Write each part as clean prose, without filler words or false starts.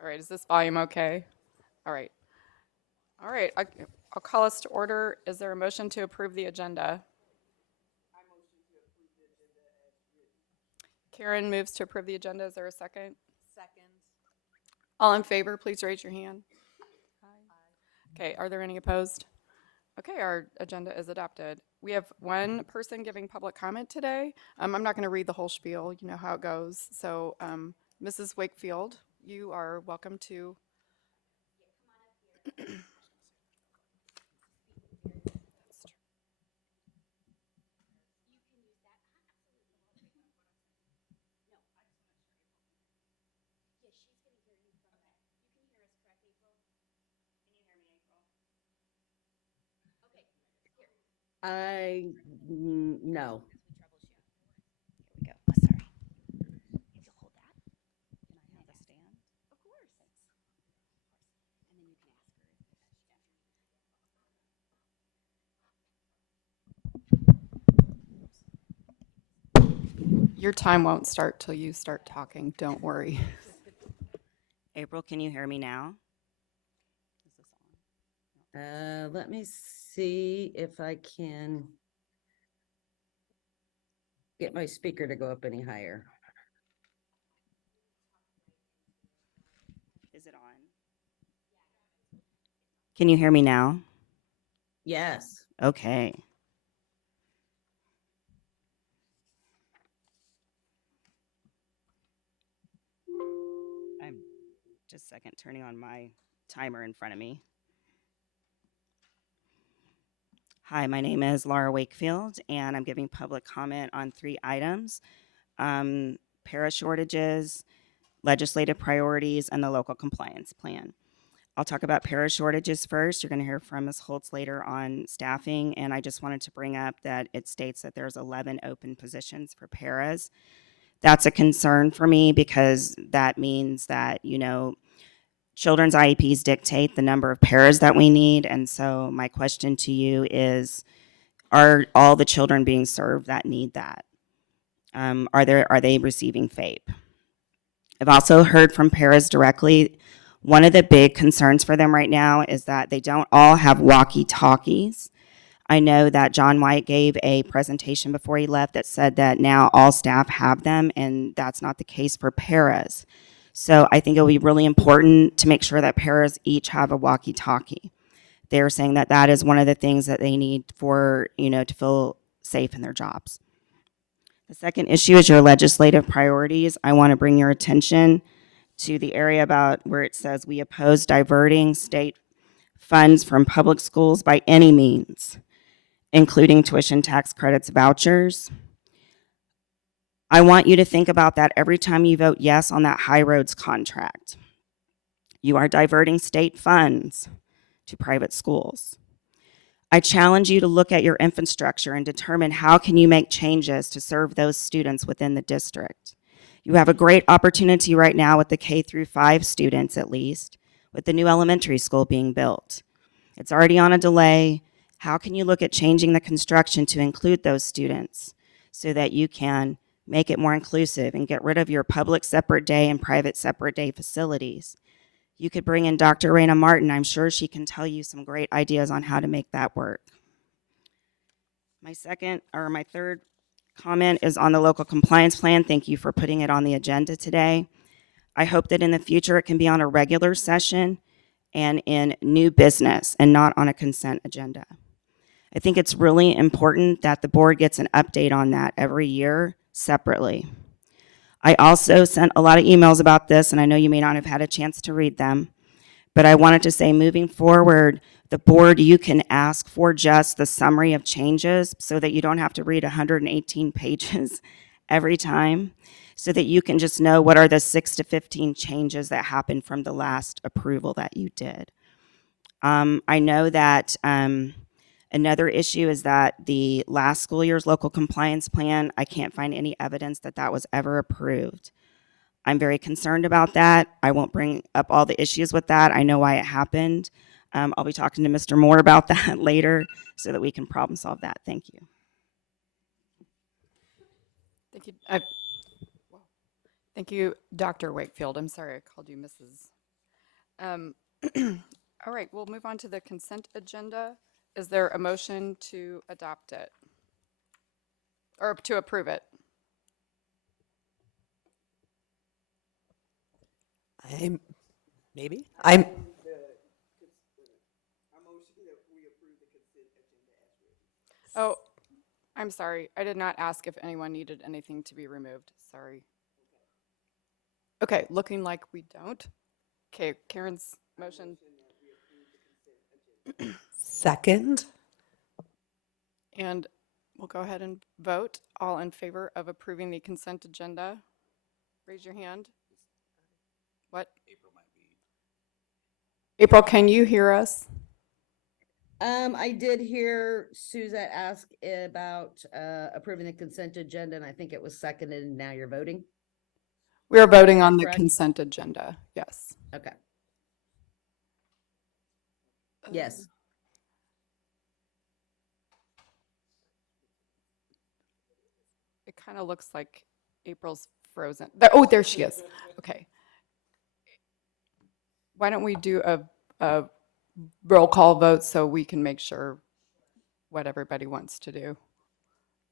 All right, is this volume okay? All right. All right, I'll call us to order. Is there a motion to approve the agenda? Karen moves to approve the agenda. Is there a second? Second. All in favor, please raise your hand. Okay, are there any opposed? Okay, our agenda is adopted. We have one person giving public comment today. I'm not going to read the whole spiel. You know how it goes. So, Mrs. Wakefield, you are welcome to. No. Here we go. Oh, sorry. If you'll hold that, can I have the stand? Of course. And then you can ask her. Your time won't start till you start talking. Don't worry. April, can you hear me now? Is this on? Let me see if I can get my speaker to go up any higher. Is it on? Can you hear me now? Yes. Okay. I'm just a second turning on my timer in front of me. Hi, my name is Laura Wakefield, and I'm giving public comment on 3 items: para shortages, legislative priorities, and the local compliance plan. I'll talk about para shortages first. You're going to hear from Ms. Holtz later on staffing, and I just wanted to bring up that it states that there's 11 open positions for paras. That's a concern for me because that means that, children's IEPs dictate the number of paras that we need. And so my question to you is, are all the children being served that need that? Are they receiving FAPE? I've also heard from paras directly. One of the big concerns for them right now is that they don't all have walkie-talkies. I know that John White gave a presentation before he left that said that now all staff have them, and that's not the case for paras. So I think it'll be really important to make sure that paras each have a walkie-talkie. They're saying that that is one of the things that they need for, to feel safe in their jobs. The second issue is your legislative priorities. I want to bring your attention to the area about where it says we oppose diverting state funds from public schools by any means, including tuition tax credits, vouchers. I want you to think about that every time you vote yes on that high roads contract. You are diverting state funds to private schools. I challenge you to look at your infrastructure and determine how can you make changes to serve those students within the district. You have a great opportunity right now with the K through 5 students, at least, with the new elementary school being built. It's already on a delay. How can you look at changing the construction to include those students so that you can make it more inclusive and get rid of your public separate day and private separate day facilities? You could bring in Dr. Raina Martin. I'm sure she can tell you some great ideas on how to make that work. My third comment is on the local compliance plan. Thank you for putting it on the agenda today. I hope that in the future it can be on a regular session and in new business and not on a consent agenda. I think it's really important that the board gets an update on that every year separately. I also sent a lot of emails about this, and I know you may not have had a chance to read them, but I wanted to say moving forward, the board, you can ask for just the summary of changes so that you don't have to read 118 pages every time, so that you can just know what are the 6 to 15 changes that happened from the last approval that you did. I know that another issue is that the last school year's local compliance plan, I can't find any evidence that that was ever approved. I'm very concerned about that. I won't bring up all the issues with that. I know why it happened. I'll be talking to Mr. Moore about that later so that we can problem solve that. Thank you. Thank you. Thank you, Dr. Wakefield. I'm sorry I called you Mrs. Um, all right, we'll move on to the consent agenda. Is there a motion to adopt it? Or to approve it? I'm, maybe? I'm, Oh, I'm sorry. I did not ask if anyone needed anything to be removed. Sorry. Okay, looking like we don't. Okay, Karen's motion. second. And we'll go ahead and vote. All in favor of approving the consent agenda? Raise your hand. What? April, can you hear us? I did hear Suzette ask about approving the consent agenda, and I think it was seconded, and now you're voting. We are voting on the Correct. consent agenda, yes. Okay. Yes. It kind of looks like April's frozen. Oh, there she is. Okay. Why don't we do a roll call vote so we can make sure what everybody wants to do?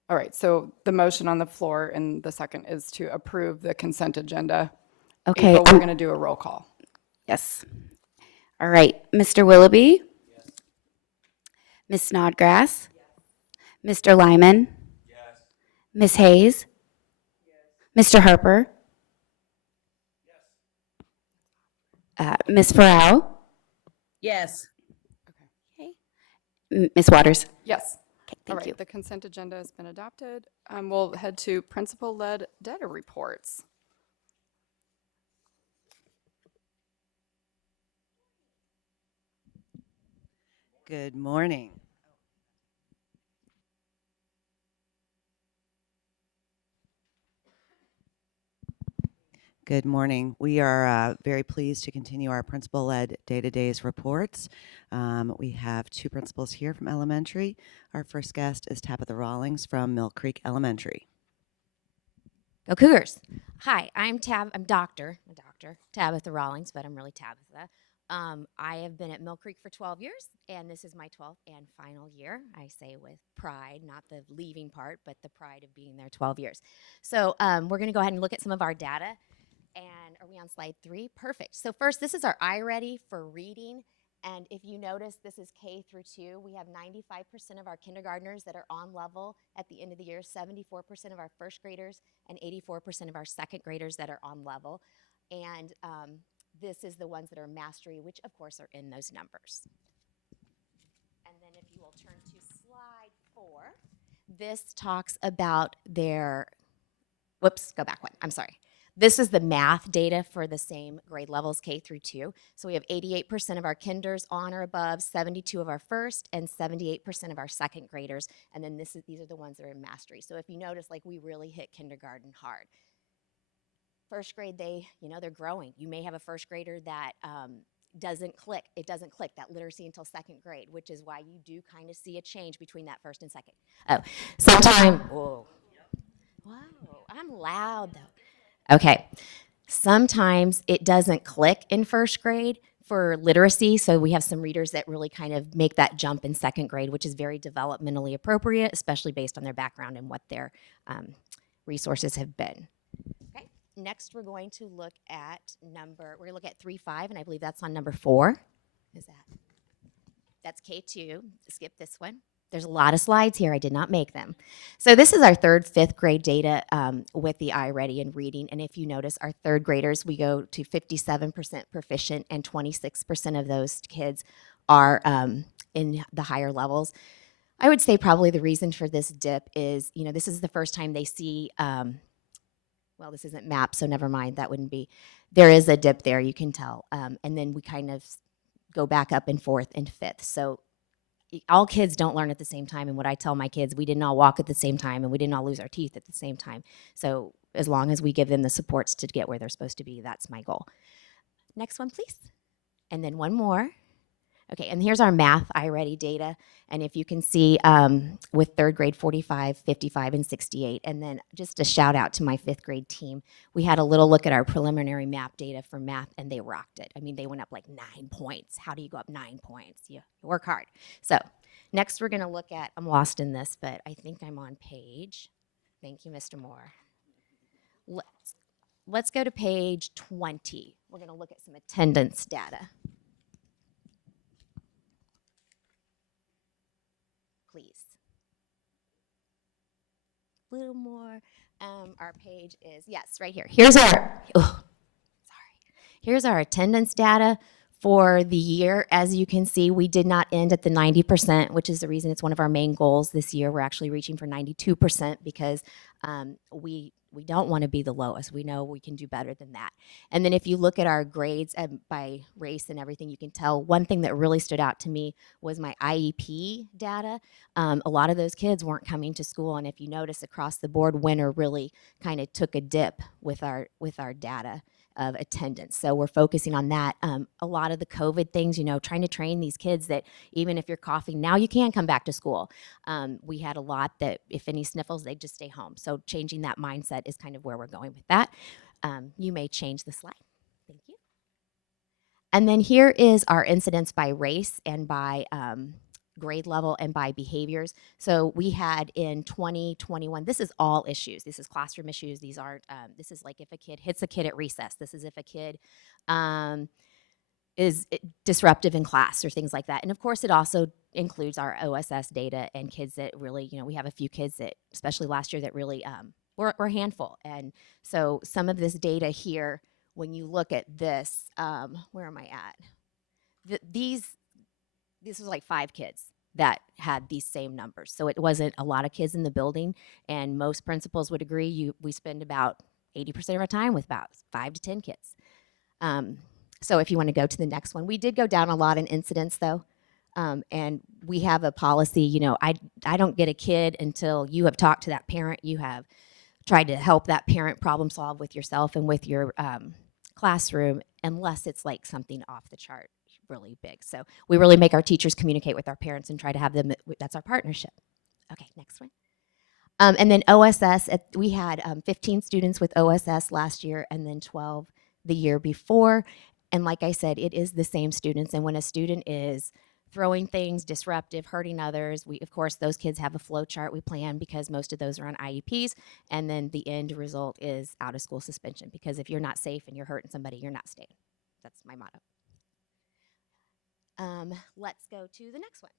All right, so the motion on the floor and the second is to approve the consent agenda. Okay. April, we're going to do a roll call. Yes. All right. Mr. Willoughby? Ms. Snodgrass? Mr. Lyman? Ms. Hayes? Mr. Harper? Ms. Farrell? Yes. Ms. Waters? Yes. Okay, All thank right, you. the consent agenda has been adopted. We'll head to principal-led data reports. Good morning. Good morning. We are very pleased to continue our principal-led day-to-days reports. We have two principals here from elementary. Our first guest is Tabitha Rawlings from Mill Creek Elementary. Go Cougars. Hi, I'm Dr. Tabitha Rawlings, but I'm really Tabitha. I have been at Mill Creek for 12 years, and this is my 12th and final year. I say with pride, not the leaving part, but the pride of being there 12 years. So we're going to go ahead and look at some of our data. And are we on slide 3? Perfect. So first, this is our iReady for reading. And if you notice, this is K through 2. We have 95% of our kindergartners that are on level at the end of the year, 74% of our first graders, and 84% of our second graders that are on level. And this is the ones that are mastery, which of course are in those numbers. And then if you will turn to slide 4, this talks about their, whoops, go back one, I'm sorry. This is the math data for the same grade levels, K through 2. So we have 88% of our kinders on or above, 72 of our first, and 78% of our second graders. And then these are the ones that are in mastery. So if you notice, like we really hit kindergarten hard. First grade, they're growing. You may have a first grader that doesn't click. It doesn't click, that literacy until second grade, which is why you do kind of see a change between that first and second. Oh, whoa, I'm loud though. Okay, sometimes it doesn't click in first grade for literacy, so we have some readers that really kind of make that jump in second grade, which is very developmentally appropriate, especially based on their background and what their resources have been. Okay, next we're going to look at 3-5, and I believe that's on number 4. That's K2, skip this one. There's a lot of slides here. I did not make them. So this is our 3rd, 5th grade data with the iReady and reading. And if you notice, our 3rd graders, we go to 57% proficient, and 26% of those kids are in the higher levels. I would say probably the reason for this dip is, this is the first time they see, well, this isn't mapped, so never mind, that wouldn't be. There is a dip there, you can tell. And then we kind of go back up in 4th and 5th. So all kids don't learn at the same time, and what I tell my kids, we didn't all walk at the same time, and we didn't all lose our teeth at the same time. So as long as we give them the supports to get where they're supposed to be, that's my goal. Next one, please. And then one more. Okay, and here's our math iReady data. And if you can see with third grade 45, 55, and 68. And then just a shout out to my fifth grade team. We had a little look at our preliminary map data for math and they rocked it. I mean, they went up like 9 points. How do you go up 9 points? You work hard. So next we're gonna look at, I'm lost in this, but I think I'm on page. Thank you, Mr. Moore. Let's go to page 20. We're gonna look at some attendance data. Please. A little more. Our page is, yes, right here. Here's our attendance data for the year. As you can see, we did not end at the 90%, which is the reason it's one of our main goals this year. We're actually reaching for 92% because we don't want to be the lowest. We know we can do better than that. And then if you look at our grades by race and everything, you can tell one thing that really stood out to me was my IEP data. A lot of those kids weren't coming to school, and if you notice across the board, winter really kind of took a dip with our data of attendance. So we're focusing on that. A lot of the COVID things, trying to train these kids that even if you're coughing, now you can come back to school. We had a lot that if any sniffles, they'd just stay home. So changing that mindset is kind of where we're going with that. You may change the slide. Thank you. And then here is our incidence by race and by grade level and by behaviors. So we had in 2021, this is all issues. This is classroom issues. These aren't, this is like if a kid hits a kid at recess. This is if a kid is disruptive in class or things like that. And of course, it also includes our OSS data and kids that really, we have a few kids that, especially last year, that really were a handful. And so some of this data here, when you look at this, where am I at? This was like 5 kids that had these same numbers. So it wasn't a lot of kids in the building, and most principals would agree we spend about 80% of our time with about 5 to 10 kids. So if you want to go to the next one, we did go down a lot in incidents though. And we have a policy, I don't get a kid until you have talked to that parent, you have tried to help that parent problem solve with yourself and with your classroom, unless it's like something off the chart really big. So we really make our teachers communicate with our parents and try to have them, that's our partnership. Okay, next one. And then OSS, we had 15 students with OSS last year and then 12 the year before. And like I said, it is the same students. And when a student is throwing things, disruptive, hurting others, of course, those kids have a flow chart we plan because most of those are on IEPs. And then the end result is out of school suspension, because if you're not safe and you're hurting somebody, you're not staying. That's my motto. Let's go to the next one.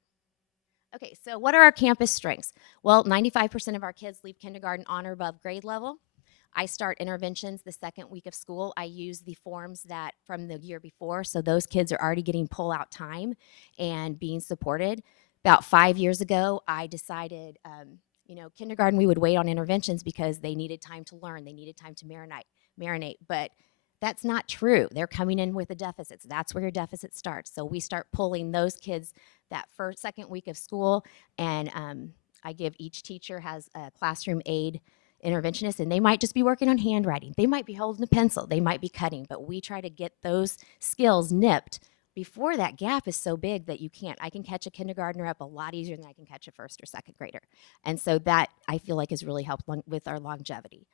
Okay, so what are our campus strengths? Well, 95% of our kids leave kindergarten on or above grade level. I start interventions the second week of school. I use the forms that from the year before, so those kids are already getting pull-out time and being supported. About 5 years ago, I decided, kindergarten, we would wait on interventions because they needed time to learn. They needed time to marinate, but that's not true. They're coming in with the deficits. That's where your deficit starts. So we start pulling those kids that second week of school, and I give each teacher has a classroom aide interventionist, and they might just be working on handwriting. They might be holding a pencil. They might be cutting, but we try to get those skills nipped before that gap is so big that you can't. I can catch a kindergartner up a lot easier than I can catch a first or second grader. And so that I feel like has really helped with our longevity.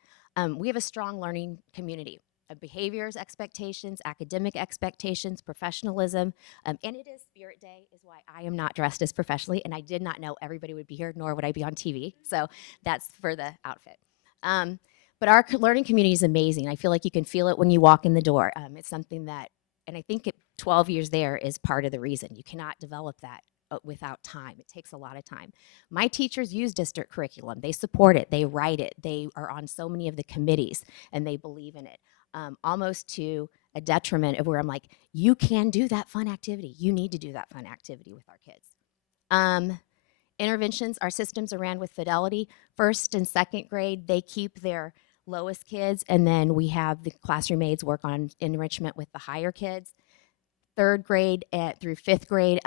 We have a strong learning community. Behaviors, expectations, academic expectations, professionalism, and it is Spirit Day is why I am not dressed as professionally, and I did not know everybody would be here, nor would I be on TV, so that's for the outfit. But our learning community is amazing. I feel like you can feel it when you walk in the door. It's something that, and I think 12 years there is part of the reason. You cannot develop that without time. It takes a lot of time. My teachers use district curriculum. They support it. They write it. They are on so many of the committees, and they believe in it. Almost to a detriment of where I'm like, you can do that fun activity. You need to do that fun activity with our kids. Interventions, our systems are ran with fidelity. First and second grade, they keep their lowest kids, and then we have the classroom aides work on enrichment with the higher kids. Third grade through fifth grade,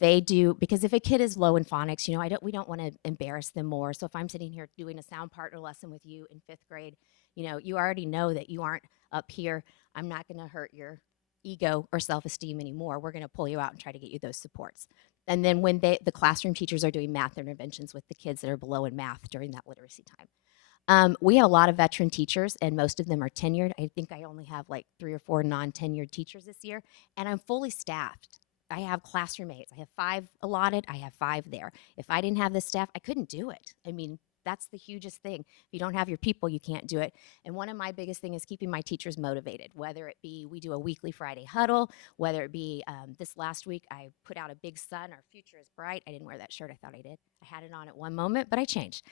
they do, because if a kid is low in phonics, we don't want to embarrass them more. So if I'm sitting here doing a sound partner lesson with you in fifth grade, you already know that you aren't up here. I'm not going to hurt your ego or self-esteem anymore. We're going to pull you out and try to get you those supports. And then when the classroom teachers are doing math interventions with the kids that are below in math during that literacy time. We have a lot of veteran teachers, and most of them are tenured. I think I only have like 3 or 4 non-tenured teachers this year, and I'm fully staffed. I have classroom mates. I have 5 allotted. I have 5 there. If I didn't have this staff, I couldn't do it. I mean, that's the hugest thing. If you don't have your people, you can't do it. And one of my biggest things is keeping my teachers motivated, whether it be we do a weekly Friday huddle, whether it be this last week I put out a big sun, our future is bright. I didn't wear that shirt. I thought I did. I had it on at one moment, but I changed.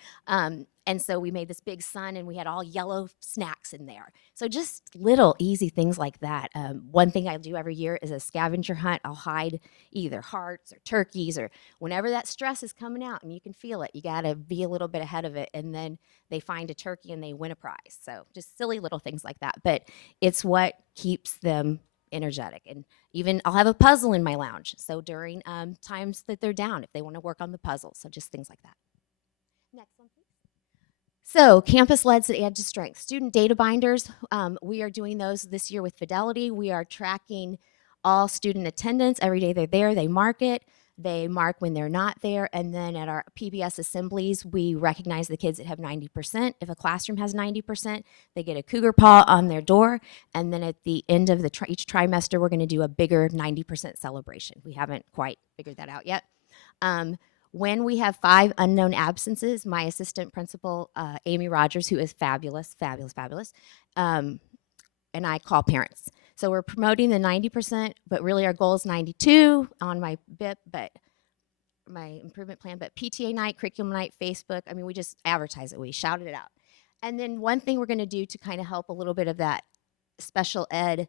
And so we made this big sun, and we had all yellow snacks in there. So just little easy things like that. One thing I do every year is a scavenger hunt. I'll hide either hearts or turkeys, or whenever that stress is coming out and you can feel it, you got to be a little bit ahead of it. And then they find a turkey and they win a prize. So just silly little things like that. But it's what keeps them energetic. And even I'll have a puzzle in my lounge. So during times that they're down, if they want to work on the puzzle. So just things like that. Next one, please. So campus LEDs that add to strength. Student data binders, we are doing those this year with Fidelity. We are tracking all student attendance. Every day they're there, they mark it. They mark when they're not there. And then at our PBS assemblies, we recognize the kids that have 90%. If a classroom has 90%, they get a cougar paw on their door. And then at the end of each trimester, we're going to do a bigger 90% celebration. We haven't quite figured that out yet. When we have 5 unknown absences, my assistant principal, Amy Rogers, who is fabulous, and I call parents. So we're promoting the 90%, but really our goal is 92 on my BIP, but my improvement plan, but PTA night, curriculum night, Facebook, I mean, we just advertise it, we shouted it out. And then one thing we're gonna do to kind of help a little bit of that special ed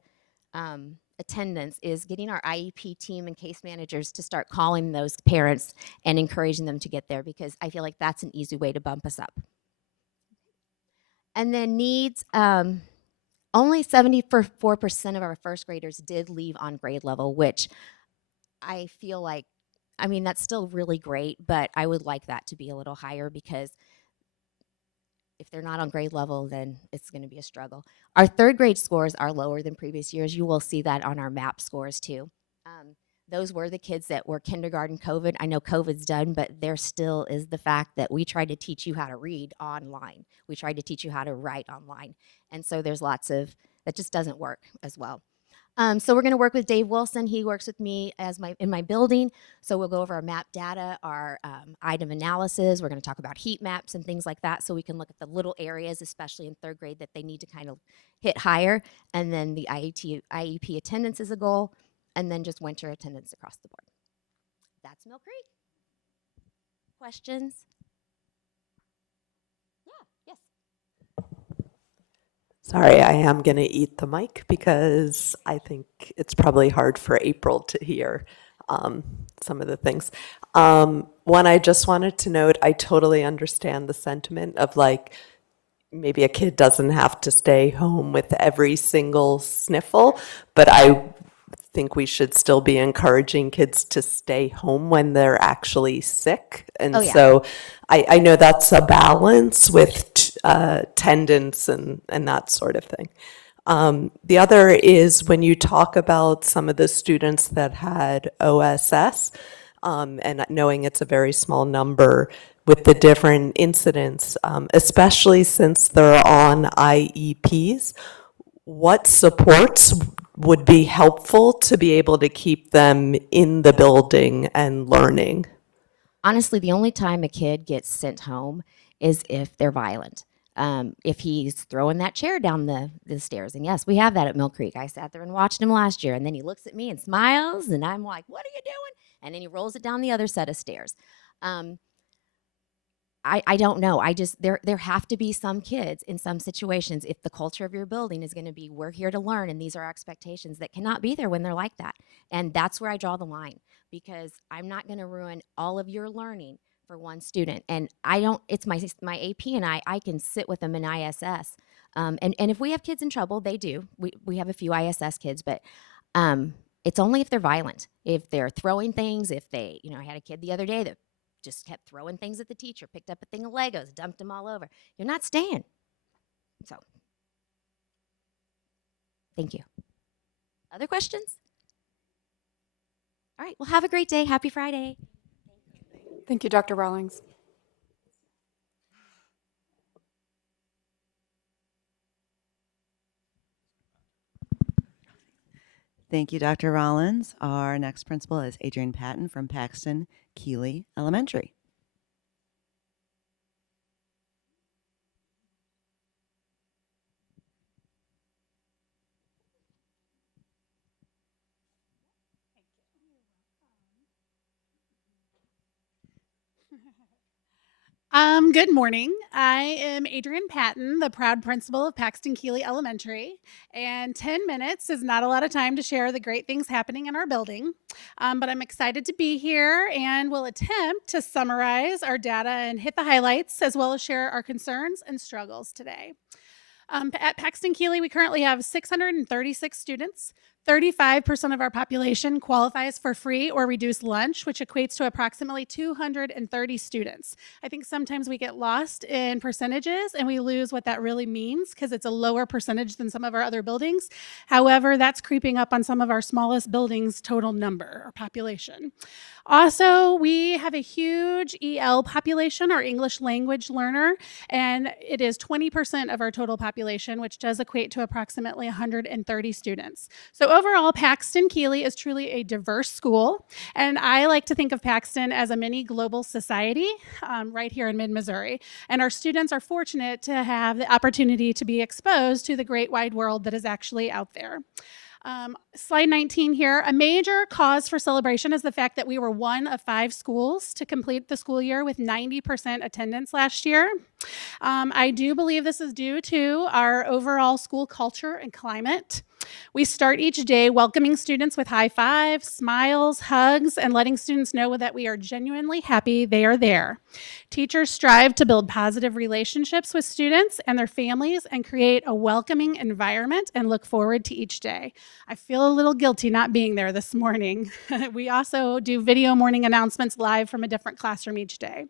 attendance is getting our IEP team and case managers to start calling those parents and encouraging them to get there, because I feel like that's an easy way to bump us up. And then needs, only 74% of our first graders did leave on grade level, which I feel like, I mean, that's still really great, but I would like that to be a little higher, because if they're not on grade level, then it's going to be a struggle. Our 3rd grade scores are lower than previous years. You will see that on our MAP scores too. Those were the kids that were kindergarten COVID. I know COVID's done, but there still is the fact that we tried to teach you how to read online. We tried to teach you how to write online. And so there's lots of, that just doesn't work as well. So we're going to work with Dave Wilson. He works with me in my building. So we'll go over our map data, our item analysis. We're going to talk about heat maps and things like that, so we can look at the little areas, especially in 3rd grade, that they need to kind of hit higher. And then the IEP attendance is a goal, and then just winter attendance across the board. That's Mill Creek. Questions? Yeah, yes. Sorry, I am going to eat the mic because I think it's probably hard for April to hear some of the things. One, I just wanted to note, I totally understand the sentiment of like, maybe a kid doesn't have to stay home with every single sniffle, but I think we should still be encouraging kids to stay home when they're actually sick. And Oh, yeah. so I know that's a balance with attendance and that sort of thing. The other is when you talk about some of the students that had OSS, and knowing it's a very small number with the different incidents, especially since they're on IEPs, what supports would be helpful to be able to keep them in the building and learning? Honestly, the only time a kid gets sent home is if they're violent. If he's throwing that chair down the stairs. And yes, we have that at Mill Creek. I sat there and watched him last year, and then he looks at me and smiles, and I'm like, what are you doing? And then he rolls it down the other set of stairs. I don't know. There have to be some kids in some situations, if the culture of your building is going to be, we're here to learn and these are our expectations, that cannot be there when they're like that. And that's where I draw the line, because I'm not going to ruin all of your learning for one student. And it's my AP and I can sit with them in ISS. And if we have kids in trouble, they do. We have a few ISS kids, but it's only if they're violent, if they're throwing things, if they, I had a kid the other day that just kept throwing things at the teacher, picked up a thing of Legos, dumped them all over. You're not staying. So, thank you. Other questions? All right, well, have a great day. Happy Friday. Thank you, Dr. Rawlings. Thank you, Dr. Rollins. Our next principal is Adrian Patton from Paxton Keeley Elementary. Good morning. I am Adrian Patton, the proud principal of Paxton Keeley Elementary, and 10 minutes is not a lot of time to share the great things happening in our building, but I'm excited to be here and will attempt to summarize our data and hit the highlights as well as share our concerns and struggles today. At Paxton Keeley, we currently have 636 students. 35% of our population qualifies for free or reduced lunch, which equates to approximately 230 students. I think sometimes we get lost in percentages and we lose what that really means because it's a lower percentage than some of our other buildings. However, that's creeping up on some of our smallest buildings' total number or population. Also, we have a huge EL population, our English language learner, and it is 20% of our total population, which does equate to approximately 130 students. So overall, Paxton Keeley is truly a diverse school, and I like to think of Paxton as a mini global society right here in mid-Missouri. And our students are fortunate to have the opportunity to be exposed to the great wide world that is actually out there. Slide 19 here. A major cause for celebration is the fact that we were one of 5 schools to complete the school year with 90% attendance last year. I do believe this is due to our overall school culture and climate. We start each day welcoming students with high fives, smiles, hugs, and letting students know that we are genuinely happy they are there. Teachers strive to build positive relationships with students and their families and create a welcoming environment and look forward to each day. I feel a little guilty not being there this morning. We also do video morning announcements live from a different classroom each day.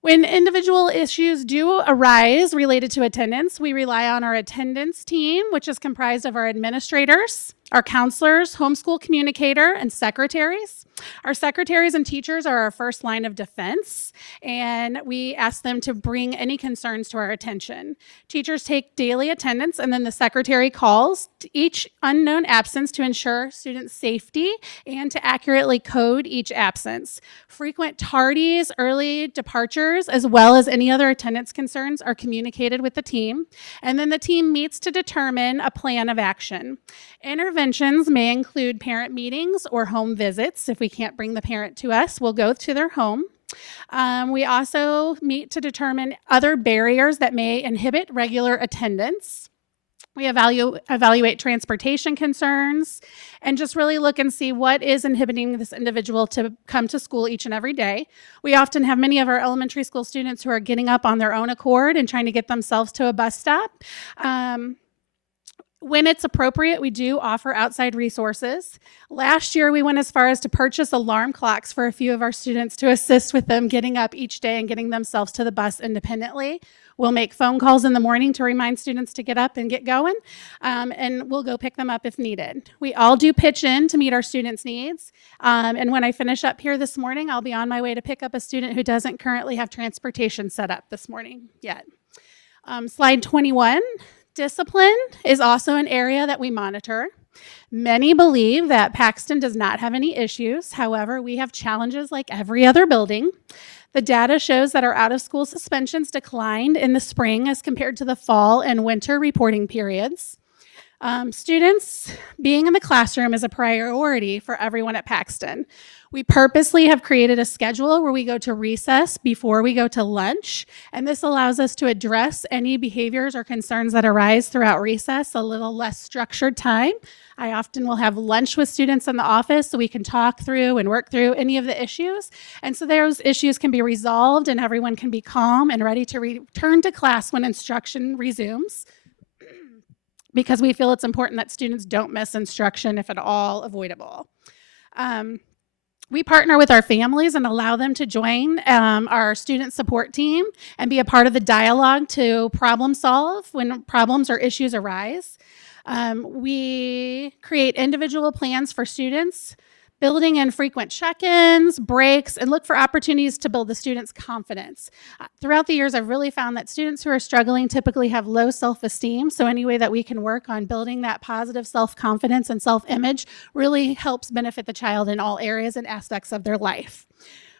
When individual issues do arise related to attendance, we rely on our attendance team, which is comprised of our administrators, our counselors, homeschool communicator, and secretaries. Our secretaries and teachers are our first line of defense, and we ask them to bring any concerns to our attention. Teachers take daily attendance, and then the secretary calls each unknown absence to ensure student safety and to accurately code each absence. Frequent tardies, early departures, as well as any other attendance concerns are communicated with the team, and then the team meets to determine a plan of action. Interventions may include parent meetings or home visits. If we can't bring the parent to us, we'll go to their home. We also meet to determine other barriers that may inhibit regular attendance. We evaluate transportation concerns and just really look and see what is inhibiting this individual to come to school each and every day. We often have many of our elementary school students who are getting up on their own accord and trying to get themselves to a bus stop. When it's appropriate, we do offer outside resources. Last year, we went as far as to purchase alarm clocks for a few of our students to assist with them getting up each day and getting themselves to the bus independently. We'll make phone calls in the morning to remind students to get up and get going, and we'll go pick them up if needed. We all do pitch in to meet our students' needs, and when I finish up here this morning, I'll be on my way to pick up a student who doesn't currently have transportation set up this morning yet. Slide 21. Discipline is also an area that we monitor. Many believe that Paxton does not have any issues. However, we have challenges like every other building. The data shows that our out-of-school suspensions declined in the spring as compared to the fall and winter reporting periods. Students being in the classroom is a priority for everyone at Paxton. We purposely have created a schedule where we go to recess before we go to lunch, and this allows us to address any behaviors or concerns that arise throughout recess, a little less structured time. I often will have lunch with students in the office so we can talk through and work through any of the issues, and so those issues can be resolved and everyone can be calm and ready to return to class when instruction resumes, because we feel it's important that students don't miss instruction if at all avoidable. We partner with our families and allow them to join our student support team and be a part of the dialogue to problem solve when problems or issues arise. We create individual plans for students, building in frequent check-ins, breaks, and look for opportunities to build the students' confidence. Throughout the years, I've really found that students who are struggling typically have low self-esteem, so any way that we can work on building that positive self-confidence and self-image really helps benefit the child in all areas and aspects of their life.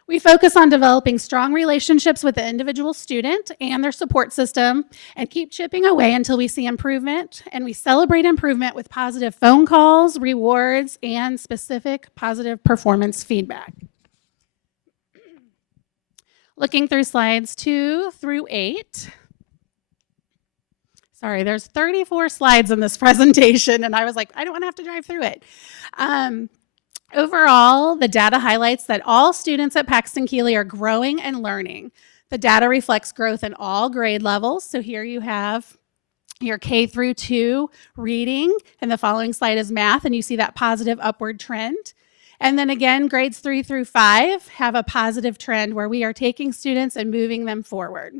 We focus on developing strong relationships with the individual student and their support system and keep chipping away until we see improvement. And we celebrate improvement with positive phone calls, rewards, and specific positive performance feedback. Looking through slides 2 through 8. Sorry, there's 34 slides in this presentation, and I was like, I don't want to have to drive through it. Overall, the data highlights that all students at Paxton Keeley are growing and learning. The data reflects growth in all grade levels. So here you have your K through 2 reading, and the following slide is math, and you see that positive upward trend. And then again, grades 3 through 5 have a positive trend where we are taking students and moving them forward.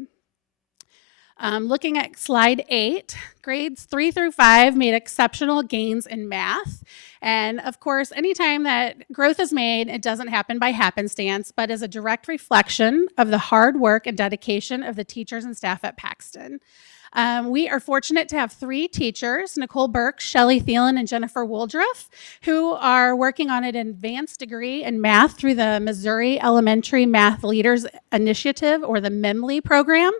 Looking at slide 8, grades 3 through 5 made exceptional gains in math. And of course, anytime that growth is made, it doesn't happen by happenstance, but is a direct reflection of the hard work and dedication of the teachers and staff at Paxton. We are fortunate to have 3 teachers, Nicole Burke, Shelley Thielen, and Jennifer Woldruff, who are working on an advanced degree in math through the Missouri Elementary Math Leaders Initiative, or the MEMLI program.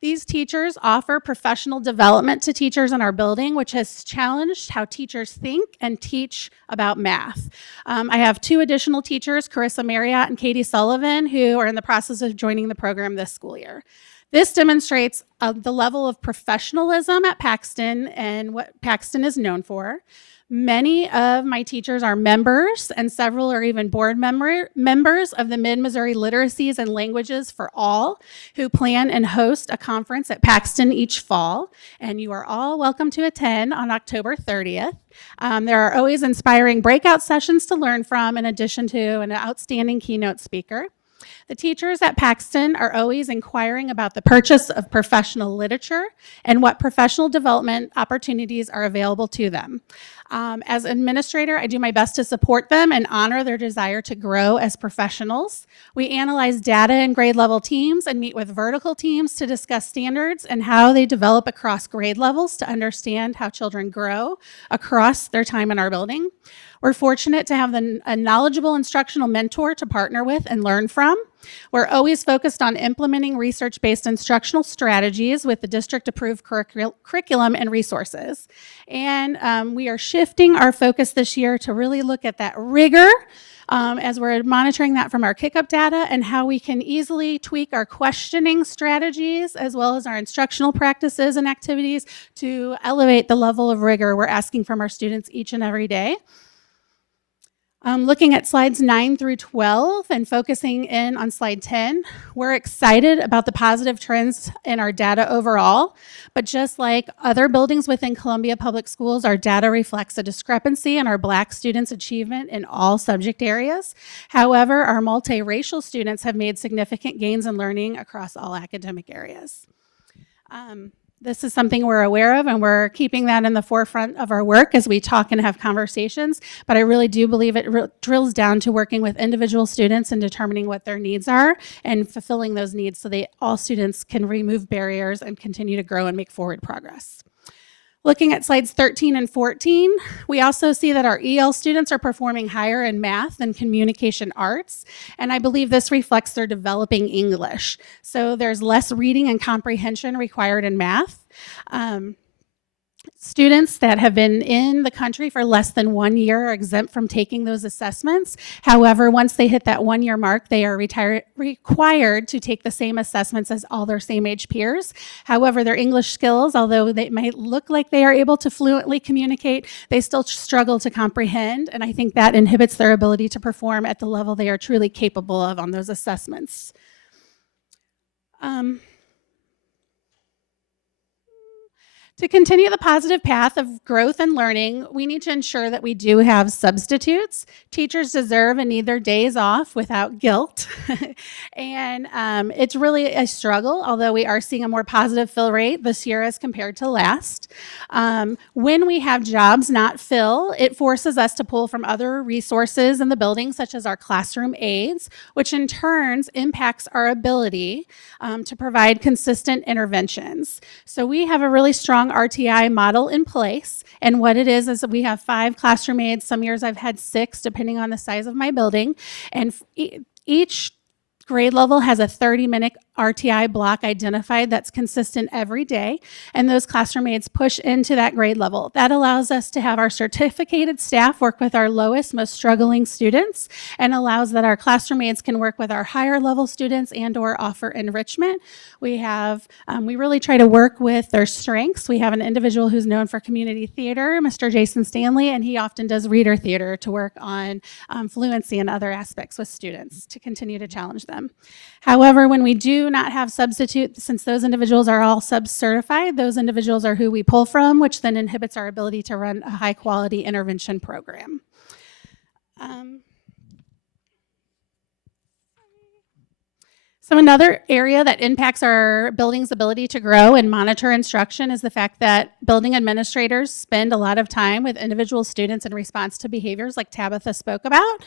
These teachers offer professional development to teachers in our building, which has challenged how teachers think and teach about math. I have 2 additional teachers, Carissa Marriott and Katie Sullivan, who are in the process of joining the program this school year. This demonstrates the level of professionalism at Paxton and what Paxton is known for. Many of my teachers are members, and several are even board members of the Mid-Missouri Literacies and Languages for All, who plan and host a conference at Paxton each fall. And you are all welcome to attend on October 30th. There are always inspiring breakout sessions to learn from, in addition to an outstanding keynote speaker. The teachers at Paxton are always inquiring about the purchase of professional literature and what professional development opportunities are available to them. As administrator, I do my best to support them and honor their desire to grow as professionals. We analyze data in grade level teams and meet with vertical teams to discuss standards and how they develop across grade levels to understand how children grow across their time in our building. We're fortunate to have a knowledgeable instructional mentor to partner with and learn from. We're always focused on implementing research-based instructional strategies with the district-approved curriculum and resources. And we are shifting our focus this year to really look at that rigor as we're monitoring that from our kick-up data and how we can easily tweak our questioning strategies as well as our instructional practices and activities to elevate the level of rigor we're asking from our students each and every day. Looking at slides 9 through 12 and focusing in on slide 10, we're excited about the positive trends in our data overall, but just like other buildings within Columbia Public Schools, our data reflects a discrepancy in our Black students' achievement in all subject areas. However, our multiracial students have made significant gains in learning across all academic areas. This is something we're aware of, and we're keeping that in the forefront of our work as we talk and have conversations. But I really do believe it drills down to working with individual students and determining what their needs are and fulfilling those needs so that all students can remove barriers and continue to grow and make forward progress. Looking at slides 13 and 14, we also see that our EL students are performing higher in math and communication arts, and I believe this reflects their developing English. So there's less reading and comprehension required in math. Students that have been in the country for less than 1 year are exempt from taking those assessments. However, once they hit that 1 year mark, they are required to take the same assessments as all their same age peers. However, their English skills, although they might look like they are able to fluently communicate, they still struggle to comprehend, and I think that inhibits their ability to perform at the level they are truly capable of on those assessments. To continue the positive path of growth and learning, we need to ensure that we do have substitutes. Teachers deserve and need their days off without guilt. And it's really a struggle, although we are seeing a more positive fill rate this year as compared to last. When we have jobs not fill, it forces us to pull from other resources in the building, such as our classroom aides, which in turn impacts our ability to provide consistent interventions. So we have a really strong RTI model in place. And what it is that we have 5 classroom aides. Some years I've had 6, depending on the size of my building. And each grade level has a 30-minute RTI block identified that's consistent every day, and those classroom aides push into that grade level. That allows us to have our certificated staff work with our lowest, most struggling students, and allows that our classroom aides can work with our higher level students and or offer enrichment. We really try to work with their strengths. We have an individual who's known for community theater, Mr. Jason Stanley, and he often does reader theater to work on fluency and other aspects with students to continue to challenge them. However, when we do not have substitutes, since those individuals are all sub-certified, those individuals are who we pull from, which then inhibits our ability to run a high-quality intervention program. So another area that impacts our building's ability to grow and monitor instruction is the fact that building administrators spend a lot of time with individual students in response to behaviors like Tabitha spoke about.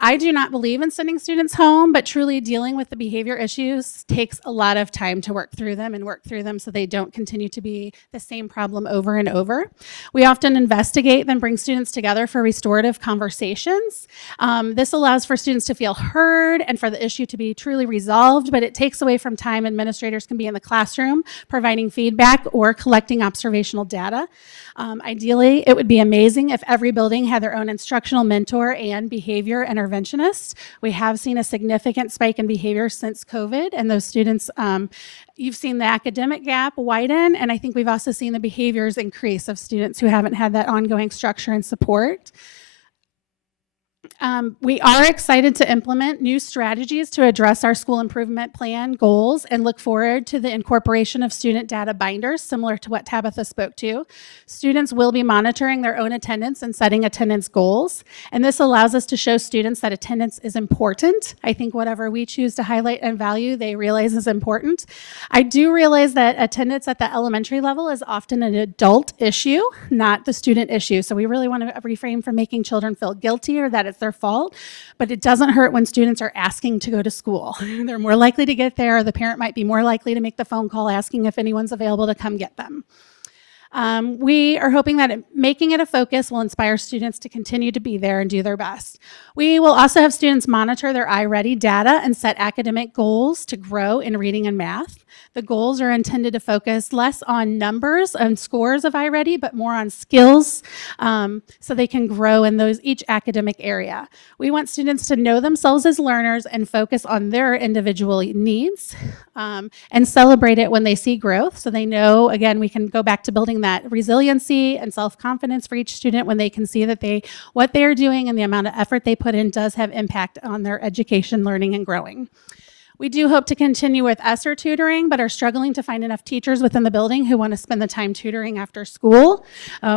I do not believe in sending students home, but truly dealing with the behavior issues takes a lot of time to work through them so they don't continue to be the same problem over and over. We often investigate, then bring students together for restorative conversations. This allows for students to feel heard and for the issue to be truly resolved, but it takes away from time administrators can be in the classroom providing feedback or collecting observational data. Ideally, it would be amazing if every building had their own instructional mentor and behavior interventionist. We have seen a significant spike in behavior since COVID, and those students, you've seen the academic gap widen, and I think we've also seen the behaviors increase of students who haven't had that ongoing structure and support. We are excited to implement new strategies to address our school improvement plan goals and look forward to the incorporation of student data binders, similar to what Tabitha spoke to. Students will be monitoring their own attendance and setting attendance goals, and this allows us to show students that attendance is important. I think whatever we choose to highlight and value, they realize is important. I do realize that attendance at the elementary level is often an adult issue, not the student issue, so we really want to refrain from making children feel guilty or that it's their fault, but it doesn't hurt when students are asking to go to school. They're more likely to get there. The parent might be more likely to make the phone call asking if anyone's available to come get them. We are hoping that making it a focus will inspire students to continue to be there and do their best. We will also have students monitor their iReady data and set academic goals to grow in reading and math. The goals are intended to focus less on numbers and scores of iReady, but more on skills, so they can grow in each academic area. We want students to know themselves as learners and focus on their individual needs, and celebrate it when they see growth. So they know, again, we can go back to building that resiliency and self-confidence for each student when they can see that what they are doing and the amount of effort they put in does have impact on their education, learning, and growing. We do hope to continue with ESSER tutoring, but are struggling to find enough teachers within the building who want to spend the time tutoring after school.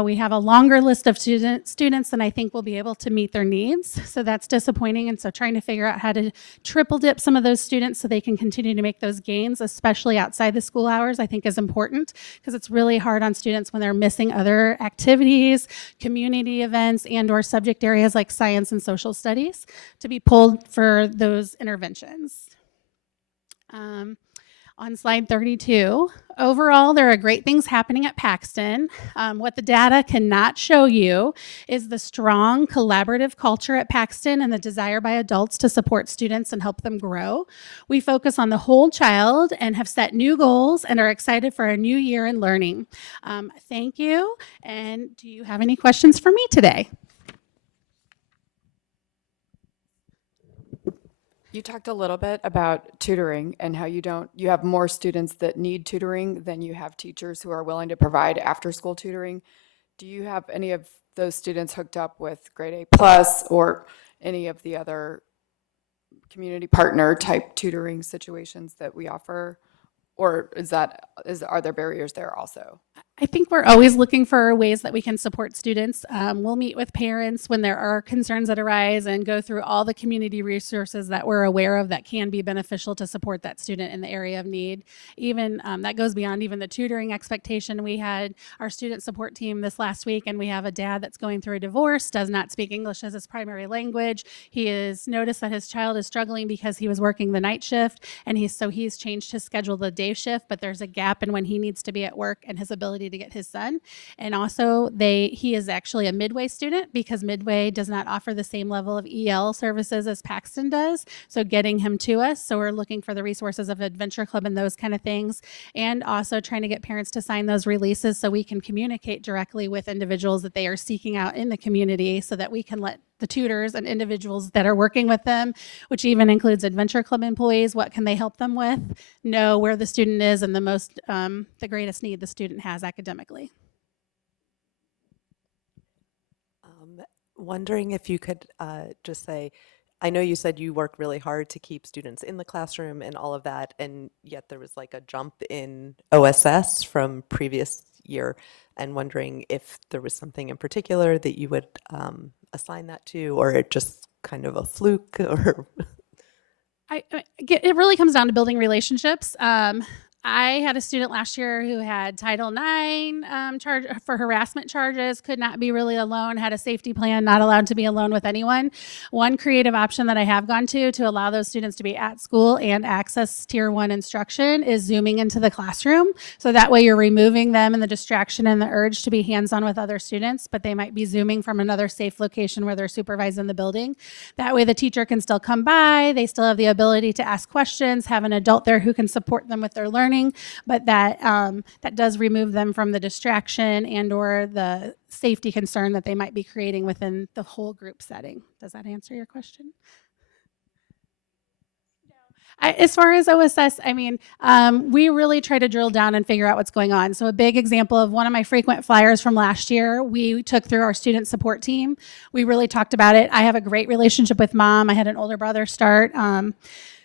We have a longer list of students than I think will be able to meet their needs, so that's disappointing. And so trying to figure out how to triple dip some of those students so they can continue to make those gains, especially outside the school hours, I think is important, because it's really hard on students when they're missing other activities, community events, and or subject areas like science and social studies to be pulled for those interventions. On slide 32, overall, there are great things happening at Paxton. What the data cannot show you is the strong collaborative culture at Paxton and the desire by adults to support students and help them grow. We focus on the whole child and have set new goals and are excited for a new year in learning. Thank you. And do you have any questions for me today? You talked a little bit about tutoring and how you have more students that need tutoring than you have teachers who are willing to provide after school tutoring. Do you have any of those students hooked up with grade A plus or any of the other community partner type tutoring situations that we offer? Or are there barriers there also? I think we're always looking for ways that we can support students. We'll meet with parents when there are concerns that arise and go through all the community resources that we're aware of that can be beneficial to support that student in the area of need. Even that goes beyond even the tutoring expectation. We had our student support team this last week, and we have a dad that's going through a divorce, does not speak English as his primary language. He has noticed that his child is struggling because he was working the night shift, and he's changed his schedule to the day shift, but there's a gap in when he needs to be at work and his ability to get his son. And also he is actually a Midway student because Midway does not offer the same level of EL services as Paxton does. So getting him to us. So we're looking for the resources of Adventure Club and those kind of things. And also trying to get parents to sign those releases so we can communicate directly with individuals that they are seeking out in the community so that we can let the tutors and individuals that are working with them, which even includes Adventure Club employees, what can they help them with, know where the student is and the greatest need the student has academically. Wondering if you could just say, I know you said you work really hard to keep students in the classroom and all of that, and yet there was like a jump in OSS from previous year, and wondering if there was something in particular that you would assign that to, or it just kind of a fluke, or It really comes down to building relationships. I had a student last year who had Title IX charge for harassment charges, could not be really alone, had a safety plan, not allowed to be alone with anyone. One creative option that I have gone to allow those students to be at school and access Tier 1 instruction is Zooming into the classroom. So that way you're removing them and the distraction and the urge to be hands-on with other students, but they might be Zooming from another safe location where they're supervised in the building. That way the teacher can still come by, they still have the ability to ask questions, have an adult there who can support them with their learning, but that does remove them from the distraction and or the safety concern that they might be creating within the whole group setting. Does that answer your question? As far as OSS, we really try to drill down and figure out what's going on. So a big example of one of my frequent flyers from last year, we took through our student support team. We really talked about it. I have a great relationship with Mom. I had an older brother start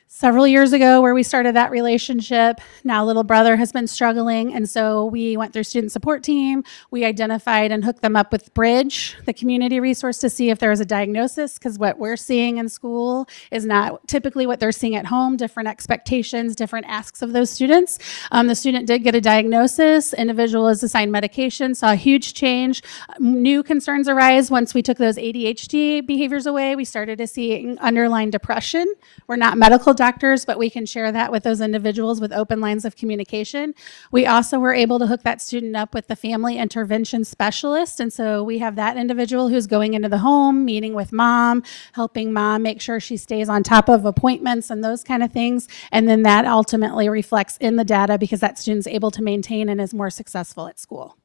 several years ago where we started that relationship. Now little brother has been struggling, and so we went through student support team. We identified and hooked them up with Bridge, the community resource, to see if there was a diagnosis, because what we're seeing in school is not typically what they're seeing at home, different expectations, different asks of those students. The student did get a diagnosis, individual is assigned medication, saw a huge change. New concerns arise once we took those ADHD behaviors away. We started to see underlying depression. We're not medical doctors, but we can share that with those individuals with open lines of communication. We also were able to hook that student up with the family intervention specialist. And so we have that individual who's going into the home, meeting with Mom, helping Mom make sure she stays on top of appointments and those kind of things. And then that ultimately reflects in the data because that student's able to maintain and is more successful at school.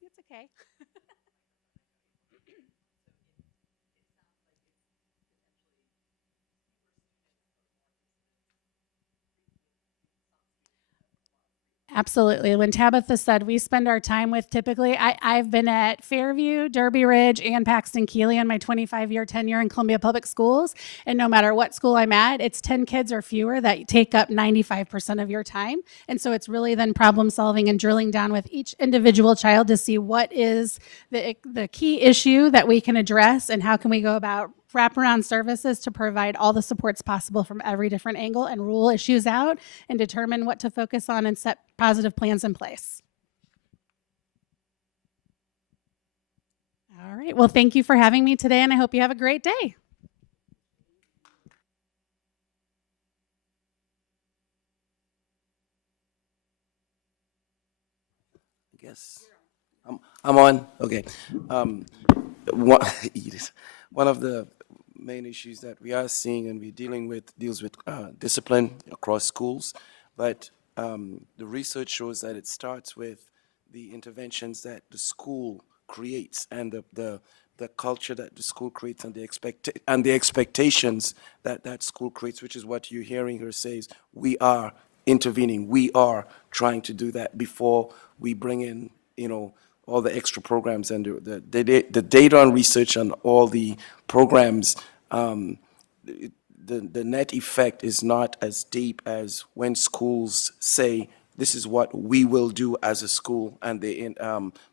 It's okay. Absolutely. When Tabitha said we spend our time with typically, I've been at Fairview, Derby Ridge, and Paxton Keeley in my 25-year tenure in Columbia Public Schools. And no matter what school I'm at, it's 10 kids or fewer that take up 95% of your time. And so it's really then problem solving and drilling down with each individual child to see what is the key issue that we can address and how can we go about wraparound services to provide all the supports possible from every different angle and rule issues out and determine what to focus on and set positive plans in place. All right. Well, thank you for having me today, and I hope you have a great day. I guess I'm on. Okay. One, one of the main issues that we are seeing and we're dealing with deals with discipline across schools, but the research shows that it starts with the interventions that the school creates and the culture that the school creates and the expectations that that school creates, which is what you're hearing her say is we are intervening, we are trying to do that before we bring in, all the extra programs and the data and research on all the programs. the net effect is not as deep as when schools say, this is what we will do as a school, and they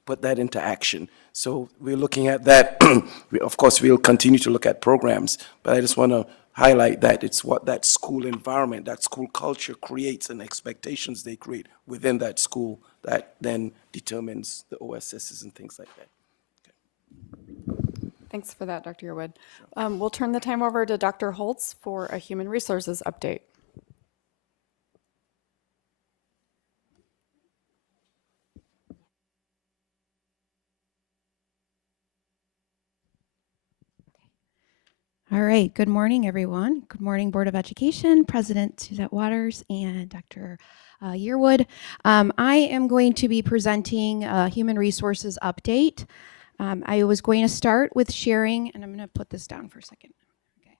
put that into action. So we're looking at that. Of course, we'll continue to look at programs, but I just want to highlight that it's what that school environment, that school culture creates and expectations they create within that school that then determines the OSSs and things like that. Thanks for that, Dr. Yearwood. We'll turn the time over to Dr. Holtz for a human resources update. All right, good morning, everyone. Good morning, Board of Education, President Suzette Waters, and Dr. Yearwood. I am going to be presenting a human resources update. I was going to start with sharing, and I'm going to put this down for a second. Okay,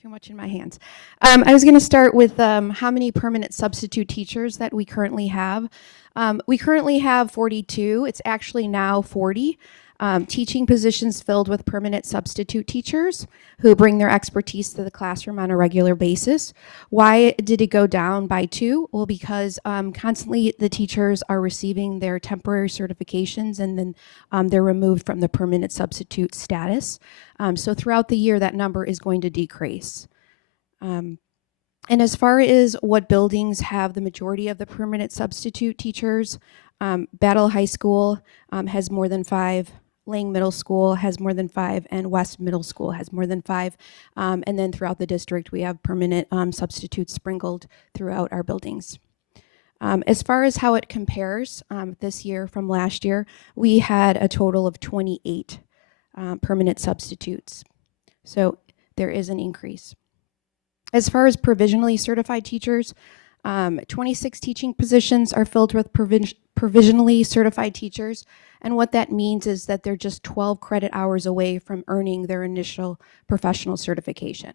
too much in my hands. I was going to start with how many permanent substitute teachers that we currently have. We currently have 42. It's actually now 40. Teaching positions filled with permanent substitute teachers who bring their expertise to the classroom on a regular basis. Why did it go down by 2? Well, because constantly the teachers are receiving their temporary certifications and then they're removed from the permanent substitute status. So throughout the year, that number is going to decrease. And as far as what buildings have the majority of the permanent substitute teachers, Battle High School has more than 5. Lang Middle School has more than 5, and West Middle School has more than 5. And then throughout the district, we have permanent substitutes sprinkled throughout our buildings. As far as how it compares this year from last year, we had a total of 28 permanent substitutes. So there is an increase. As far as provisionally certified teachers, 26 teaching positions are filled with provisionally certified teachers. And what that means is that they're just 12 credit hours away from earning their initial professional certification.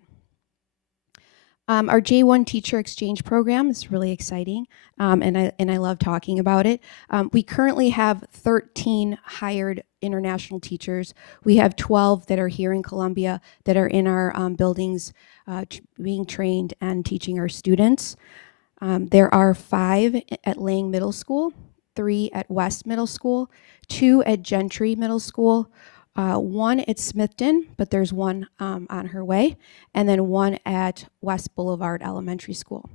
Our J1 teacher exchange program is really exciting, and I love talking about it. We currently have 13 hired international teachers. We have 12 that are here in Columbia that are in our buildings being trained and teaching our students. There are 5 at Lang Middle School, 3 at West Middle School, 2 at Gentry Middle School, 1 at Smithton, but there's 1 on her way, and then 1 at West Boulevard Elementary School.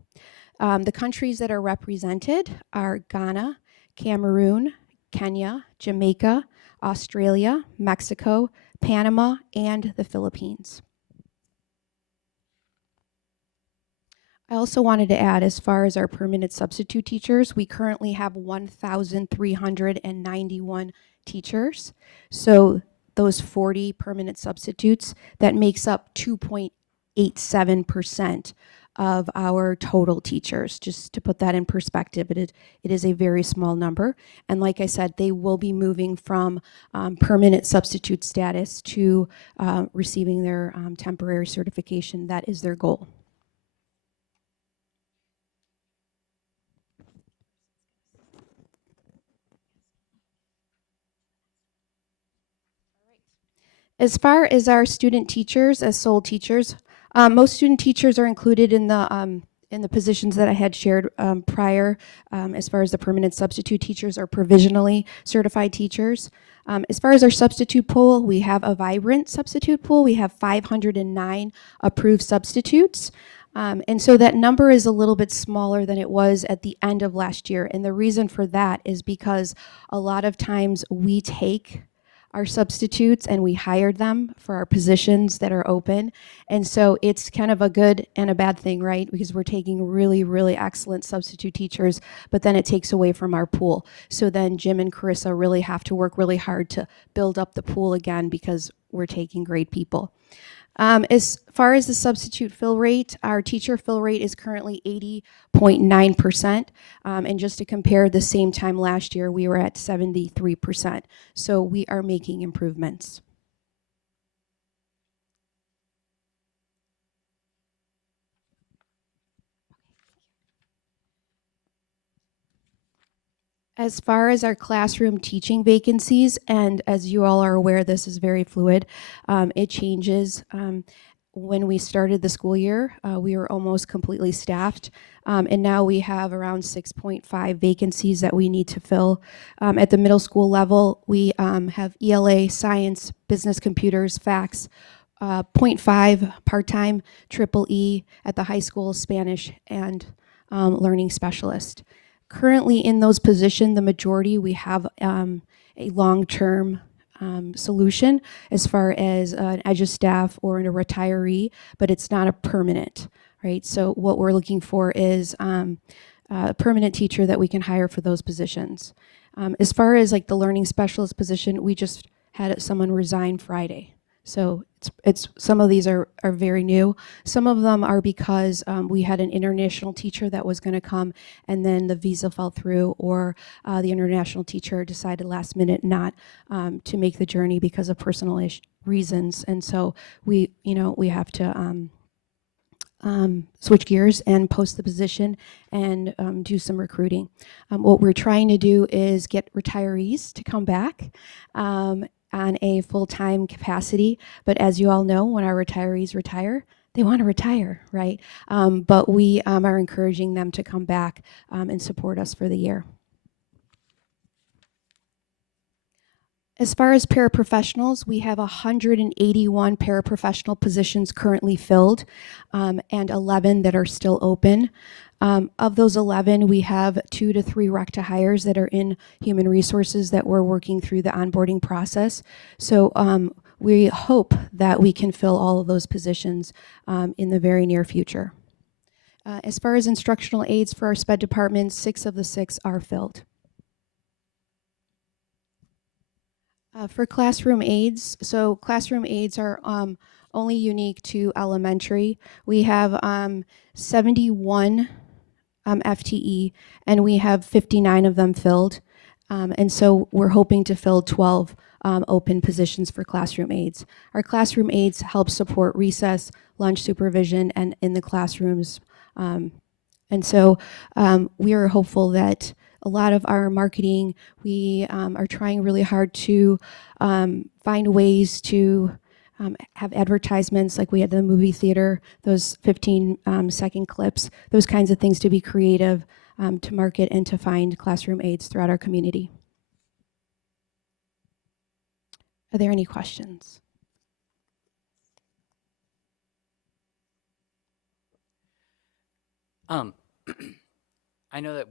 The countries that are represented are Ghana, Cameroon, Kenya, Jamaica, Australia, Mexico, Panama, and the Philippines. I also wanted to add, as far as our permanent substitute teachers, we currently have 1,391 teachers. So those 40 permanent substitutes, that makes up 2.87% of our total teachers. Just to put that in perspective, it is a very small number. And like I said, they will be moving from permanent substitute status to receiving their temporary certification. That is their goal. As far as our student teachers as sole teachers, most student teachers are included in the positions that I had shared prior. As far as the permanent substitute teachers are provisionally certified teachers. As far as our substitute pool, we have a vibrant substitute pool. We have 509 approved substitutes. And so that number is a little bit smaller than it was at the end of last year. And the reason for that is because a lot of times we take our substitutes and we hired them for our positions that are open. And so it's kind of a good and a bad thing, right? Because we're taking really, really excellent substitute teachers, but then it takes away from our pool. So then Jim and Carissa really have to work really hard to build up the pool again because we're taking great people. As far as the substitute fill rate, our teacher fill rate is currently 80.9%. And just to compare, the same time last year, we were at 73%. So we are making improvements. As far as our classroom teaching vacancies, and as you all are aware, this is very fluid, it changes. when we started the school year, we were almost completely staffed, and now we have around 6.5 vacancies that we need to fill. At the middle school level, we have ELA, science, business computers, FACS, point 0.5 part-time, triple E at the high school, Spanish, and learning specialist. Currently in those positions, the majority, we have a long-term solution as far as an EDGE staff or a retiree, but it's not a permanent, right? So what we're looking for is a permanent teacher that we can hire for those positions. As far as like the learning specialist position, we just had someone resign Friday. So it's some of these are very new. Some of them are because we had an international teacher that was going to come, and then the visa fell through, or the international teacher decided last minute not to make the journey because of personal reasons, and so we have to switch gears and post the position and do some recruiting. What we're trying to do is get retirees to come back on a full-time capacity, but as you all know, when our retirees retire, they want to retire, right? But we are encouraging them to come back and support us for the year. As far as paraprofessionals, we have 181 paraprofessional positions currently filled, and 11 that are still open. Of those 11, we have 2 to 3 rec-to-hires that are in human resources that we're working through the onboarding process. So we hope that we can fill all of those positions in the very near future. As far as instructional aides for our SPED department, 6 of the 6 are filled. For classroom aides, so classroom aides are only unique to elementary. We have 71 FTE, and we have 59 of them filled. And so we're hoping to fill 12 open positions for classroom aides. Our classroom aides help support recess, lunch supervision, and in the classrooms. And so we are hopeful that a lot of our marketing, we are trying really hard to find ways to have advertisements like we had in the movie theater, those 15-second clips, those kinds of things to be creative, to market and to find classroom aides throughout our community. Are there any questions? I know that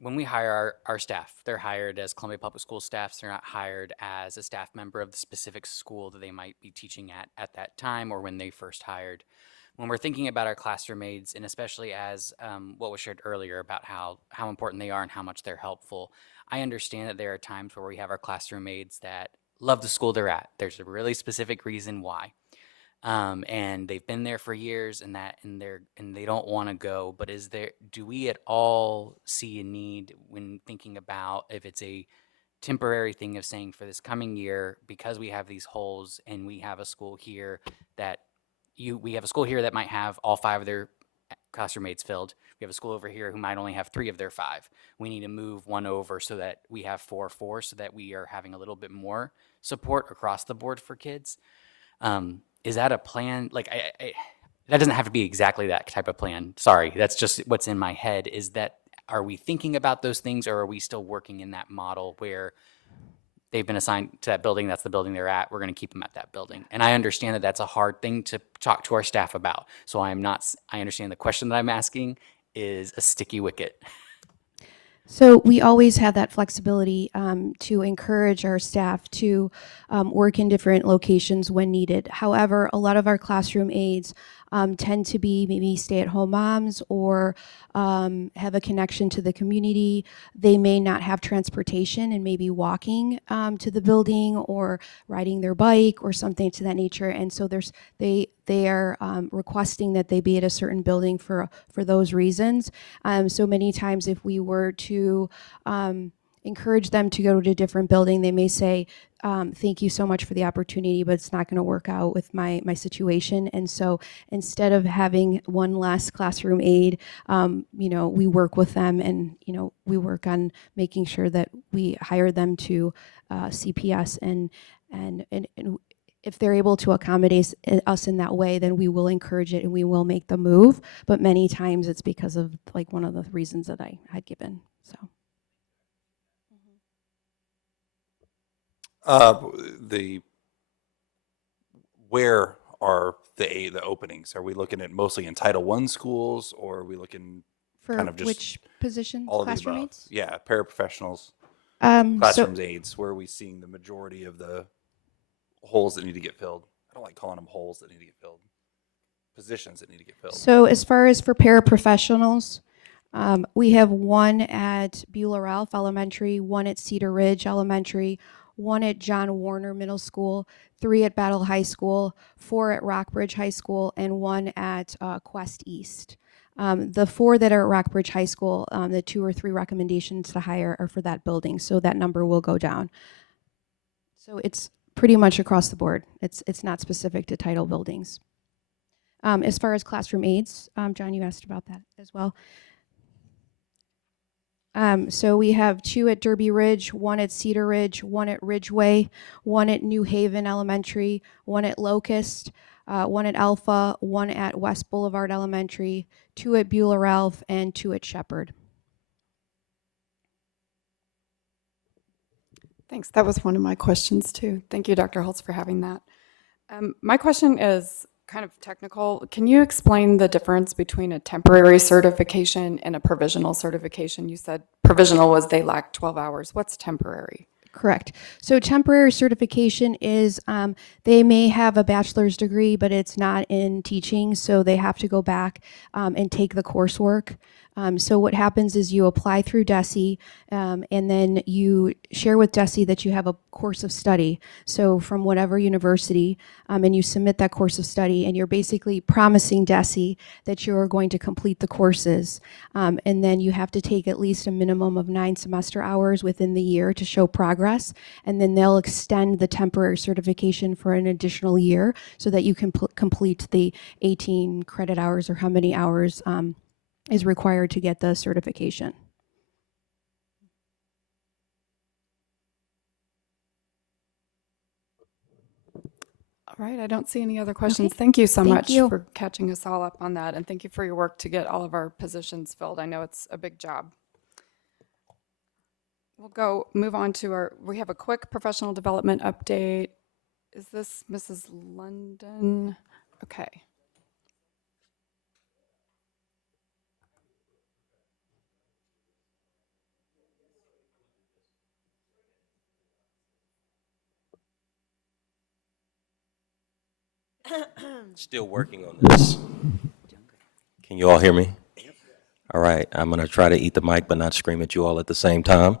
when we hire our staff, they're hired as Columbia Public School staffs. They're not hired as a staff member of the specific school that they might be teaching at that time or when they first hired. When we're thinking about our classroom aides, and especially as what was shared earlier about how important they are and how much they're helpful, I understand that there are times where we have our classroom aides that love the school they're at. There's a really specific reason why. And they've been there for years, and they don't want to go. But do we at all see a need when thinking about if it's a temporary thing of saying for this coming year, because we have these holes and we have a school here that might have all 5 of their classroom aides filled. We have a school over here who might only have 3 of their 5. We need to move one over so that we have 4 so that we are having a little bit more support across the board for kids. Is that a plan? Like, that doesn't have to be exactly that type of plan. Sorry, that's just what's in my head. Are we thinking about those things, or are we still working in that model where they've been assigned to that building, that's the building they're at, we're going to keep them at that building? And I understand that that's a hard thing to talk to our staff about. So I understand the question that I'm asking is a sticky wicket. So we always have that flexibility to encourage our staff to work in different locations when needed. However, a lot of our classroom aides tend to be maybe stay-at-home moms or have a connection to the community. They may not have transportation and may be walking to the building or riding their bike or something to that nature. And so they are requesting that they be at a certain building for those reasons. So many times if we were to encourage them to go to a different building, they may say, thank you so much for the opportunity, but it's not going to work out with my situation. And so instead of having one less classroom aide, we work with them, and we work on making sure that we hire them to CPS, and if they're able to accommodate us in that way, then we will encourage it and we will make the move. But many times it's because of like one of the reasons that I had given. So The where are the openings? Are we looking at mostly in Title I schools, or are we looking for kind of just which position? all of the Classroom above? aides? Yeah, paraprofessionals, So classrooms aides. Where are we seeing the majority of the holes that need to get filled? I don't like calling them holes that need to get filled. Positions that need to get filled. So as far as for paraprofessionals, we have one at Beulah Ralph Elementary, one at Cedar Ridge Elementary, one at John Warner Middle School, 3 at Battle High School, 4 at Rockbridge High School, and 1 at Quest East. The 4 that are at Rockbridge High School, the 2 or 3 recommendations to hire are for that building, so that number will go down. So it's pretty much across the board. It's not specific to title buildings. As far as classroom aides, John, you asked about that as well. So we have 2 at Derby Ridge, 1 at Cedar Ridge, 1 at Ridgeway, 1 at New Haven Elementary, 1 at Locust, 1 at Alpha, 1 at West Boulevard Elementary, 2 at Beulah Ralph, and 2 at Shepherd. Thanks. That was one of my questions too. Thank you, Dr. Holtz, for having that. My question is kind of technical. Can you explain the difference between a temporary certification and a provisional certification? You said provisional was they lacked 12 hours. What's temporary? Correct. So temporary certification is they may have a bachelor's degree, but it's not in teaching, so they have to go back and take the coursework. So what happens is you apply through DESE, and then you share with DESE that you have a course of study, so from whatever university, and you submit that course of study, and you're basically promising DESE that you're going to complete the courses, and then you have to take at least a minimum of 9 semester hours within the year to show progress, and then they'll extend the temporary certification for an additional year so that you can complete the 18 credit hours or how many hours is required to get the certification. All right, I don't see any other questions. Thank you so Thank much you. for catching us all up on that, and thank you for your work to get all of our positions filled. I know it's a big job. We'll move on to we have a quick professional development update. Is this Mrs. London? Okay. Still working on this. Can you all hear me? All right, I'm going to try to eat the mic but not scream at you all at the same time.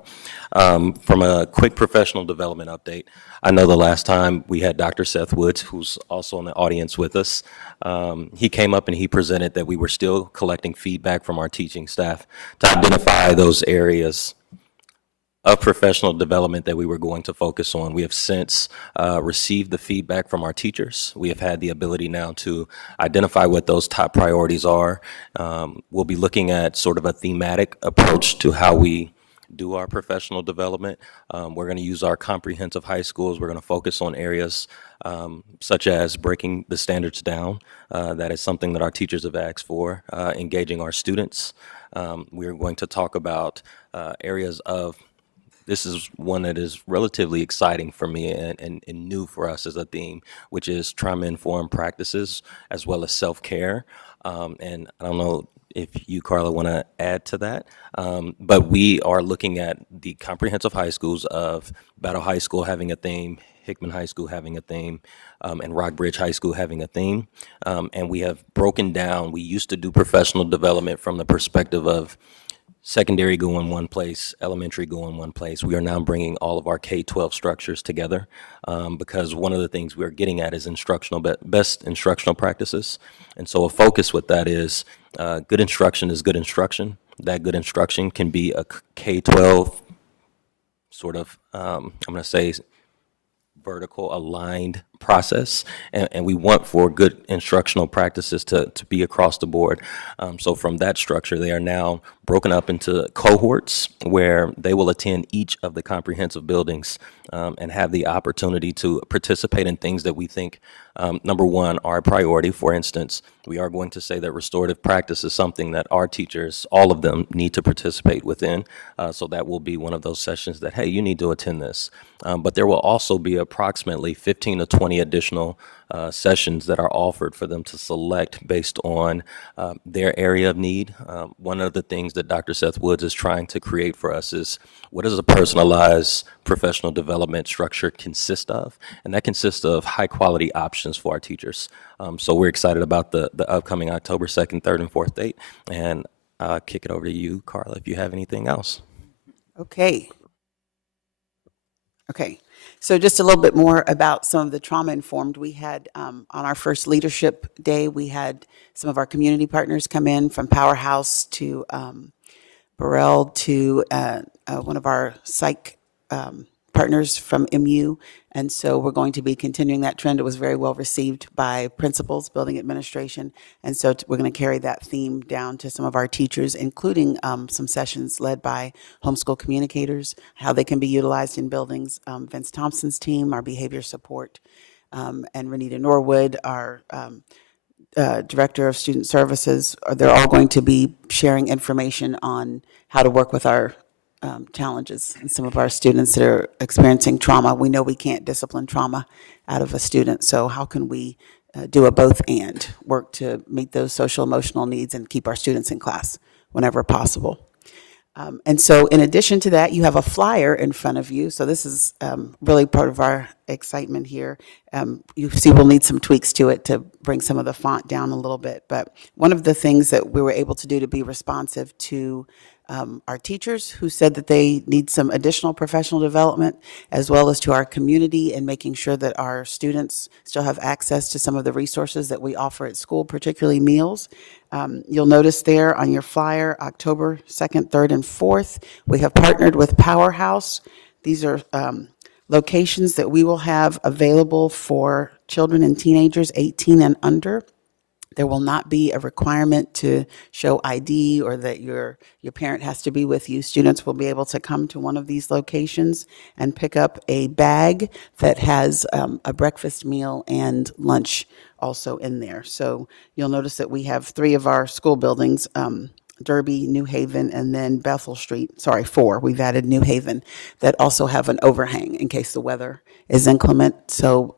From a quick professional development update, I know the last time we had Dr. Seth Woods, who's also in the audience with us, he came up and he presented that we were still collecting feedback from our teaching staff to identify those areas of professional development that we were going to focus on. We have since received the feedback from our teachers. We have had the ability now to identify what those top priorities are. We'll be looking at sort of a thematic approach to how we do our professional development. We're going to use our comprehensive high schools. We're going to focus on areas such as breaking the standards down. That is something that our teachers have asked for, engaging our students. We're going to talk about areas of this is one that is relatively exciting for me and new for us as a theme, which is trauma-informed practices as well as self-care. And I don't know if you, Carla, want to add to that, but we are looking at the comprehensive high schools of Battle High School having a theme, Hickman High School having a theme, and Rockbridge High School having a theme. And we have broken down, we used to do professional development from the perspective of secondary going one place, elementary going one place. We are now bringing all of our K-12 structures together because one of the things we're getting at is best instructional practices. And so a focus with that is good instruction is good instruction. That good instruction can be a K-12 sort of, I'm going to say, vertical aligned process, and we want for good instructional practices to be across the board. So from that structure, they are now broken up into cohorts where they will attend each of the comprehensive buildings and have the opportunity to participate in things that we think, number one, are a priority. For instance, we are going to say that restorative practice is something that our teachers, all of them, need to participate within. So that will be one of those sessions that, hey, you need to attend this. But there will also be approximately 15 to 20 additional sessions that are offered for them to select based on their area of need. One of the things that Dr. Seth Woods is trying to create for us is, what does a personalized professional development structure consist of? And that consists of high quality options for our teachers. So we're excited about the upcoming October 2nd, 3rd, and 4th date. And I'll kick it over to you, Carla, if you have anything else. Okay. Okay. So just a little bit more about some of the trauma informed. We had on our first leadership day, we had some of our community partners come in, from Powerhouse to Burrell to one of our psych partners from MU. And so we're going to be continuing that trend. It was very well received by principals, building administration. And so we're going to carry that theme down to some of our teachers, including some sessions led by homeschool communicators, how they can be utilized in buildings. Vince Thompson's team, our behavior support, and Renita Norwood, our Director of Student Services, they're all going to be sharing information on how to work with our challenges and some of our students that are experiencing trauma. We know we can't discipline trauma out of a student, so how can we do a both and work to meet those social emotional needs and keep our students in class whenever possible. And so in addition to that, you have a flyer in front of you. So this is really part of our excitement here. You see we'll need some tweaks to it to bring some of the font down a little bit. But one of the things that we were able to do to be responsive to our teachers who said that they need some additional professional development, as well as to our community, and making sure that our students still have access to some of the resources that we offer at school, particularly meals. You'll notice there on your flyer, October 2nd, 3rd, and 4th, we have partnered with Powerhouse. These are locations that we will have available for children and teenagers 18 and under. There will not be a requirement to show ID or that your parent has to be with you. Students will be able to come to one of these locations and pick up a bag that has a breakfast meal and lunch also in there. So you'll notice that we have 3 of our school buildings, Derby, New Haven, and then Bethel Street. Sorry, 4. We've added New Haven, that also have an overhang in case the weather is inclement. So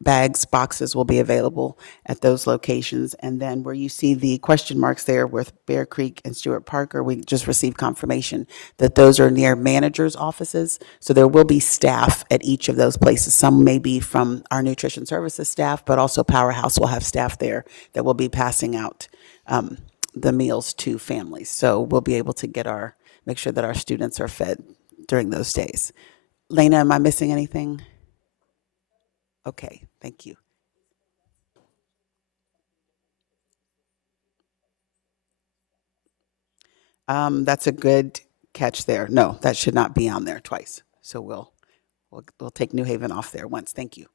bags, boxes will be available at those locations. And then where you see the question marks there with Bear Creek and Stewart Parker, we just received confirmation that those are near managers' offices. So there will be staff at each of those places. Some may be from our nutrition services staff, but also Powerhouse will have staff there that will be passing out the meals to families. So we'll be able to make sure that our students are fed during those days. Lena, am I missing anything? Okay, thank you. That's a good catch there. No, that should not be on there twice. So we'll take New Haven off there once. Thank you.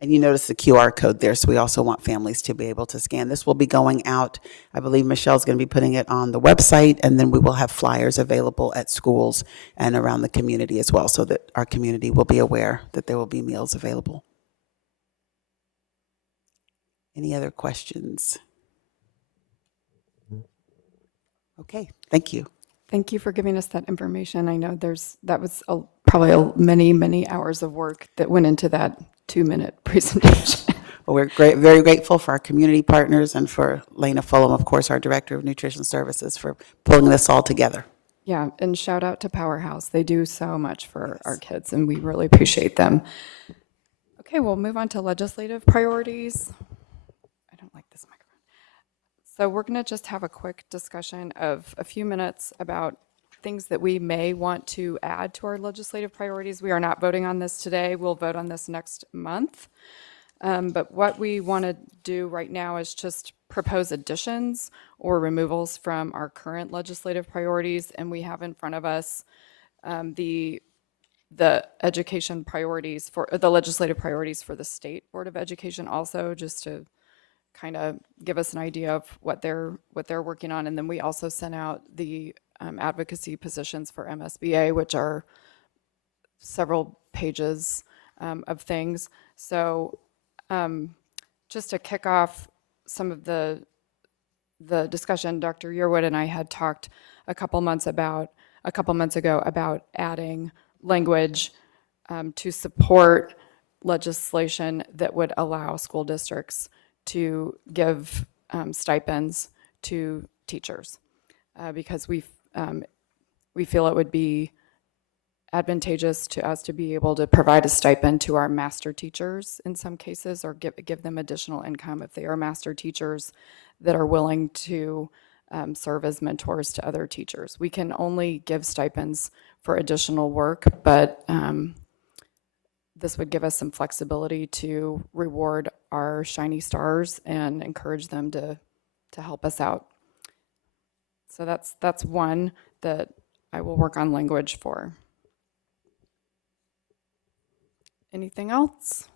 And you notice the QR code there, so we also want families to be able to scan. This will be going out. I believe Michelle's going to be putting it on the website, and then we will have flyers available at schools and around the community as well, so that our community will be aware that there will be meals available. Any other questions? Okay, thank you. Thank you for giving us that information. I know that was probably many hours of work that went into that 2-minute presentation. Well, we're very grateful for our community partners and for Lena Fulham, of course, our Director of Nutrition Services, for pulling this all together. Yeah, and shout out to Powerhouse. They do so much for our kids, and we really appreciate them. Okay, we'll move on to legislative priorities. I don't like this microphone. So we're going to just have a quick discussion of a few minutes about things that we may want to add to our legislative priorities. We are not voting on this today. We'll vote on this next month. But what we want to do right now is just propose additions or removals from our current legislative priorities. And we have in front of us the the education priorities for the legislative priorities for the State Board of Education also, just to kind of give us an idea of what they're working on. And then we also sent out the advocacy positions for MSBA, which are several pages of things. So just to kick off some of the discussion, Dr. Yearwood and I had talked a couple months ago about adding language to support legislation that would allow school districts to give stipends to teachers, because we feel it would be advantageous to us to be able to provide a stipend to our master teachers in some cases, or give them additional income if they are master teachers that are willing to serve as mentors to other teachers. We can only give stipends for additional work, but this would give us some flexibility to reward our shiny stars and encourage them to help us out. So that's one that I will work on language for. Anything else?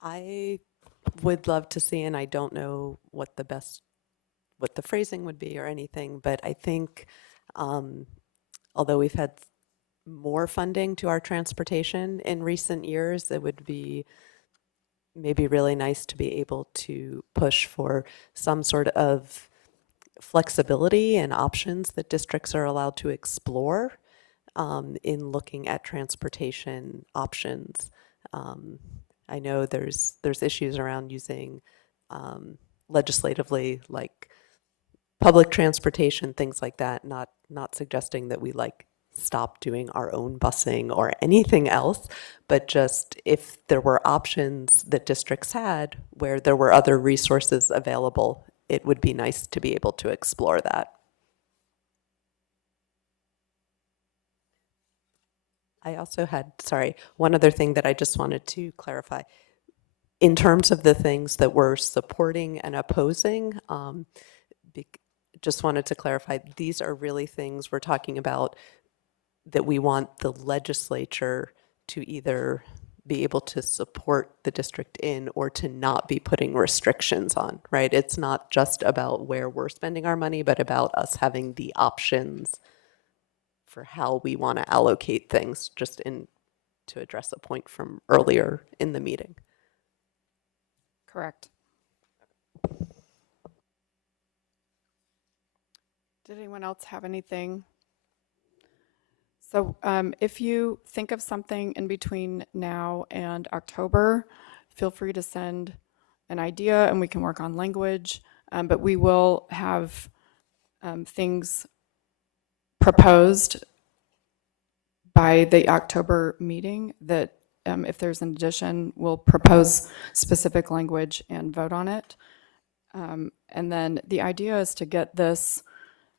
I would love to see, and I don't know what the phrasing would be or anything, but I think although we've had more funding to our transportation in recent years, it would be maybe really nice to be able to push for some sort of flexibility and options that districts are allowed to explore in looking at transportation options. I know there's issues around using legislatively, like public transportation, things like that. Not suggesting that we stop doing our own busing or anything else, but just if there were options that districts had where there were other resources available, it would be nice to be able to explore that. I also had, one other thing that I just wanted to clarify. In terms of the things that we're supporting and opposing, just wanted to clarify, these are really things we're talking about that we want the legislature to either be able to support the district in or to not be putting restrictions on, right? It's not just about where we're spending our money, but about us having the options for how we want to allocate things, just to address a point from earlier in the meeting. Correct. Did anyone else have anything? So if you think of something in between now and October, feel free to send an idea and we can work on language. But we will have things proposed by the October meeting that if there's an addition, we'll propose specific language and vote on it. And then the idea is to get this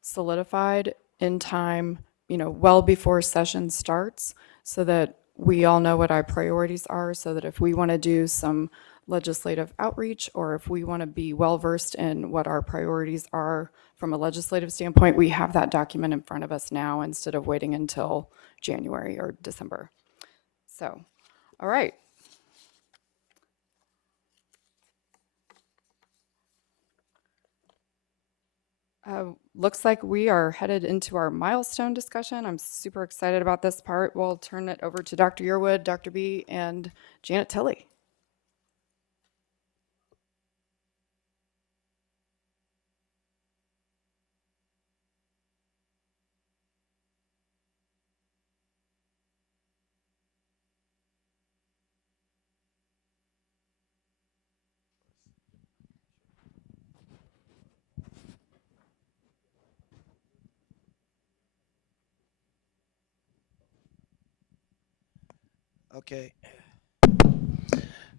solidified in time, well before session starts, so that we all know what our priorities are, so that if we want to do some legislative outreach, or if we want to be well-versed in what our priorities are from a legislative standpoint, we have that document in front of us now instead of waiting until January or December. So, all right. Looks like we are headed into our milestone discussion. I'm super excited about this part. We'll turn it over to Dr. Yearwood, Dr. B, and Janet Tilley. Okay.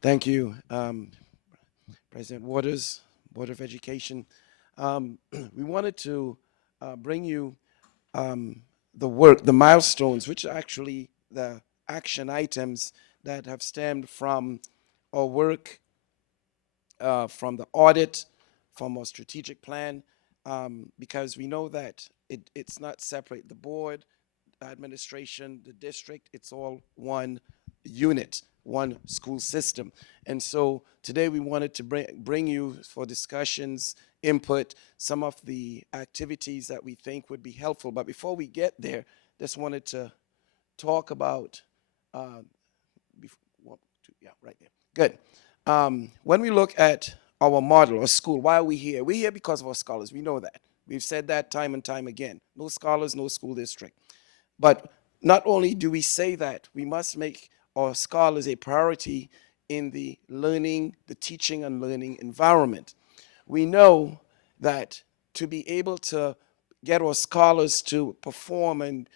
Thank you, President Waters, Board of Education. We wanted to bring you the milestones, which are actually the action items that have stemmed from our work, from the audit, from our strategic plan, because we know that it's not separate. The board, administration, the district, it's all one unit, one school system. And so today we wanted to bring you for discussions, input, some of the activities that we think would be helpful. But before we get there, just wanted to talk about, yeah, right there. Good. When we look at our model or school, why are we here? We're here because of our scholars. We know that. We've said that time and time again. No scholars, no school district. But not only do we say that, we must make our scholars a priority in the learning, the teaching and learning environment. We know that to be able to get our scholars to perform and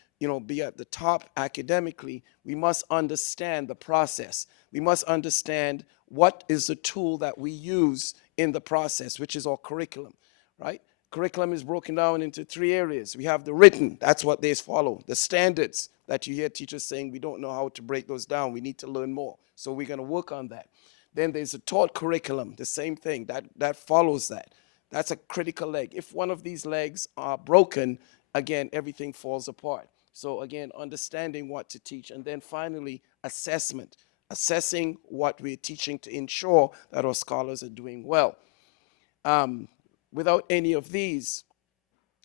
be at the top academically, we must understand the process. We must understand what is the tool that we use in the process, which is our curriculum, right? Curriculum is broken down into 3 areas. We have the written, that's what they follow. The standards that you hear teachers saying, we don't know how to break those down. We need to learn more. So we're going to work on that. Then there's a taught curriculum, the same thing, that follows that. That's a critical leg. If one of these legs are broken, again, everything falls apart. So again, understanding what to teach. And then finally, assessment. Assessing what we're teaching to ensure that our scholars are doing well. Without any of these,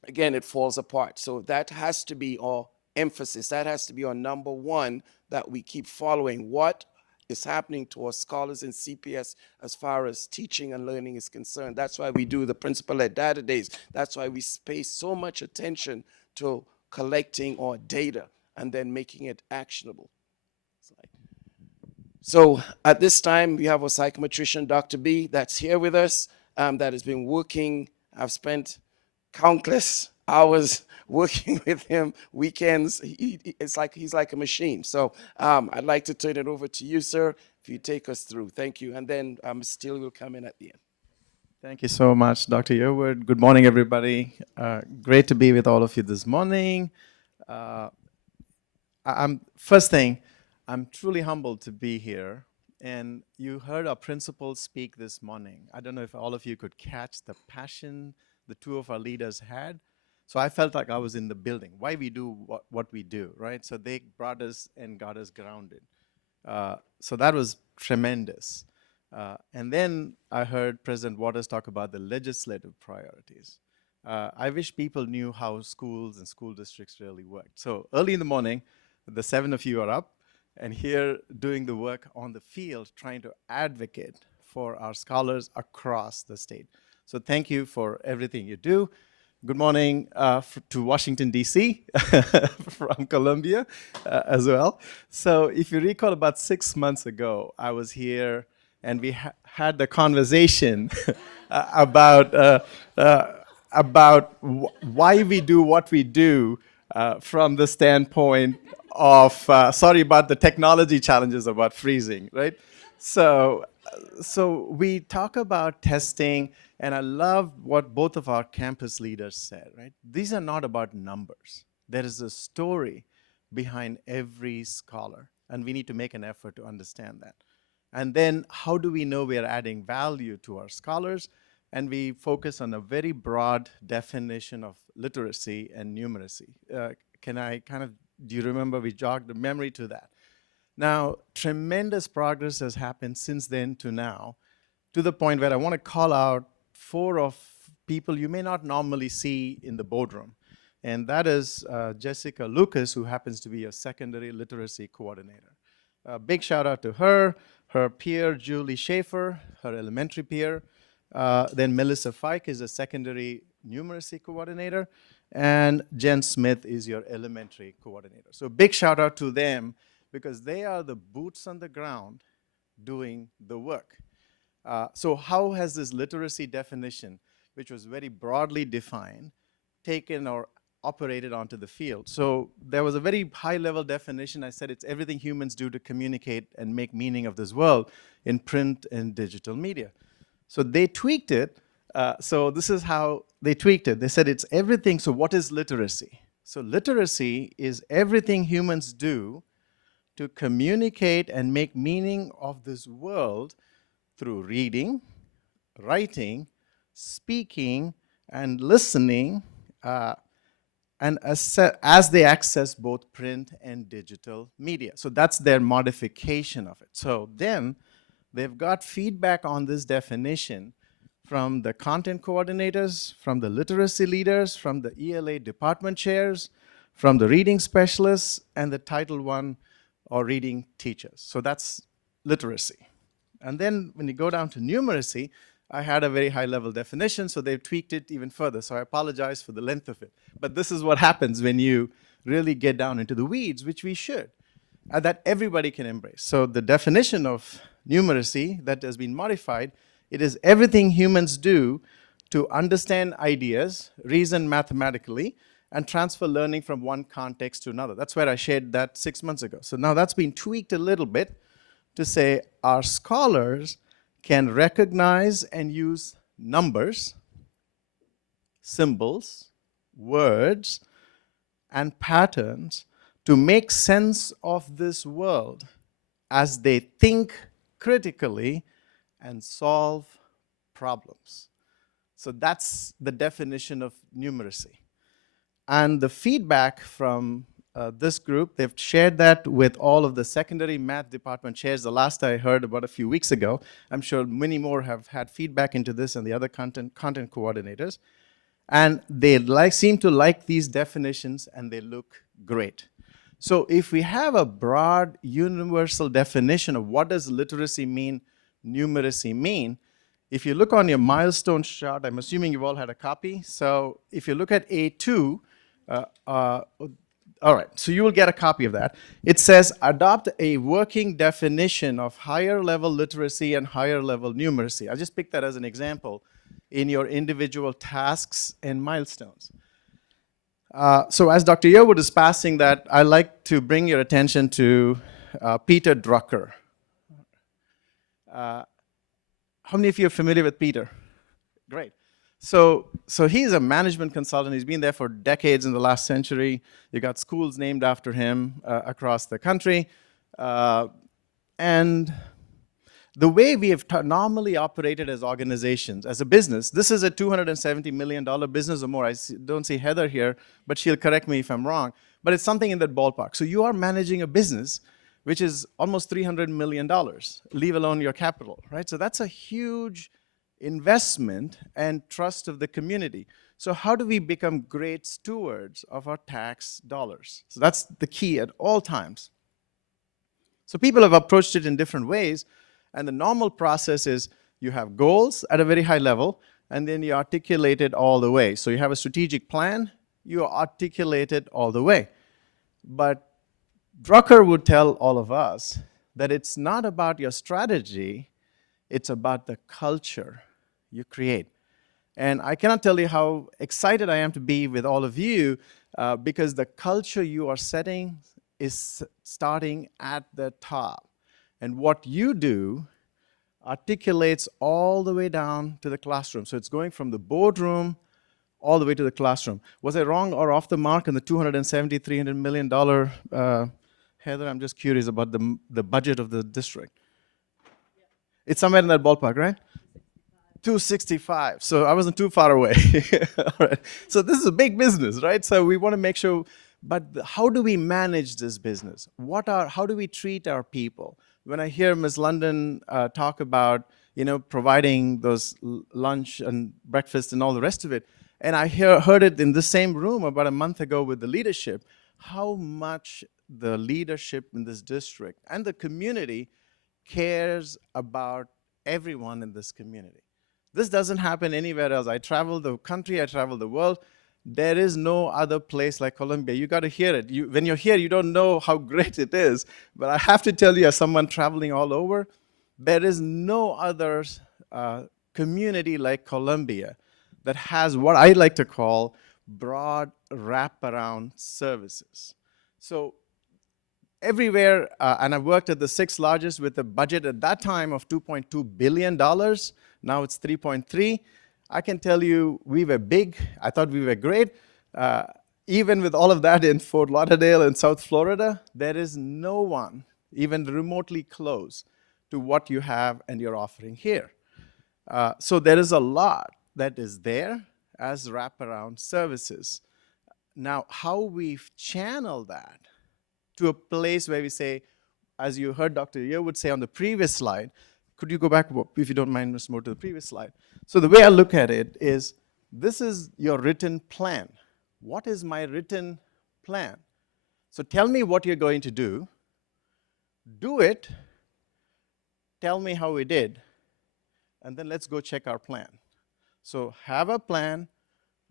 again, it falls apart. So that has to be our emphasis. That has to be our number one that we keep following. What is happening to our scholars in CPS as far as teaching and learning is concerned. That's why we do the principal-led data days. That's why we pay so much attention to collecting our data and then making it actionable. So at this time, we have a psychometrician, Dr. B, that's here with us, that has been working. I've spent countless hours working with him, weekends. He's like a machine. So I'd like to turn it over to you, sir, if you take us through. Thank you. And then Steele will come in at the end. Thank you so much, Dr. Yearwood. Good morning, everybody. Great to be with all of you this morning. First thing, I'm truly humbled to be here. And you heard our principal speak this morning. I don't know if all of you could catch the passion the 2 of our leaders had. So I felt like I was in the building. Why we do what we do, right? So they brought us and got us grounded. So that was tremendous. And then I heard President Waters talk about the legislative priorities. I wish people knew how schools and school districts really work. So early in the morning, the 7 of you are up and here doing the work on the field, trying to advocate for our scholars across the state. So thank you for everything you do. Good morning to Washington, D.C. from Columbia as well. So if you recall, about 6 months ago, I was here and we had the conversation about why we do what we do from the standpoint of, sorry about the technology challenges about freezing, right? So we talk about testing, and I love what both of our campus leaders said, right? These are not about numbers. There is a story behind every scholar, and we need to make an effort to understand that. And then how do we know we are adding value to our scholars? And we focus on a very broad definition of literacy and numeracy. Do you remember we jogged the memory to that? Now, tremendous progress has happened since then to now, to the point where I want to call out 4 of people you may not normally see in the boardroom. And that is Jessica Lucas, who happens to be a secondary literacy coordinator. A big shout out to her peer, Julie Schaefer, her elementary peer. Then Melissa Fike is a secondary numeracy coordinator. And Jen Smith is your elementary coordinator. So big shout out to them, because they are the boots on the ground doing the work. So how has this literacy definition, which was very broadly defined, taken or operated onto the field? So there was a very high-level definition. I said it's everything humans do to communicate and make meaning of this world in print and digital media. So they tweaked it. So this is how they tweaked it. They said it's everything. So what is literacy? So literacy is everything humans do to communicate and make meaning of this world through reading, writing, speaking, and listening and as they access both print and digital media. So that's their modification of it. So then they've got feedback on this definition from the content coordinators, from the literacy leaders, from the ELA department chairs, from the reading specialists, and the Title I or reading teachers. So that's literacy. And then when you go down to numeracy, I had a very high level definition, so they've tweaked it even further. So I apologize for the length of it. But this is what happens when you really get down into the weeds, which we should, that everybody can embrace. So the definition of numeracy that has been modified, it is everything humans do to understand ideas, reason mathematically, and transfer learning from one context to another. That's where I shared that 6 months ago. So now that's been tweaked a little bit to say our scholars can recognize and use numbers, symbols, words, and patterns to make sense of this world as they think critically and solve problems. So that's the definition of numeracy. And the feedback from this group, they've shared that with all of the secondary math department chairs. The last I heard about a few weeks ago. I'm sure many more have had feedback into this and the other content coordinators. And they seem to like these definitions and they look great. So if we have a broad universal definition of what does literacy mean, numeracy mean, if you look on your milestone chart, I'm assuming you've all had a copy. So if you look at A2, all right, so you will get a copy of that. It says adopt a working definition of higher level literacy and higher level numeracy. I just picked that as an example in your individual tasks and milestones. So as Dr. Yearwood is passing that, I'd like to bring your attention to Peter Drucker. How many of you are familiar with Peter? Great. So he's a management consultant. He's been there for decades in the last century. You got schools named after him across the country. And the way we have normally operated as organizations, as a business, this is a $270 million business or more. I don't see Heather here, but she'll correct me if I'm wrong. But it's something in that ballpark. So you are managing a business which is almost $300 million, leave alone your capital, right? So that's a huge investment and trust of the community. So how do we become great stewards of our tax dollars? So that's the key at all times. So people have approached it in different ways, and the normal process is you have goals at a very high level, and then you articulate it all the way. So you have a strategic plan, you articulate it all the way. But Drucker would tell all of us that it's not about your strategy, it's about the culture you create. And I cannot tell you how excited I am to be with all of you because the culture you are setting is starting at the top. And what you do articulates all the way down to the classroom. So it's going from the boardroom all the way to the classroom. Was I wrong or off the mark in the $270, $300 million? Heather, I'm just curious about the budget of the district. It's somewhere in that ballpark, right? 265. So I wasn't too far away. All right. So this is a big business, right? So we want to make sure, but how do we manage this business? How do we treat our people? When I hear Ms. London talk about, providing those lunch and breakfast and all the rest of it, and I heard it in the same room about a month ago with the leadership, how much the leadership in this district and the community cares about everyone in this community. This doesn't happen anywhere else. I travel the country, I travel the world. There is no other place like Colombia. You got to hear it. When you're here, you don't know how great it is. But I have to tell you, as someone traveling all over, there is no other community like Colombia that has what I like to call broad wraparound services. So everywhere, and I've worked at the 6th largest with a budget at that time of $2.2 billion. Now it's 3.3. I can tell you we were big. I thought we were great. Even with all of that in Fort Lauderdale and South Florida, there is no one even remotely close to what you have and you're offering here. So there is a lot that is there as wraparound services. Now, how we channel that to a place where we say, as you heard Dr. Yearwood say on the previous slide, could you go back, if you don't mind, Mr. Moore, to the previous slide? So the way I look at it is, this is your written plan. What is my written plan? So tell me what you're going to do it, tell me how we did, and then let's go check our plan. So have a plan,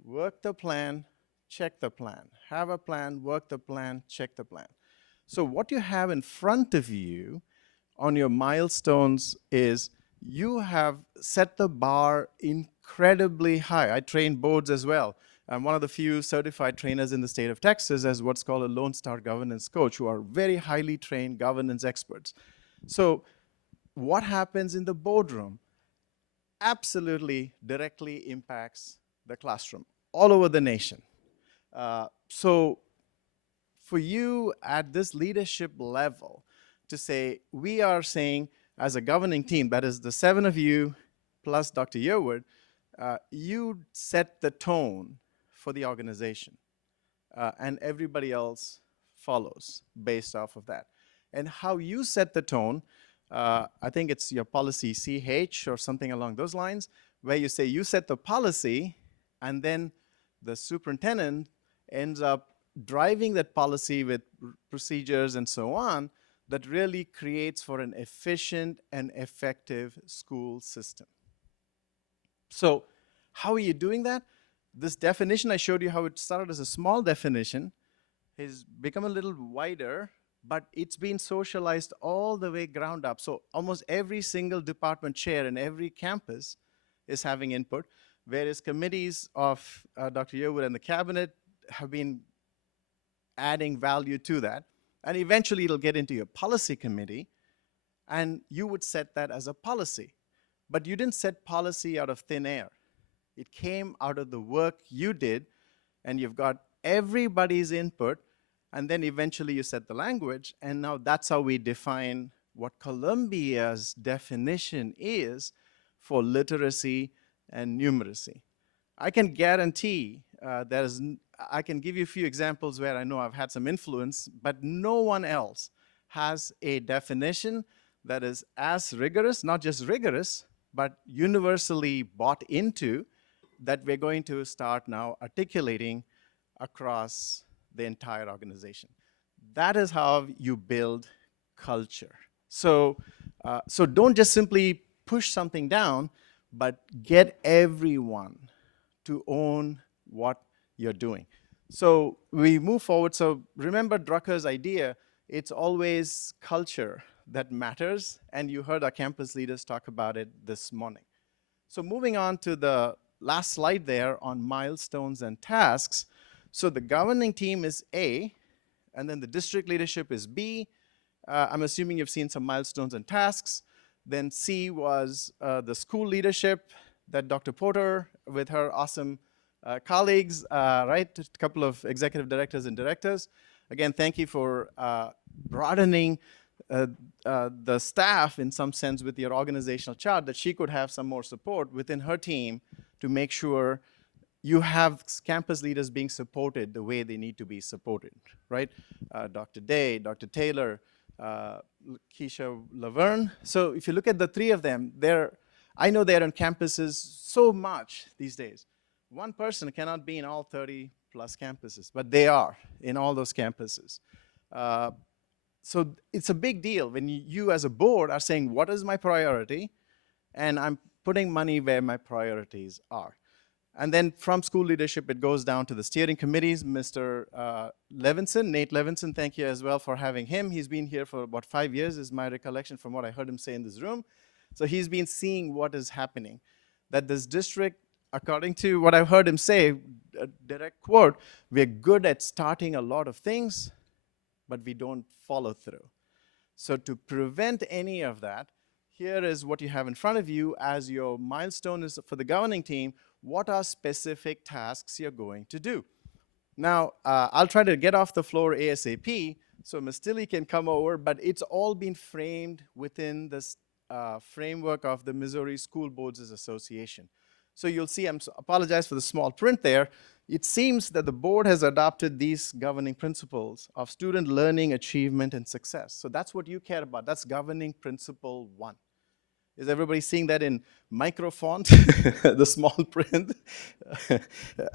work the plan, check the plan. Have a plan, work the plan, check the plan. So what you have in front of you on your milestones is you have set the bar incredibly high. I train boards as well. I'm one of the few certified trainers in the state of Texas as what's called a Lone Star governance coach, who are very highly trained governance experts. So what happens in the boardroom absolutely directly impacts the classroom all over the nation. So for you at this leadership level to say, we are saying as a governing team, that is the 7 of you plus Dr. Yearwood, you set the tone for the organization, and everybody else follows based off of that. And how you set the tone, I think it's your policy CH or something along those lines, where you say you set the policy, and then the superintendent ends up driving that policy with procedures and so on, that really creates for an efficient and effective school system. So how are you doing that? This definition I showed you, how it started as a small definition, has become a little wider, but it's been socialized all the way ground up. So almost every single department chair in every campus is having input. Various committees of Dr. Yearwood and the cabinet have been adding value to that. And eventually it'll get into your policy committee, and you would set that as a policy. But you didn't set policy out of thin air. It came out of the work you did, and you've got everybody's input, and then eventually you set the language, and now that's how we define what Columbia's definition is for literacy and numeracy. I can guarantee I can give you a few examples where I know I've had some influence, but no one else has a definition that is as rigorous, not just rigorous, but universally bought into, that we're going to start now articulating across the entire organization. That is how you build culture. So, so don't just simply push something down, but get everyone to own what you're doing. So we move forward. So remember Drucker's idea, it's always culture that matters, and you heard our campus leaders talk about it this morning. So moving on to the last slide there on milestones and tasks. So the governing team is A, and then the district leadership is B. I'm assuming you've seen some milestones and tasks. Then C was the school leadership that Dr. Porter, with her awesome colleagues, right, a couple of executive directors and directors. Again, thank you for broadening the staff in some sense with your organizational chart, that she could have some more support within her team to make sure you have campus leaders being supported the way they need to be supported, right? Dr. Day, Dr. Taylor, Keisha Laverne. So if you look at the three of them, I know they're on campuses so much these days. One person cannot be in all 30 plus campuses, but they are in all those campuses. So it's a big deal when you as a board are saying, what is my priority? And I'm putting money where my priorities are. And then from school leadership, it goes down to the steering committees. Mr. Levinson, Nate Levinson, thank you as well for having him. He's been here for about 5 years, is my recollection from what I heard him say in this room. So he's been seeing what is happening. That this district, according to what I've heard him say, a direct quote, we're good at starting a lot of things, but we don't follow through. So to prevent any of that, here is what you have in front of you as your milestone is for the governing team. What are specific tasks you're going to do? Now, I'll try to get off the floor ASAP so Ms. Tilley can come over, but it's all been framed within this framework of the Missouri School Boards Association. So you'll see, apologize for the small print there. It seems that the board has adopted these governing principles of student learning, achievement, and success. So that's what you care about. That's governing principle 1. Is everybody seeing that in micro font, the small print?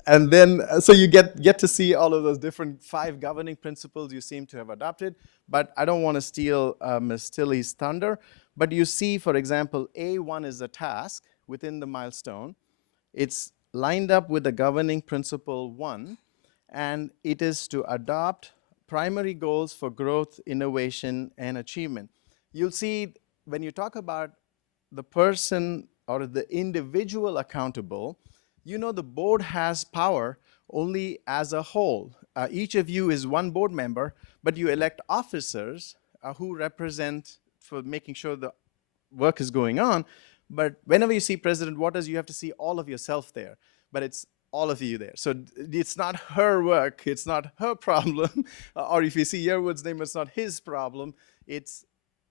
And then, so you get to see all of those different 5 governing principles you seem to have adopted. But I don't want to steal Ms. Tilley's thunder. But you see, for example, A1 is a task within the milestone. It's lined up with the governing principle 1, and it is to adopt primary goals for growth, innovation, and achievement. You'll see when you talk about the person or the individual accountable, you know the board has power only as a whole. Each of you is one board member, but you elect officers who represent for making sure the work is going on. But whenever you see President Waters, you have to see all of yourself there. But it's all of you there. So it's not her work, it's not her problem. Or if you see Yearwood's name, it's not his problem. It's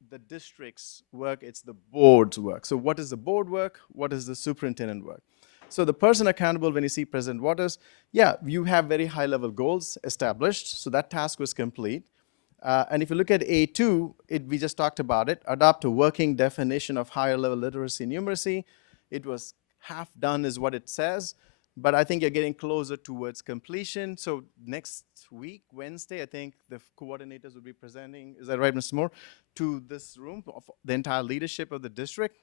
the district's work, it's the board's work. So what is the board work? What is the superintendent work? So the person accountable, when you see President Waters, yeah, you have very high level goals established. So that task was complete. And if you look at A2, we just talked about it, adopt a working definition of higher level literacy and numeracy. It was half done is what it says, but I think you're getting closer towards completion. So next week, Wednesday, I think the coordinators will be presenting, is that right, Mr. Moore, to this room, of the entire leadership of the district.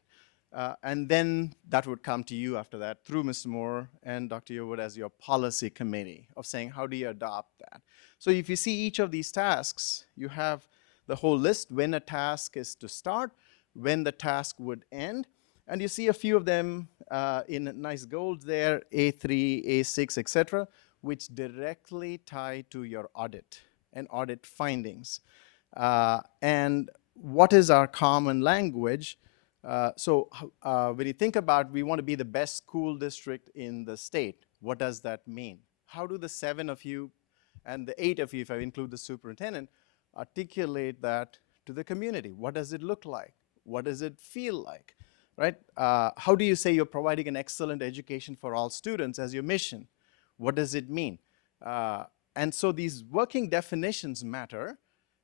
And then that would come to you after that through Mr. Moore and Dr. Yearwood as your policy committee of saying, how do you adopt that? So if you see each of these tasks, you have the whole list, when a task is to start, when the task would end, and you see a few of them in nice gold there, A3, A6, etc., which directly tie to your audit and audit findings. And what is our common language? So when you think about, we want to be the best school district in the state, what does that mean? How do the 7 of you and the 8 of you, if I include the superintendent, articulate that to the community? What does it look like? What does it feel like, right? How do you say you're providing an excellent education for all students as your mission? What does it mean? And so these working definitions matter.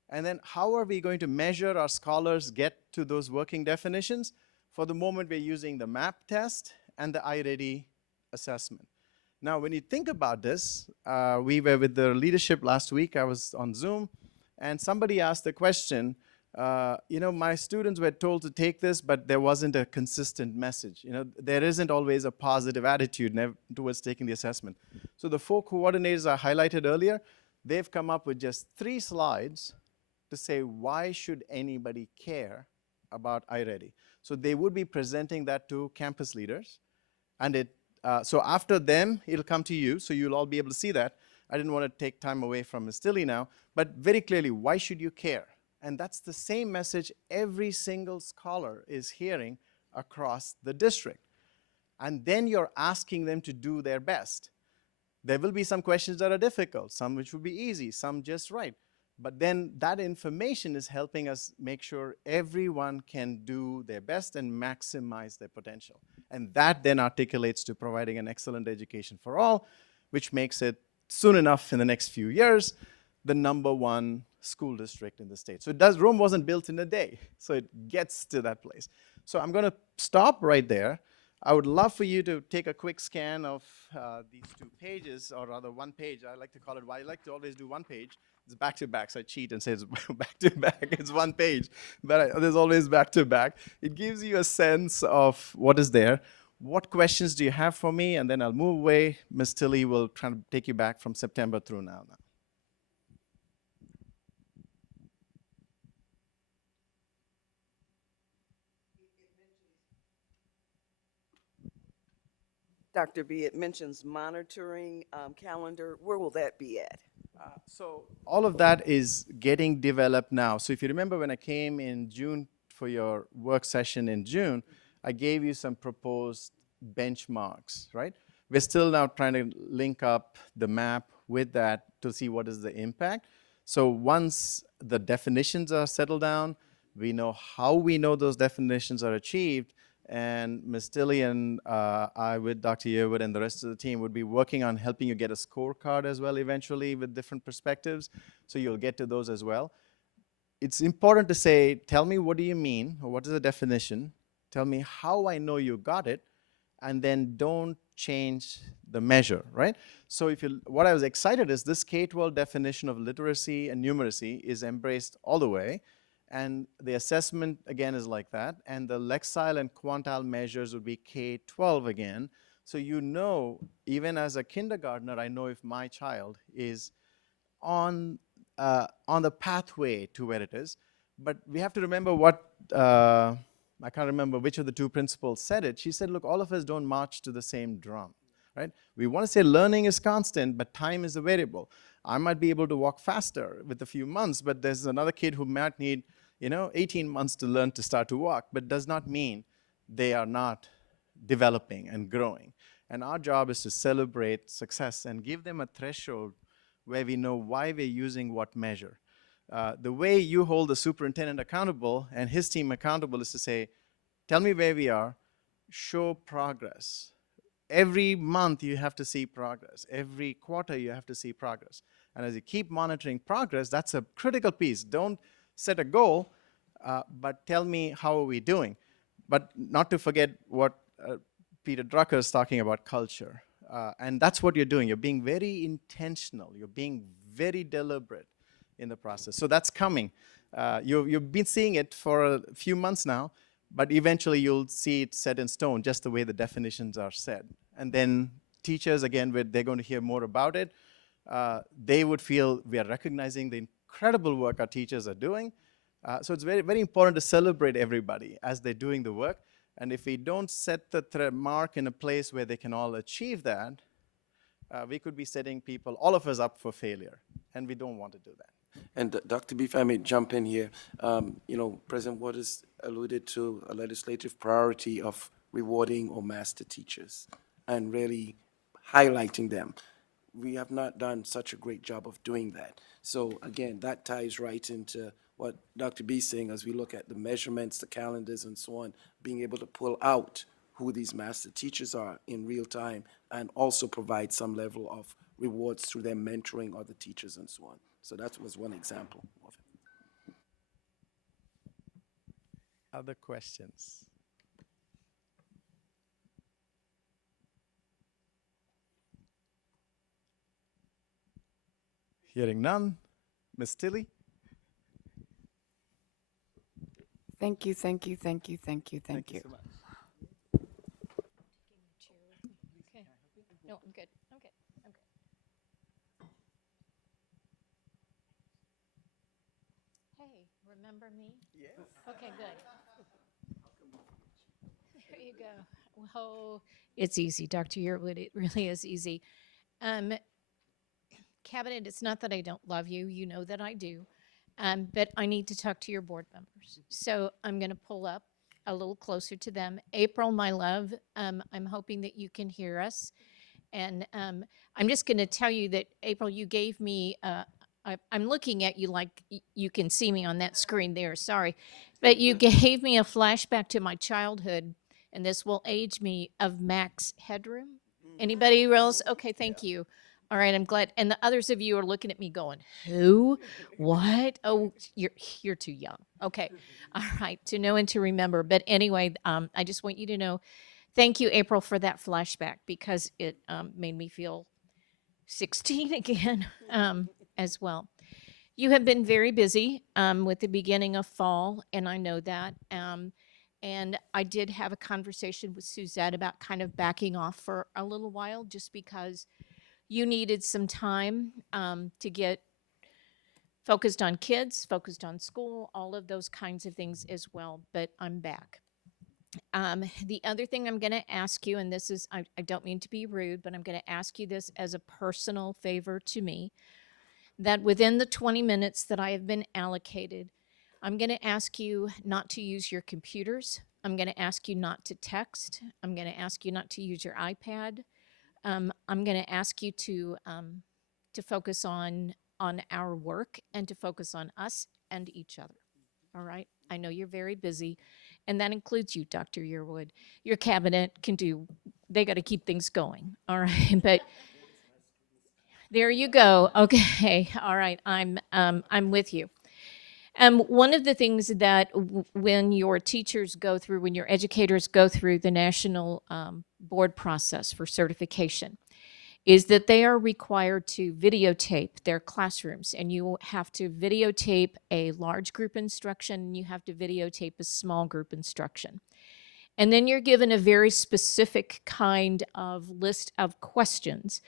And then how are we going to measure our scholars get to those working definitions? For the moment, we're using the MAP test and the iReady assessment. Now, when you think about this, we were with the leadership last week. I was on Zoom, and somebody asked the question, you know, my students were told to take this, but there wasn't a consistent message. You know, there isn't always a positive attitude towards taking the assessment. So the 4 coordinators I highlighted earlier, they've come up with just 3 slides to say, why should anybody care about iReady? So they would be presenting that to campus leaders, and so after them, it'll come to you, so you'll all be able to see that. I didn't want to take time away from Ms. Tilley now, but very clearly, why should you care? And that's the same message every single scholar is hearing across the district. And then you're asking them to do their best. There will be some questions that are difficult, some which will be easy, some just right. But then that information is helping us make sure everyone can do their best and maximize their potential. And that then articulates to providing an excellent education for all, which makes it soon enough in the next few years, the #1 school district in the state. So Rome wasn't built in a day, so it gets to that place. So I'm gonna stop right there. I would love for you to take a quick scan of these 2 pages, or rather 1 page. I like to call it, I like to always do 1 page. It's back to back, so I cheat and say it's back to back. It's 1 page, but there's always back to back. It gives you a sense of what is there. What questions do you have for me? And then I'll move away. Ms. Tilley will try to take you back from September through now. Dr. B, it mentions monitoring calendar. Where will that be at? So all of that is getting developed now. So if you remember when I came in June for your work session in June, I gave you some proposed benchmarks, right? We're still now trying to link up the map with that to see what is the impact. So once the definitions are settled down, we know how we know those definitions are achieved, And Ms. Tilly and I, with Dr. Yearwood and the rest of the team, would be working on helping you get a scorecard as well eventually with different perspectives. So you'll get to those as well. It's important to say, tell me what do you mean, or what is the definition? Tell me how I know you got it, and then don't change the measure, right? So what I was excited is this K-12 definition of literacy and numeracy is embraced all the way. And the assessment, again, is like that. And the Lexile and quantile measures would be K-12 again. So you know, even as a kindergartner, I know if my child is on the pathway to where it is. But we have to remember what, I can't remember which of the two principals said it. She said, look, all of us don't march to the same drum, right? We want to say learning is constant, but time is a variable. I might be able to walk faster with a few months, but there's another kid who might need 18 months to learn to start to walk, but does not mean they are not developing and growing. And our job is to celebrate success and give them a threshold where we know why we're using what measure. The way you hold the superintendent accountable and his team accountable is to say, tell me where we are, show progress. Every month you have to see progress. Every quarter you have to see progress. And as you keep monitoring progress, that's a critical piece. Don't set a goal, but tell me how are we doing. But not to forget what Peter Drucker is talking about, culture. And that's what you're doing. You're being very intentional. You're being very deliberate in the process. So that's coming. You've been seeing it for a few months now, but eventually you'll see it set in stone, just the way the definitions are set. And then teachers, again, they're going to hear more about it. They would feel we are recognizing the incredible work our teachers are doing. So it's very, very important to celebrate everybody as they're doing the work. And if we don't set the mark in a place where they can all achieve that, we could be setting people, all of us, up for failure. And we don't want to do that. And Dr. B, if I may jump in here, President Waters alluded to a legislative priority of rewarding our master teachers and really highlighting them. We have not done such a great job of doing that. So again, that ties right into what Dr. B is saying as we look at the measurements, the calendars, and so on, being able to pull out who these master teachers are in real time and also provide some level of rewards through their mentoring other teachers and so on. So that was one example of it. Other questions? Hearing none. Ms. Tilly? Thank you, thank you, thank you, thank you, thank you. So much. Okay. No, I'm good. I'm good. I'm good. Hey, remember me? Yes. Okay, good. There you go. Whoa, it's easy, Dr. Yearwood. It really is easy. Cabinet, it's not that I don't love you. You know that I do. But I need to talk to your board members. So I'm going to pull up a little closer to them. April, my love, I'm hoping that you can hear us. And I'm just going to tell you that, April, you gave me, I'm looking at you like you can see me on that screen there, sorry. But you gave me a flashback to my childhood, and this will age me, of Max Headroom. Anybody else? Okay, thank you. All right, I'm glad. And the others of you are looking at me going, who? What? Oh, you're too young. Okay. All right, to know and to remember. But anyway, I just want you to know, thank you, April, for that flashback, because it made me feel 16 again as well. You have been very busy with the beginning of fall, and I know that. And I did have a conversation with Suzette about kind of backing off for a little while, just because you needed some time to get focused on kids, focused on school, all of those kinds of things as well. But I'm back. The other thing I'm going to ask you, and this is, I don't mean to be rude, but I'm going to ask you this as a personal favor to me, that within the 20 minutes that I have been allocated, I'm going to ask you not to use your computers. I'm going to ask you not to text. I'm going to ask you not to use your iPad. I'm going to ask you to focus on our work and to focus on us and each other. All right. I know you're very busy, and that includes you, Dr. Yearwood. Your cabinet can do, they got to keep things going. All right. But there you go. Okay. All right. I'm with you. One of the things that when your teachers go through, when your educators go through the national board process for certification, is that they are required to videotape their classrooms, and you have to videotape a large group instruction, and you have to videotape a small group instruction. And then you're given a very specific kind of list of questions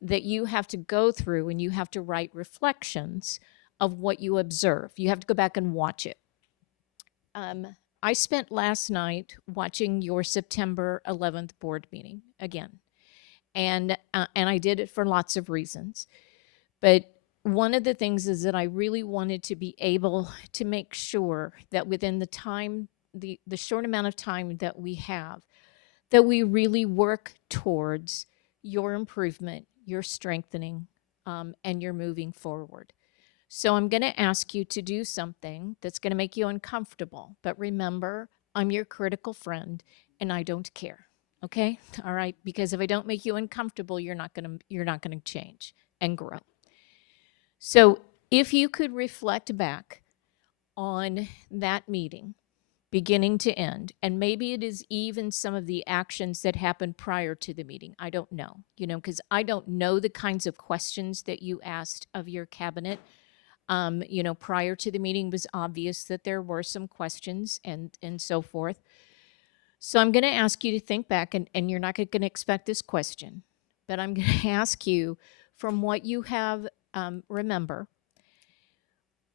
that you have to go through, and you have to write reflections of what you observe. You have to go back and watch it. I spent last night watching your September 11th board meeting again. And I did it for lots of reasons. But one of the things is that I really wanted to be able to make sure that within the time, the short amount of time that we have, that we really work towards your improvement, your strengthening, and your moving forward. So I'm going to ask you to do something that's going to make you uncomfortable. But remember, I'm your critical friend, and I don't care. Okay? All right? Because if I don't make you uncomfortable, you're not going to change and grow. So if you could reflect back on that meeting, beginning to end, and maybe it is even some of the actions that happened prior to the meeting. I don't know, because I don't know the kinds of questions that you asked of your cabinet. Prior to the meeting, it was obvious that there were some questions and so forth. So I'm going to ask you to think back, and you're not going to expect this question, but I'm going to ask you, from what you have remember,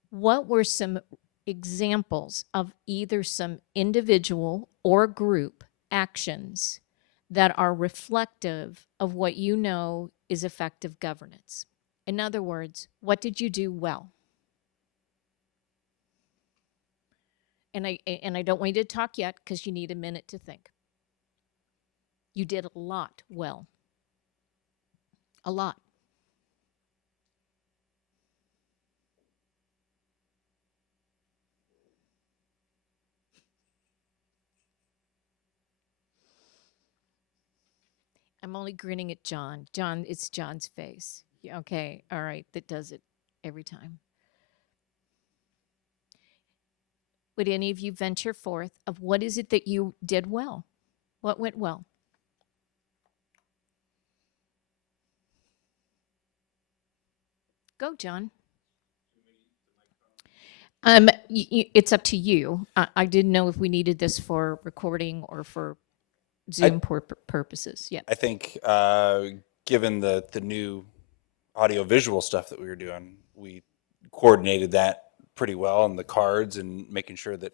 what were some examples of either some individual or group actions that are reflective of what you know is effective governance? In other words, what did you do well? And I don't want you to talk yet because you need a minute to think. You did a lot well. A lot. I'm only grinning at John. John, it's John's face. Yeah, okay, all right, that does it every time. Would any of you venture forth of what is it that you did well? What went well? Go, John. It's up to you. I didn't know if we needed this for recording or for Zoom purposes. Yeah. I think given the new audio visual stuff that we were doing, we coordinated that pretty well, and the cards and making sure that,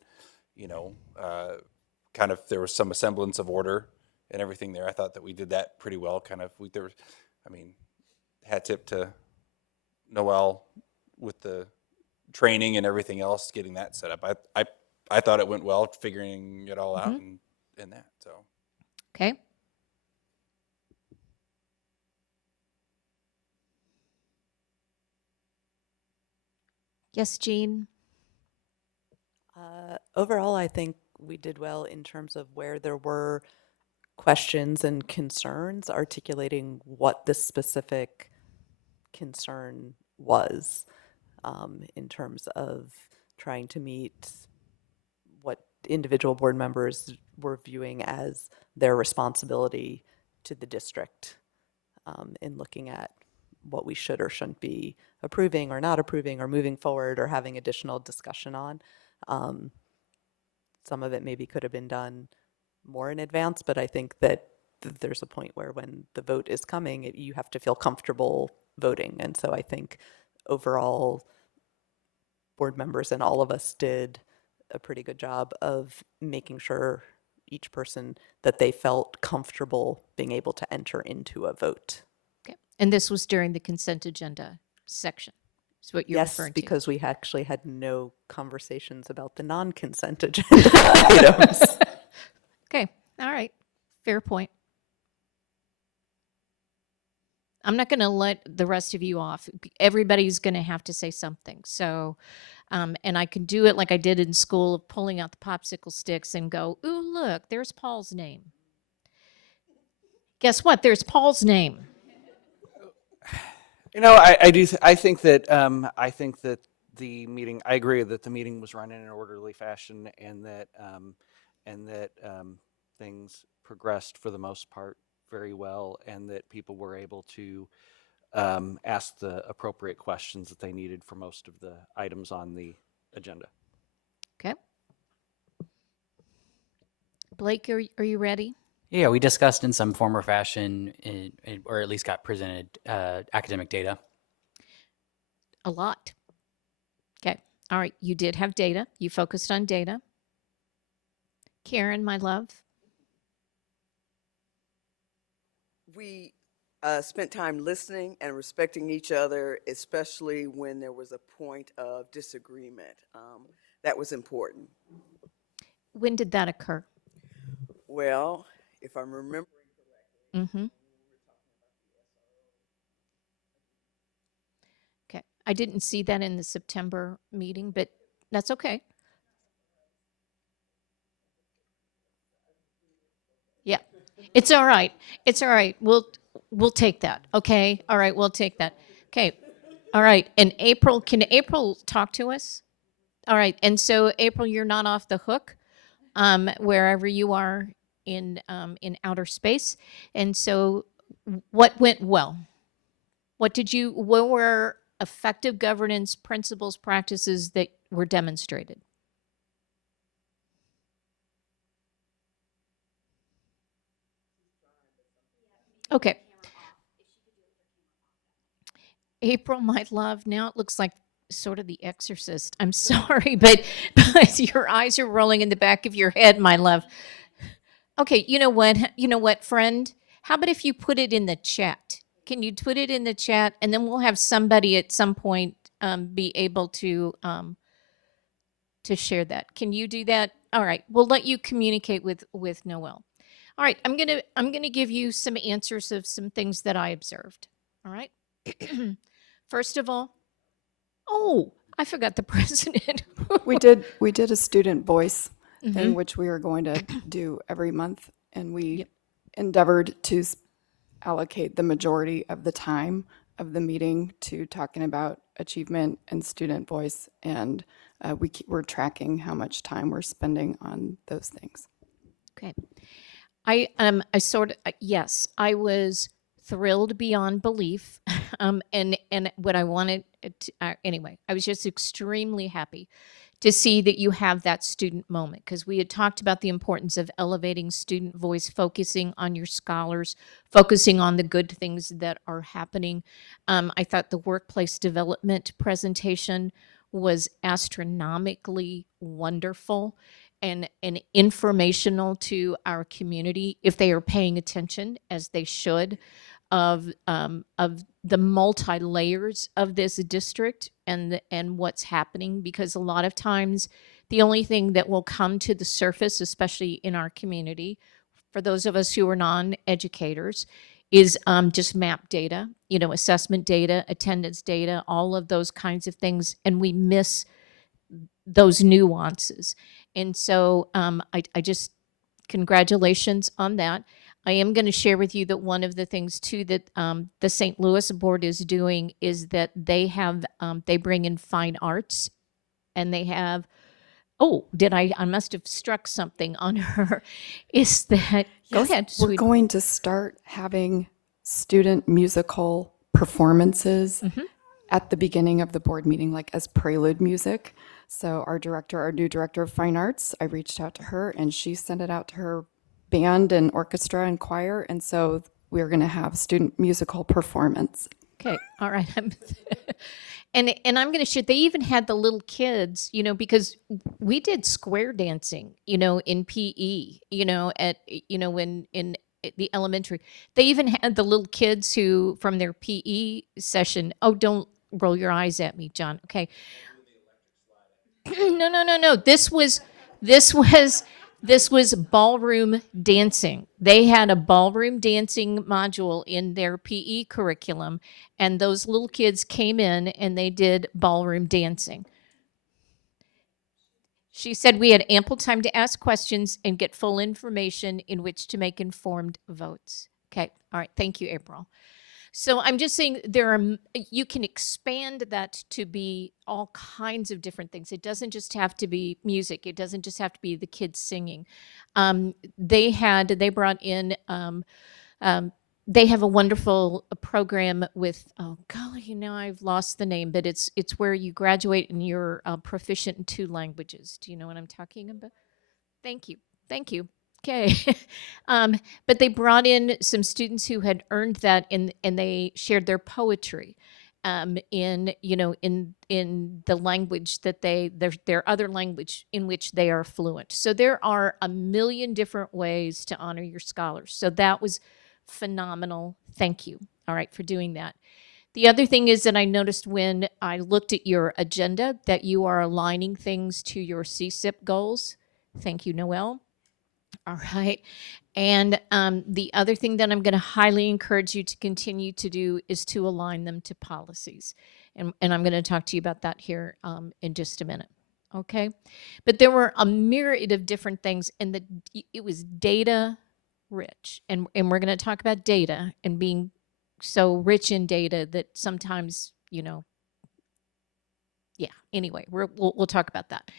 kind of there was some semblance of order and everything there. I thought that we did that pretty well. Hat tip to Noel with the training and everything else, getting that set up. I thought it went well, figuring it all out and that. So. Okay. Yes, Jean. Overall, I think we did well in terms of where there were questions and concerns, articulating what the specific concern was, in terms of trying to meet what individual board members were viewing as their responsibility to the district, in looking at what we should or shouldn't be approving or not approving or moving forward or having additional discussion on. Some of it maybe could have been done more in advance, but I think that there's a point where when the vote is coming, you have to feel comfortable voting. And so I think overall, board members and all of us did a pretty good job of making sure each person that they felt comfortable being able to enter into a vote. Okay. And this was during the consent agenda section. Is what you're referring to. Yes, because we actually had no conversations about the non-consent agenda items. Okay. All right. Fair point. I'm not going to let the rest of you off. Everybody's going to have to say something. So And I can do it like I did in school of pulling out the popsicle sticks and go, ooh, look, there's Paul's name. Guess what? There's Paul's name. You know, I think that the meeting. I agree that the meeting was run in an orderly fashion, and that things progressed for the most part very well, and that people were able to ask the appropriate questions that they needed for most of the items on the agenda. Okay. Blake, are you ready? Yeah, we discussed in some form or fashion, or at least got presented academic data. A lot. Okay. All right. You did have data. You focused on data. Karen, my love. We spent time listening and respecting each other, especially when there was a point of disagreement. That was important. When did that occur? Well, if I'm remembering correctly. Mm-hmm. Okay. I didn't see that in the September meeting, but that's okay. Yeah. It's all right. It's all right. We'll take that. Okay. All right. We'll take that. Okay. All right. And April, can April talk to us? All right. And so April, you're not off the hook, wherever you are in outer space. And so what went well? What were effective governance principles, practices that were demonstrated? Okay. April, my love, now it looks like sort of The Exorcist. I'm sorry, but your eyes are rolling in the back of your head, my love. Okay, you know what, friend? How about if you put it in the chat? Can you put it in the chat, and then we'll have somebody at some point be able to share that. Can you do that? All right, we'll let you communicate with Noel. All right, I'm gonna give you some answers of some things that I observed. All right. First of all, oh, I forgot the president. We did a student voice thing, Mhm. which we are going to do every month, and we endeavored to allocate the majority of the time of the meeting to talking about achievement and student voice, and we're tracking how much time we're spending on those things. Okay. I yes, I was thrilled beyond belief. And what I wanted to, anyway, I was just extremely happy to see that you have that student moment, because we had talked about the importance of elevating student voice, focusing on your scholars, focusing on the good things that are happening. I thought the workplace development presentation was astronomically wonderful and informational to our community, if they are paying attention, as they should, of the multi layers of this district and what's happening. Because a lot of times the only thing that will come to the surface, especially in our community, for those of us who are non-educators, is just map data, assessment data, attendance data, all of those kinds of things, and we miss those nuances. And so I just, congratulations on that. I am going to share with you that one of the things too that the St. Louis board is doing is that they have, they bring in fine arts, and they have, oh, I must have struck something on her, is that, go Yes, ahead, we're sweetie. going to start having student musical performances at the beginning of the board meeting, like as prelude music. So our new director of fine arts, I reached out to her, and she sent it out to her band and orchestra and choir. And so we're going to have student musical performance. Okay, all right. And I'm going to share, they even had the little kids, because we did square dancing, in PE, when in the elementary. They even had the little kids who, from their PE session, oh, don't roll your eyes at me, John. Okay. No. This was ballroom dancing. They had a ballroom dancing module in their PE curriculum, and those little kids came in and they did ballroom dancing. She said we had ample time to ask questions and get full information in which to make informed votes. Okay. All right. Thank you, April. So I'm just saying you can expand that to be all kinds of different things. It doesn't just have to be music. It doesn't just have to be the kids singing. They brought in, they have a wonderful program with, oh golly, I've lost the name, but it's where you graduate and you're proficient in 2 languages. Do you know what I'm talking about? Thank you. Thank you. Okay. But they brought in some students who had earned that and they shared their poetry in the language that their other language in which they are fluent. So there are a million different ways to honor your scholars. So that was phenomenal. Thank you. All right, for doing that. The other thing is that I noticed when I looked at your agenda that you are aligning things to your CSIP goals. Thank you, Noelle. All right. And the other thing that I'm going to highly encourage you to continue to do is to align them to policies. And I'm going to talk to you about that here in just a minute. Okay. But there were a myriad of different things, and it was data rich. And we're going to talk about data and being so rich in data that sometimes, yeah, anyway, we'll talk about that.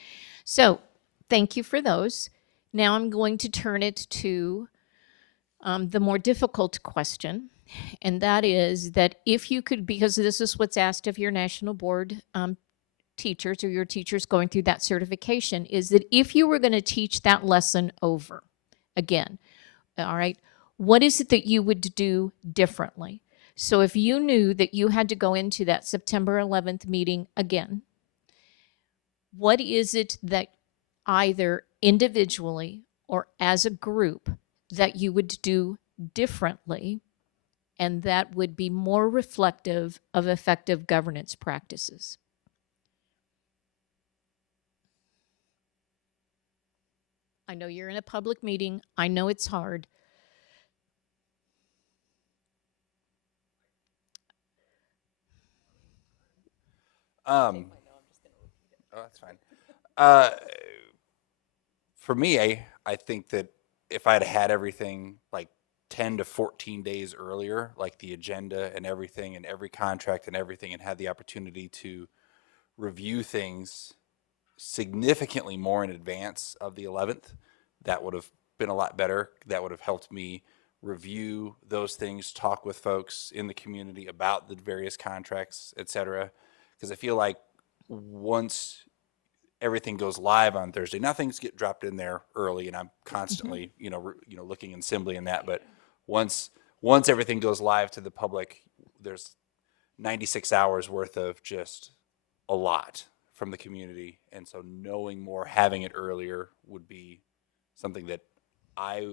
So thank you for those. Now I'm going to turn it to the more difficult question, and that is that if you could, because this is what's asked of your national board teachers or your teachers going through that certification, is that if you were going to teach that lesson over again, all right, what is it that you would do differently? So if you knew that you had to go into that September 11th meeting again, what is it that either individually or as a group that you would do differently and that would be more reflective of effective governance practices? I know you're in a public meeting. I know it's hard. Oh, that's fine. For me, I think that if I'd had everything like 10 to 14 days earlier, like the agenda and everything and every contract and everything, and had the opportunity to review things significantly more in advance of the 11th, that would have been a lot better. That would have helped me review those things, talk with folks in the community about the various contracts, et cetera. Because I feel like once everything goes live on Thursday, now things get dropped in there early, and I'm constantly, looking and assembling that. But once everything goes live to the public, there's 96 hours worth of just a lot from the community. And so knowing more, having it earlier would be something that I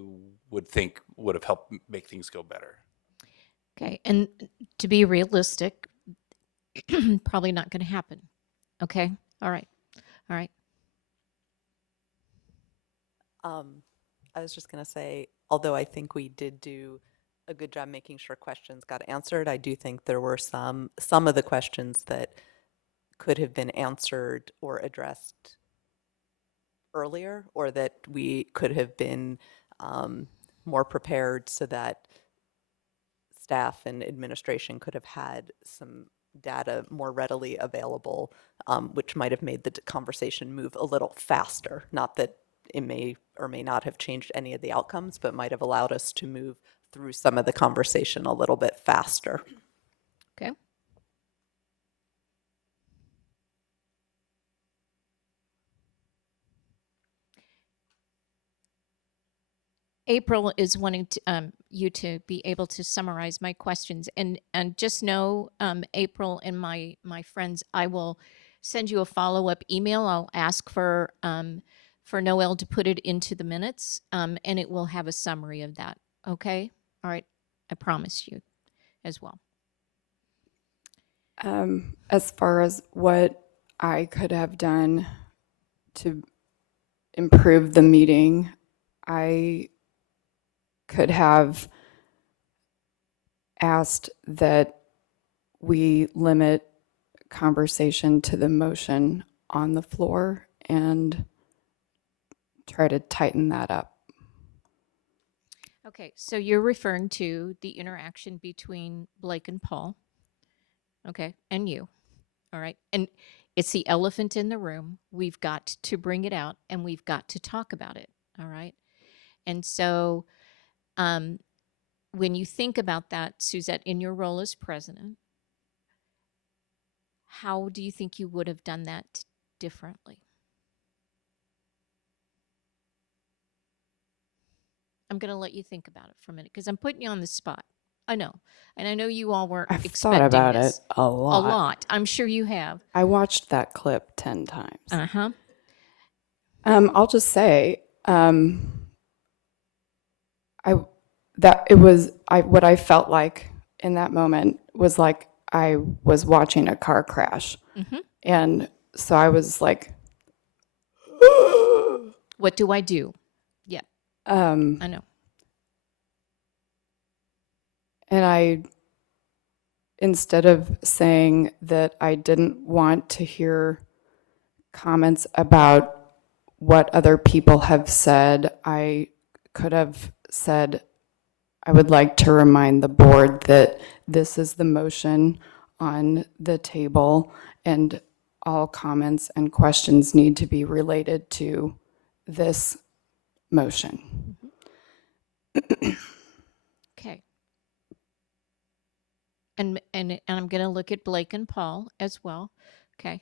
would think would have helped make things go better. Okay. And to be realistic, probably not going to happen. Okay. All right. All right. I was just going to say, although I think we did do a good job making sure questions got answered, I do think there were some of the questions that could have been answered or addressed earlier, or that we could have been more prepared so that staff and administration could have had some data more readily available, which might have made the conversation move a little faster. Not that it may or may not have changed any of the outcomes, but might have allowed us to move through some of the conversation a little bit faster. Okay. April is wanting to, you to be able to summarize my questions, and just know, April and my friends, I will send you a follow-up email. I'll ask for Noelle to put it into the minutes, and it will have a summary of that. Okay. All right. I promise you as well. As far as what I could have done to improve the meeting, I could have asked that we limit conversation to the motion on the floor and try to tighten that up. Okay, so you're referring to the interaction between Blake and Paul, okay, and you, all right? And it's the elephant in the room. We've got to bring it out and we've got to talk about it, all right? And so when you think about that, Suzette, in your role as president, how do you think you would have done that differently? I'm going to let you think about it for a minute because I'm putting you on the spot. I know. And I know you all weren't I've expecting thought about this. it a lot. A lot. I'm sure you have. I watched that clip 10 times. Uh-huh. I'll just say, what I felt like in that moment was like I was watching a car crash. Mhm. And so I was like, What do I do? Yeah. I know. And instead of saying that I didn't want to hear comments about what other people have said, I could have said, I would like to remind the board that this is the motion on the table and all comments and questions need to be related to this motion. Okay. And I'm going to look at Blake and Paul as well. Okay.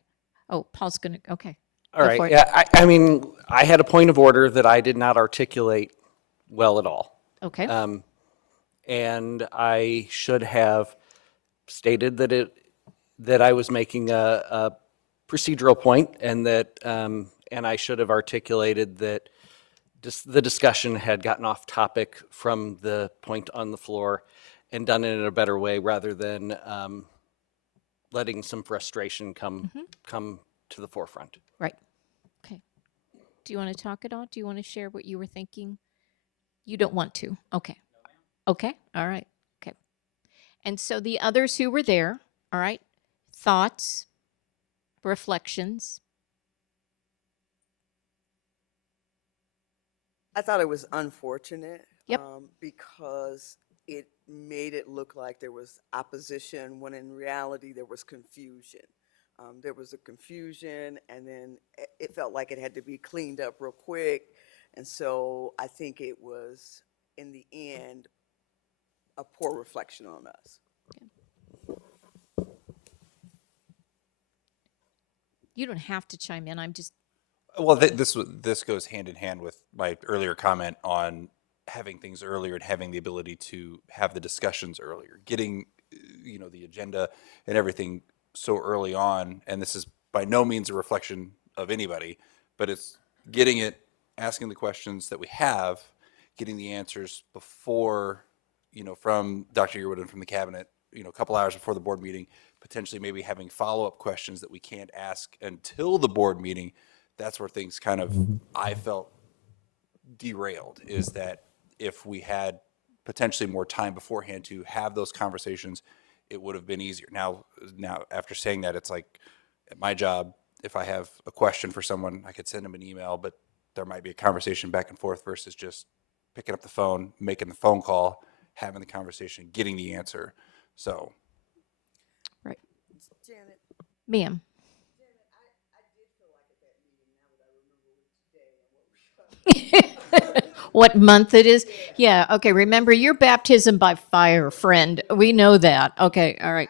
Oh, Paul's going to, okay. All Go right. for it. Yeah, I mean, I had a point of order that I did not articulate well at all. Okay. And I should have stated that I was making a procedural point, and that and I should have articulated that the discussion had gotten off topic from the point on the floor, and done it in a better way rather than letting some frustration come to the forefront. Right. Okay. Do you want to talk at all? Do you want to share what you were thinking? You don't want to. Okay. Okay. All right. Okay. And so the others who were there, all right, thoughts, reflections. I thought it was unfortunate. Yep. Because it made it look like there was opposition when in reality there was confusion. There was a confusion, and then it felt like it had to be cleaned up real quick. And so I think it was, in the end, a poor reflection on us. You don't have to chime in. I'm just. Well, this goes hand in hand with my earlier comment on having things earlier and having the ability to have the discussions earlier, getting the agenda and everything so early on. And this is by no means a reflection of anybody, but it's getting it, asking the questions that we have, getting the answers before, from Dr. Yearwood and from the cabinet, a couple hours before the board meeting, potentially maybe having follow-up questions that we can't ask until the board meeting. That's where things kind of, I felt, derailed, is that if we had potentially more time beforehand to have those conversations, it would have been easier. Now after saying that, it's like at my job, if I have a question for someone, I could send them an email, but there might be a conversation back and forth versus just picking up the phone, making the phone call, having the conversation, getting the answer. So. Right. Janet. Ma'am. What month it is? Yeah, okay. Remember your baptism by fire, friend. We know that. Okay, all right.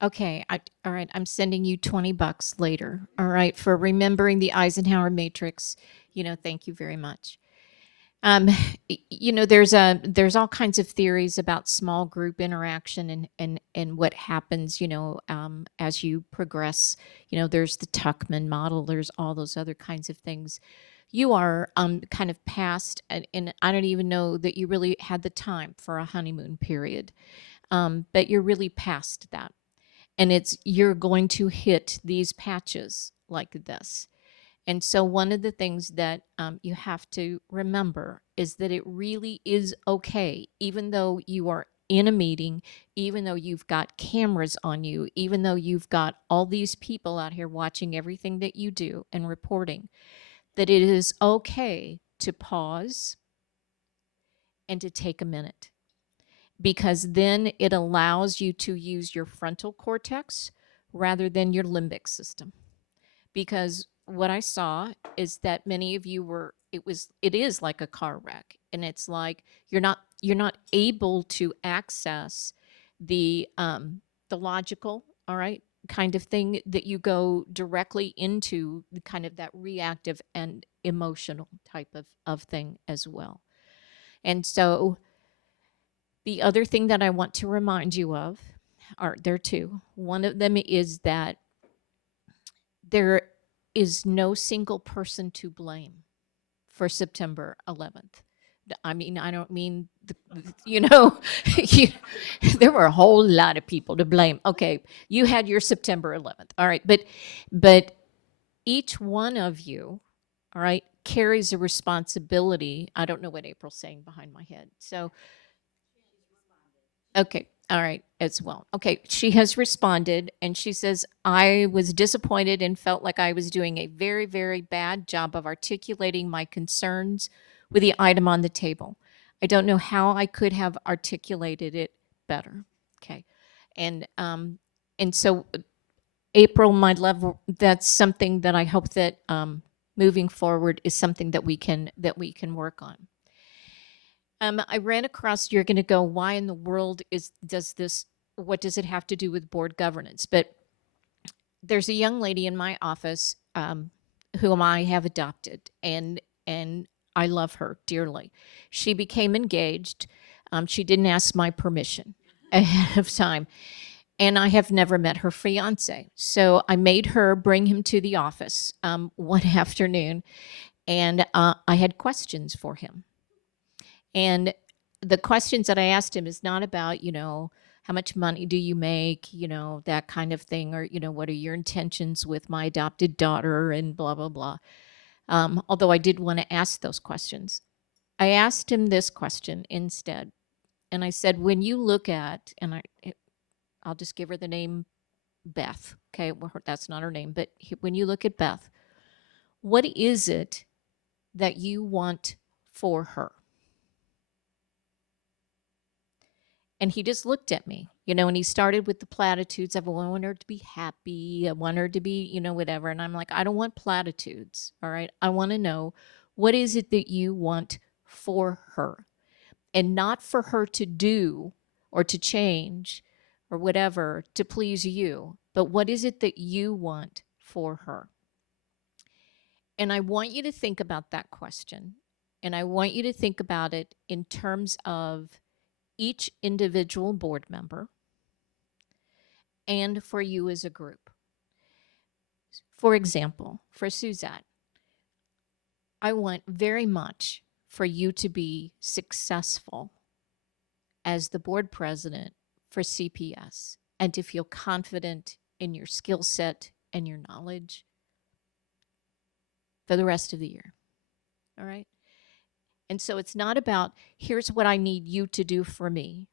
Okay, all right, I'm sending you $20 later, all right, for remembering the Eisenhower matrix. Thank you very much. There's all kinds of theories about small group interaction and what happens, as you progress. There's the Tuckman model, there's all those other kinds of things. You are kind of past, and I don't even know that you really had the time for a honeymoon period, but you're really past that. And you're going to hit these patches like this. And so one of the things that you have to remember is that it really is okay, even though you are in a meeting, even though you've got cameras on you, even though you've got all these people out here watching everything that you do and reporting, that it is okay to pause and to take a minute, because then it allows you to use your frontal cortex rather than your limbic system. Because what I saw is that many of you it is like a car wreck, and it's like you're not able to access the logical, all right, kind of thing, that you go directly into the kind of that reactive and emotional type of thing as well. And so the other thing that I want to remind you of there are two. One of them is that there is no single person to blame for September 11th. I mean, I don't mean, there were a whole lot of people to blame. Okay, you had your September 11th. All right, but each one of you, all right, carries a responsibility. I don't know what April's saying behind my head. So, okay. All right, as well. Okay, she has responded, and she says, I was disappointed and felt like I was doing a very, very bad job of articulating my concerns with the item on the table. I don't know how I could have articulated it better. Okay, and so April, my love, that's something that I hope that moving forward is something that we can work on. I ran across, you're going to go, why in the world what does it have to do with board governance? But there's a young lady in my office whom I have adopted, and I love her dearly. She became engaged. She didn't ask my permission ahead of time, and I have never met her fiance. So I made her bring him to the office one afternoon, and I had questions for him. And the questions that I asked him is not about, how much money do you make, that kind of thing, or, what are your intentions with my adopted daughter and blah, blah, blah. Although I did want to ask those questions. I asked him this question instead. And I said, when you look at, and I'll just give her the name Beth. Okay, well, that's not her name. But when you look at Beth, what is it that you want for her? And he just looked at me, and he started with the platitudes of, well, I want her to be happy. I want her to be, whatever. And I'm like, I don't want platitudes. All right. I want to know, what is it that you want for her? And not for her to do or to change or whatever to please you, but what is it that you want for her? And I want you to think about that question. And I want you to think about it in terms of each individual board member and for you as a group. For example, for Suzette, I want very much for you to be successful as the board president for CPS and to feel confident in your skill set and your knowledge for the rest of the year. All right? And so it's not about, here's what I need you to do for me,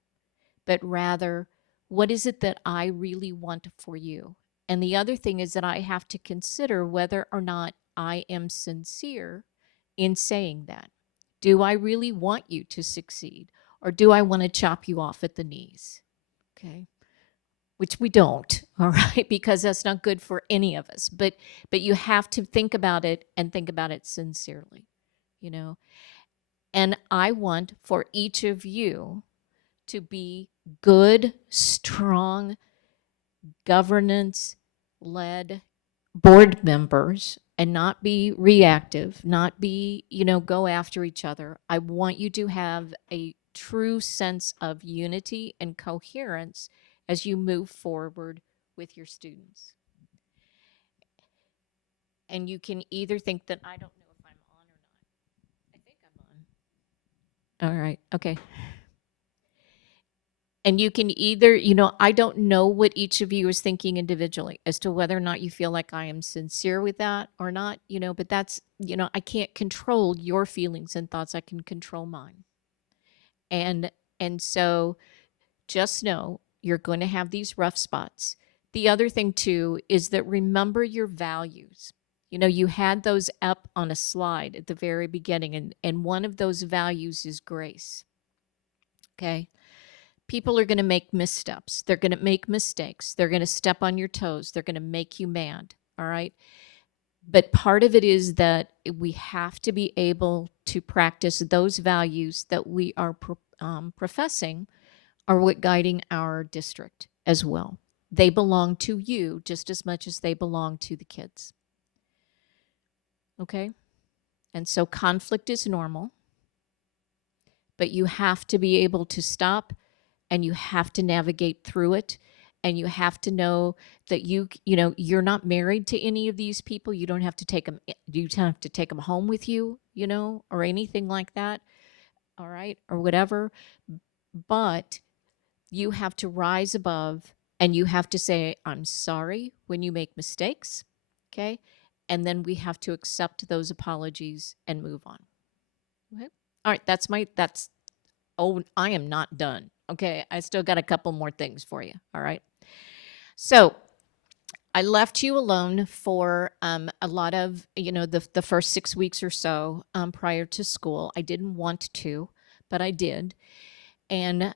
but rather, what is it that I really want for you? And the other thing is that I have to consider whether or not I am sincere in saying that. Do I really want you to succeed? Or do I want to chop you off at the knees? Okay. Which we don't, all right, because that's not good for any of us. But you have to think about it and think about it sincerely, And I want for each of you to be good, strong, governance-led board members and not be reactive, not be, go after each other. I want you to have a true sense of unity and coherence as you move forward with your students. And you can either think that, I don't know if I'm on or not. I think I'm on. All right, okay. And you can either, I don't know what each of you is thinking individually as to whether or not you feel like I am sincere with that or not, but that's, I can't control your feelings and thoughts. I can control mine. And so just know you're going to have these rough spots. The other thing too is that remember your values. You had those up on a slide at the very beginning, and one of those values is grace. Okay? People are going to make missteps. They're going to make mistakes. They're going to step on your toes. They're going to make you mad. All right? But part of it is that we have to be able to practice those values that we are professing are what guiding our district as well. They belong to you just as much as they belong to the kids. Okay? And so conflict is normal, but you have to be able to stop and you have to navigate through it. And you have to know that you're not married to any of these people. You don't have to take them, you don't have to take them home with you, or anything like that. All right? Or whatever. But you have to rise above and you have to say, I'm sorry when you make mistakes. Okay? And then we have to accept those apologies and move on. Okay? All right. I am not done. Okay. I still got a couple more things for you. All right. So I left you alone for a lot of, the first 6 weeks or so prior to school. I didn't want to, but I did. And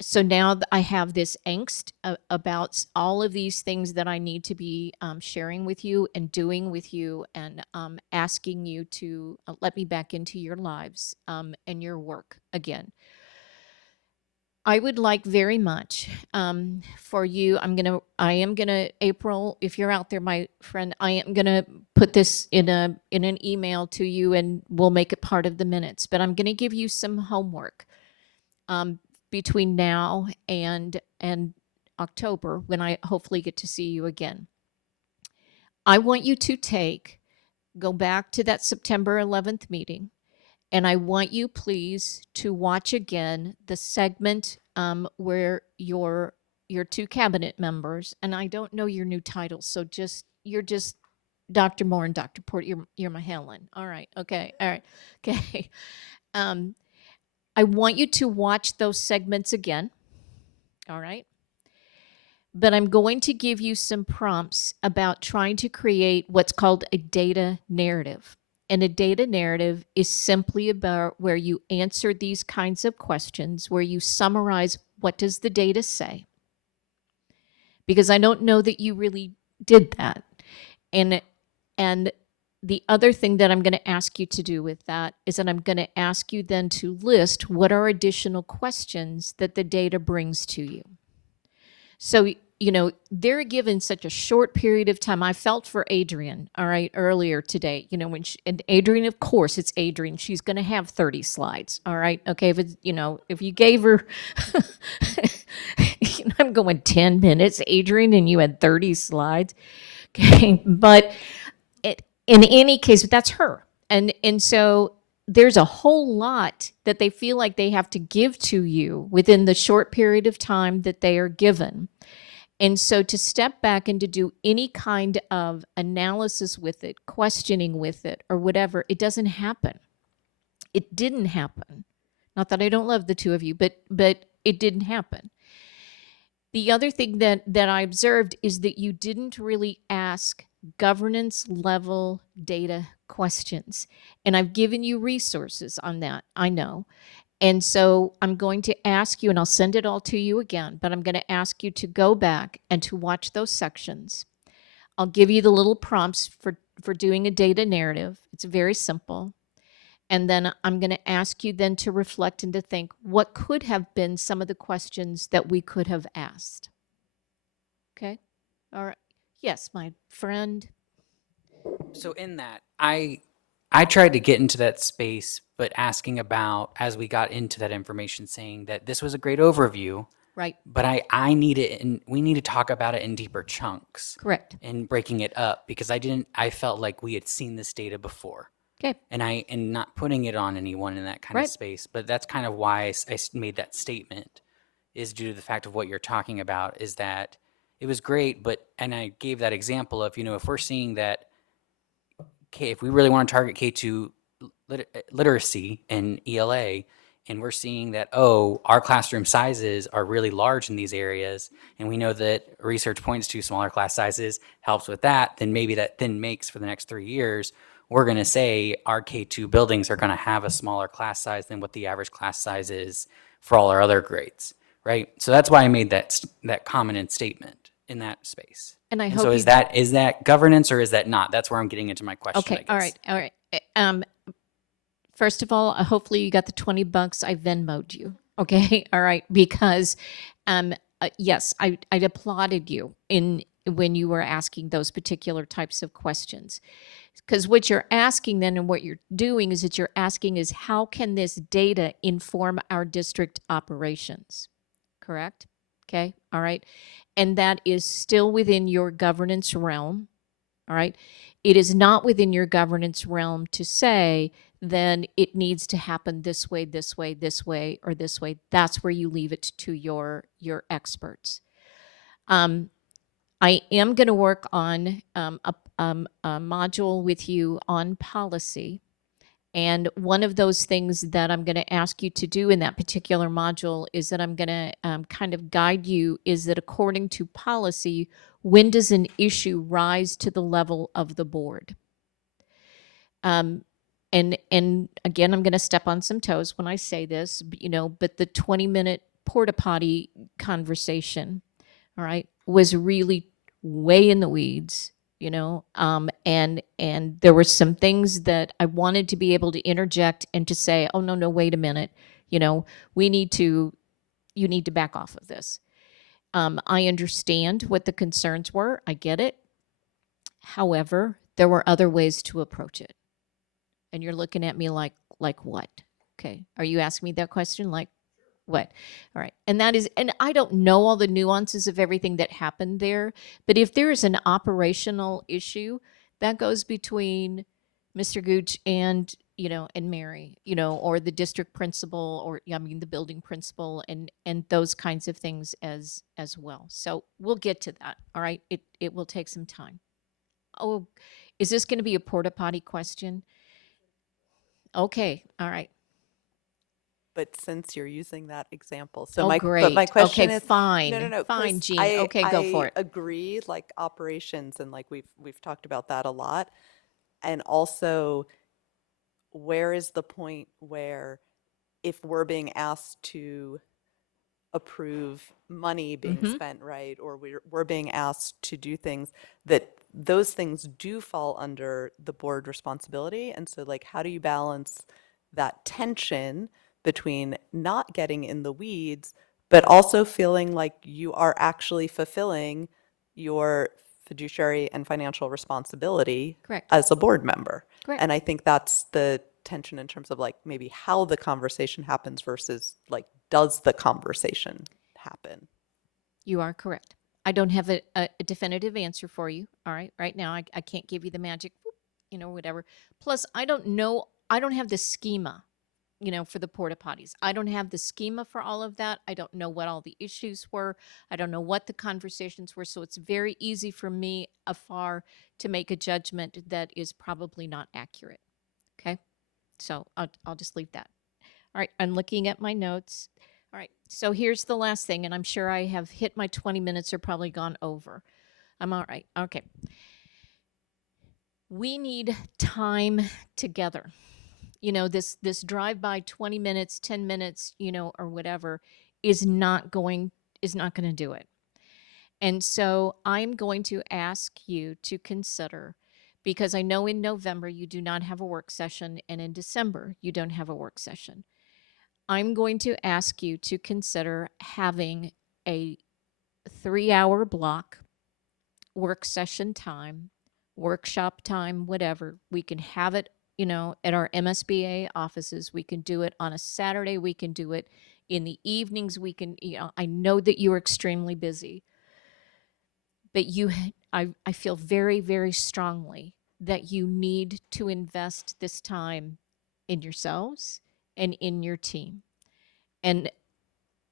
so now I have this angst about all of these things that I need to be sharing with you and doing with you and asking you to let me back into your lives and your work again. I would like very much for you. I am gonna, April, if you're out there, my friend, I am gonna put this in an email to you, and we'll make it part of the minutes. But I'm gonna give you some homework between now and October, when I hopefully get to see you again. I want you to go back to that September 11th meeting. And I want you, please, to watch again the segment where your two cabinet members, and I don't know your new titles, so you're just Dr. Moore and Dr. Porter. You're my Helen. All right. Okay. All right. Okay. I want you to watch those segments again. All right. But I'm going to give you some prompts about trying to create what's called a data narrative. And a data narrative is simply about where you answer these kinds of questions, where you summarize what does the data say. Because I don't know that you really did that. And the other thing that I'm going to ask you to do with that is that I'm going to ask you then to list what are additional questions that the data brings to you. So, they're given such a short period of time. I felt for Adrian, all right, earlier today, and Adrian, of course, it's Adrian. She's going to have 30 slides, all right? Okay, if you gave her, I'm going 10 minutes, Adrian, and you had 30 slides. Okay, but in any case, that's her. And so there's a whole lot that they feel like they have to give to you within the short period of time that they are given. And so to step back and to do any kind of analysis with it, questioning with it, or whatever, it doesn't happen. It didn't happen. Not that I don't love the two of you, but it didn't happen. The other thing that I observed is that you didn't really ask governance level data questions. And I've given you resources on that, I know. And so I'm going to ask you, and I'll send it all to you again, but I'm going to ask you to go back and to watch those sections. I'll give you the little prompts for doing a data narrative. It's very simple. And then I'm going to ask you then to reflect and to think what could have been some of the questions that we could have asked. Okay? All right. Yes, my friend. So in that, I tried to get into that space, but asking about, as we got into that information, saying that this was a great overview. Right. But I need it, and we need to talk about it in deeper chunks. Correct. And breaking it up, because I felt like we had seen this data before. Okay. And not putting it on anyone in that kind of space. But that's kind of why I made that statement, is due to the fact of what you're talking about, is that it was great, but, and I gave that example of, if we're seeing that, if we really want to target K2 literacy and ELA, and we're seeing that, oh, our classroom sizes are really large in these areas, and we know that research points to smaller class sizes helps with that, then maybe that then makes for the next 3 years, we're going to say our K2 buildings are going to have a smaller class size than what the average class size is for all our other grades, right? So that's why I made that comment and statement in that space. And I And hope so you- is that governance or is that not? That's where I'm getting into my question. Okay, I all guess. right, all right. First of all, hopefully you got the $20 I Venmo'd you. Okay, all right, because yes, I applauded you when you were asking those particular types of questions. Because what you're asking then and what you're doing is that you're asking is how can this data inform our district operations? Correct? Okay, all right. And that is still within your governance realm. All right. It is not within your governance realm to say, then it needs to happen this way, this way, this way, or this way. That's where you leave it to your experts. I am going to work on a module with you on policy. And one of those things that I'm going to ask you to do in that particular module is that I'm going to kind of guide you is that according to policy, when does an issue rise to the level of the board? And again, I'm going to step on some toes when I say this, but the 20-minute porta potty conversation, all right, was really way in the weeds, and there were some things that I wanted to be able to interject and to say, oh, no, wait a minute, you need to back off of this. I understand what the concerns were. I get it. However, there were other ways to approach it. And you're looking at me like what? Okay. Are you asking me that question? Like what? All right. And that is, and I don't know all the nuances of everything that happened there, but if there is an operational issue, that goes between Mr. Gooch and, and Mary, or the district principal, or the building principal, and those kinds of things as well. So we'll get to that. All right. It will take some time. Oh, is this going to be a porta potty question? Okay. All right. But since you're using that example, so Oh, my great. question Okay, is fine. no, Fine, 'cause Jean. Okay, go for it. I agree, like operations and like we've talked about that a lot, and also where is the point where if we're being asked to approve money being Mhm. spent, right, or we're being asked to do things that those things do fall under the board responsibility, and so like how do you balance that tension between not getting in the weeds but also feeling like you are actually fulfilling your fiduciary and financial responsibility Correct. as a board member? Correct. And I think that's the tension in terms of like maybe how the conversation happens versus like does the conversation happen? You are correct. I don't have a definitive answer for you. All right. Right now, I can't give you the magic, whoop, whatever. Plus, I don't know. I don't have the schema, for the porta potties. I don't have the schema for all of that. I don't know what all the issues were. I don't know what the conversations were. So it's very easy for me afar to make a judgment that is probably not accurate. Okay. So I'll just leave that. All right. I'm looking at my notes. All right. So here's the last thing, and I'm sure I have hit my 20 minutes or probably gone over. I'm all right. Okay. We need time together. This drive by 20 minutes, 10 minutes, or whatever is not going to do it. And so I'm going to ask you to consider, because I know in November you do not have a work session and in December you don't have a work session. I'm going to ask you to consider having a 3-hour block, work session time, workshop time, whatever. We can have it, at our MSBA offices. We can do it on a Saturday. We can do it in the evenings. We can, I know that you're extremely busy, but I feel very, very strongly that you need to invest this time in yourselves and in your team. And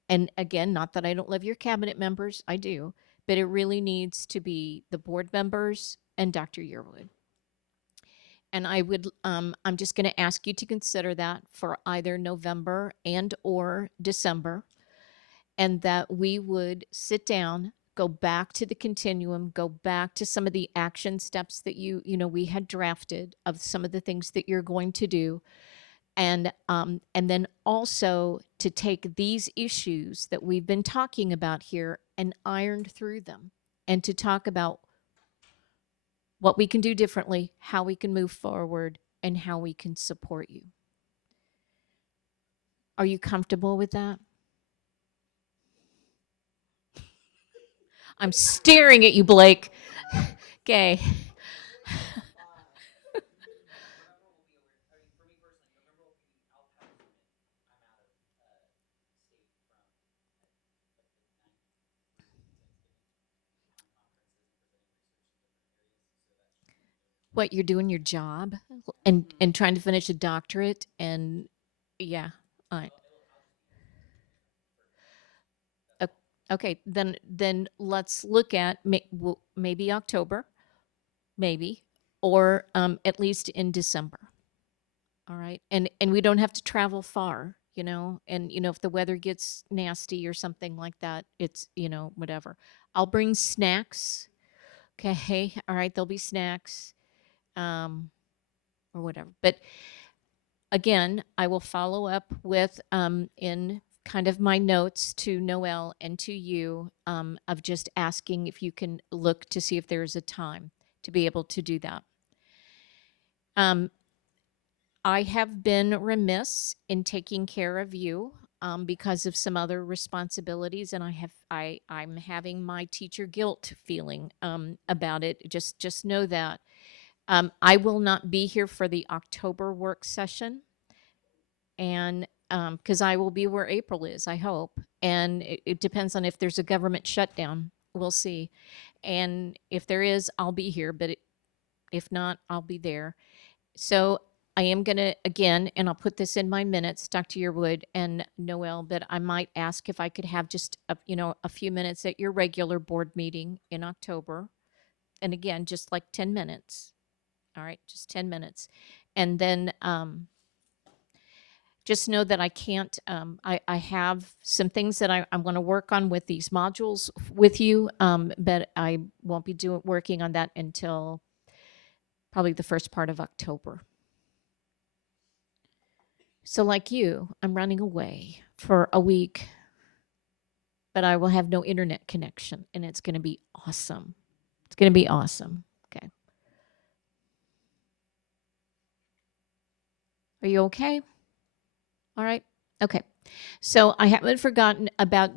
And again, not that I don't love your cabinet members, I do, but it really needs to be the board members and Dr. Yearwood. And I'm just going to ask you to consider that for either November and or December, and that we would sit down, go back to the continuum, go back to some of the action steps that we had drafted of some of the things that you're going to do. And then also to take these issues that we've been talking about here and iron through them, and to talk about what we can do differently, how we can move forward, and how we can support you. Are you comfortable with that? I'm staring at you, Blake. Okay. What, you're doing your job and trying to finish a doctorate, and yeah, all right. Okay, then let's look at maybe October, maybe, or at least in December. All right, and we don't have to travel far, and if the weather gets nasty or something like that, it's whatever. I'll bring snacks. Okay, all right, there'll be snacks, or whatever. But again, I will follow up with in kind of my notes to Noelle and to you, of just asking if you can look to see if there is a time to be able to do that. I have been remiss in taking care of you because of some other responsibilities, and I'm having my teacher guilt feeling about it. Just know that. I will not be here for the October work session, and because I will be where April is, I hope. And it depends on if there's a government shutdown. We'll see. And if there is, I'll be here, but if not, I'll be there. So I am going to, again, and I'll put this in my minutes, Dr. Yearwood and Noelle, but I might ask if I could have just a few minutes at your regular board meeting in October. And again, just like 10 minutes. All right, just 10 minutes. And then just know that I can't, I have some things that I want to work on with these modules with you, but I won't be working on that until probably the first part of October. So like you, I'm running away for a week, but I will have no internet connection, and it's going to be awesome. It's going to be awesome. Okay. Are you okay? All right. Okay. So I haven't forgotten about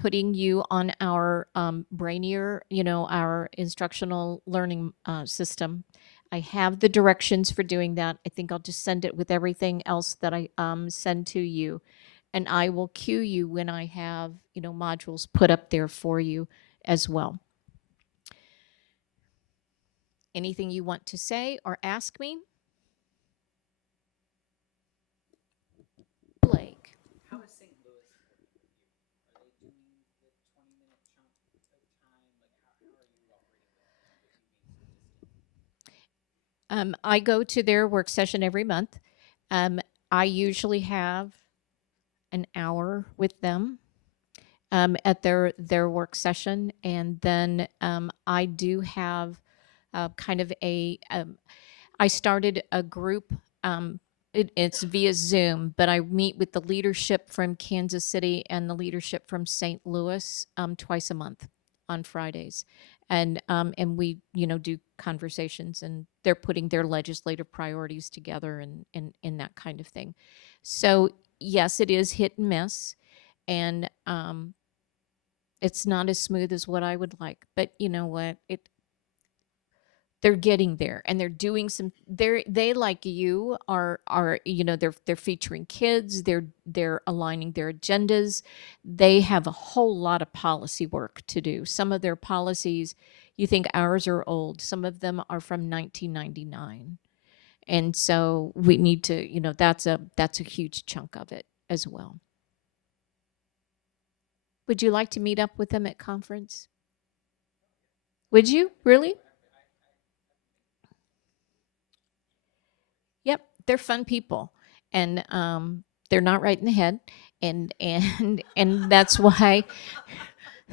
putting you on our Brainier, our instructional learning system. I have the directions for doing that. I think I'll just send it with everything else that I send to you. And I will cue you when I have, modules put up there for you as well. Anything you want to say or ask me? Blake. How is St. Louis? Are they doing the 20-minute chunk of time? Like, how are you operating? I go to their work session every month. I usually have an hour with them at their work session, and then I do have kind of I started a group. It's via Zoom, but I meet with the leadership from Kansas City and the leadership from St. Louis twice a month on Fridays, and we do conversations, and they're putting their legislative priorities together and that kind of thing. So yes, it is hit and miss, and it's not as smooth as what I would like, but you know what, they're getting there, and they're doing they like you are they're featuring kids, they're aligning their agendas. They have a whole lot of policy work to do. Some of their policies, you think ours are old, some of them are from 1999. And so we need to, that's a huge chunk of it as well. Would you like to meet up with them at conference? Would you? Really? Yep, they're fun people, and they're not right in the head, and that's why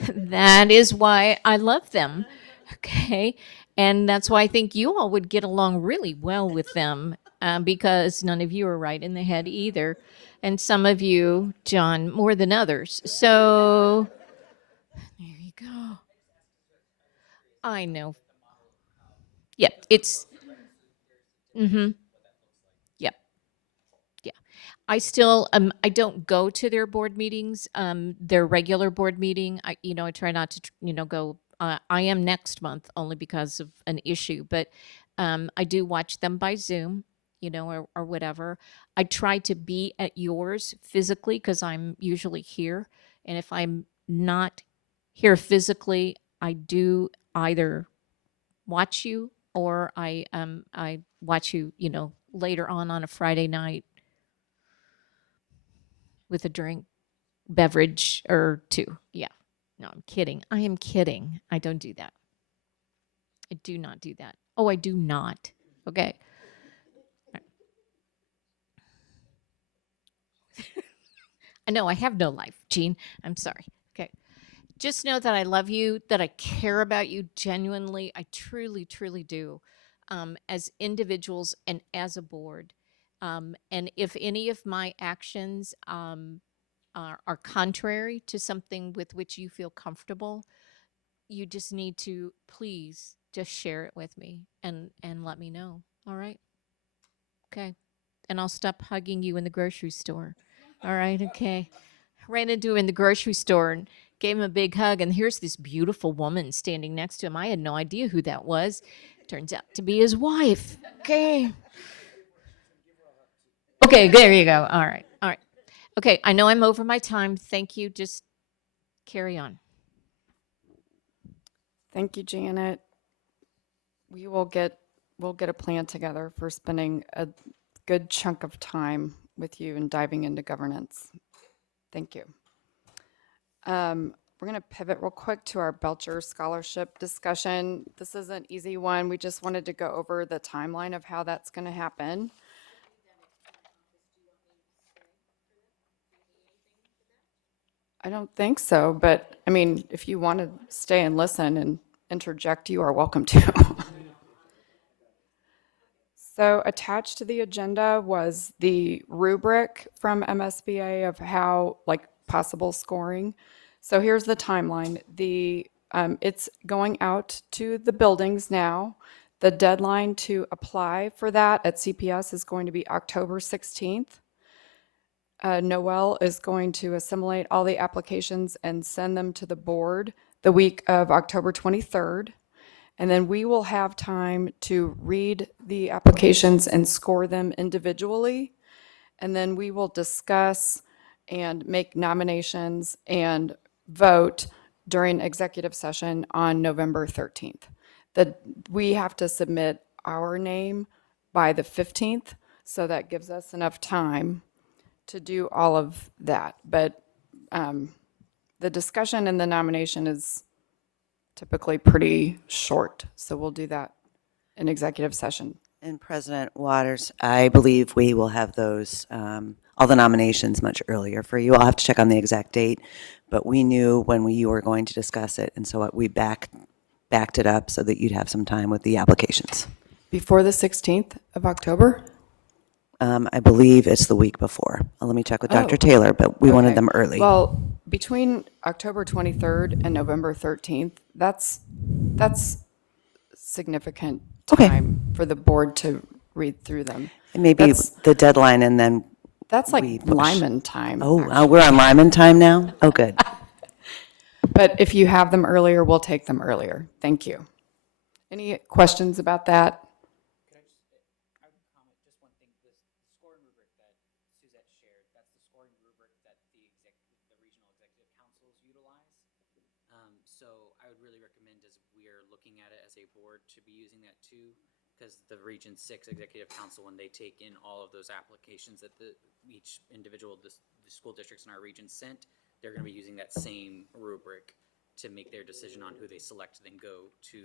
that is why I love them. Okay, and that's why I think you all would get along really well with them, because none of you are right in the head either, and some of you, John, more than others. So there you go. I know. Yep, it's. Mm-hmm. Yep. Yeah. I still I don't go to their board meetings, their regular board meeting. I try not to go. I am next month only because of an issue, but I do watch them by Zoom, or whatever. I try to be at yours physically because I'm usually here, and if I'm not here physically, I do either watch you or I watch you, later on a Friday night with a drink, beverage or two. Yeah. No, I'm kidding. I am kidding. I don't do that. I do not do that. Oh, I do not. Okay. I know I have no life, Jean. I'm sorry. Okay. Just know that I love you, that I care about you genuinely. I truly, truly do, as individuals and as a board. And if any of my actions are contrary to something with which you feel comfortable, you just need to please just share it with me and let me know. All right? Okay. And I'll stop hugging you in the grocery store. All right? Okay. Ran into him in the grocery store and gave him a big hug, and here's this beautiful woman standing next to him. I had no idea who that was. Turns out to be his wife. Okay. Okay, there you go. All right. All right. Okay, I know I'm over my time. Thank you. Just carry on. Thank you, Janet. We'll get a plan together for spending a good chunk of time with you and diving into governance. Thank you. We're going to pivot real quick to our Belcher Scholarship discussion. This is an easy one. We just wanted to go over the timeline of how that's going to happen. I don't think so, but I mean, if you want to stay and listen and interject, you are welcome to. So attached to the agenda was the rubric from MSBA of how, like, possible scoring. So here's the timeline. It's going out to the buildings now. The deadline to apply for that at CPS is going to be October 16th. Noel is going to assimilate all the applications and send them to the board the week of October 23rd. And then we will have time to read the applications and score them individually. And then we will discuss and make nominations and vote during executive session on November 13th. We have to submit our name by the 15th, so that gives us enough time to do all of that. But the discussion and the nomination is typically pretty short, so we'll do that in executive session. And President Waters, I believe we will have those, all the nominations much earlier for you. I'll have to check on the exact date, but we knew when you were going to discuss it, and so we backed it up so that you'd have some time with the applications. Before the 16th of October? I believe it's the week before. Let me check with Dr. Taylor, but we wanted them early. Well, between October 23rd and November 13th, that's significant time for the board to read through them. And maybe the deadline, and then that's like Lyman time. Oh, we're on Lyman time now? Oh, good. But if you have them earlier, we'll take them earlier. Thank you. Any questions about that? To be using that too, because the Region 6 Executive Council, when they take in all of those applications that each individual the school districts in our region sent, they're going to be using that same rubric to make their decision on who they select to then go to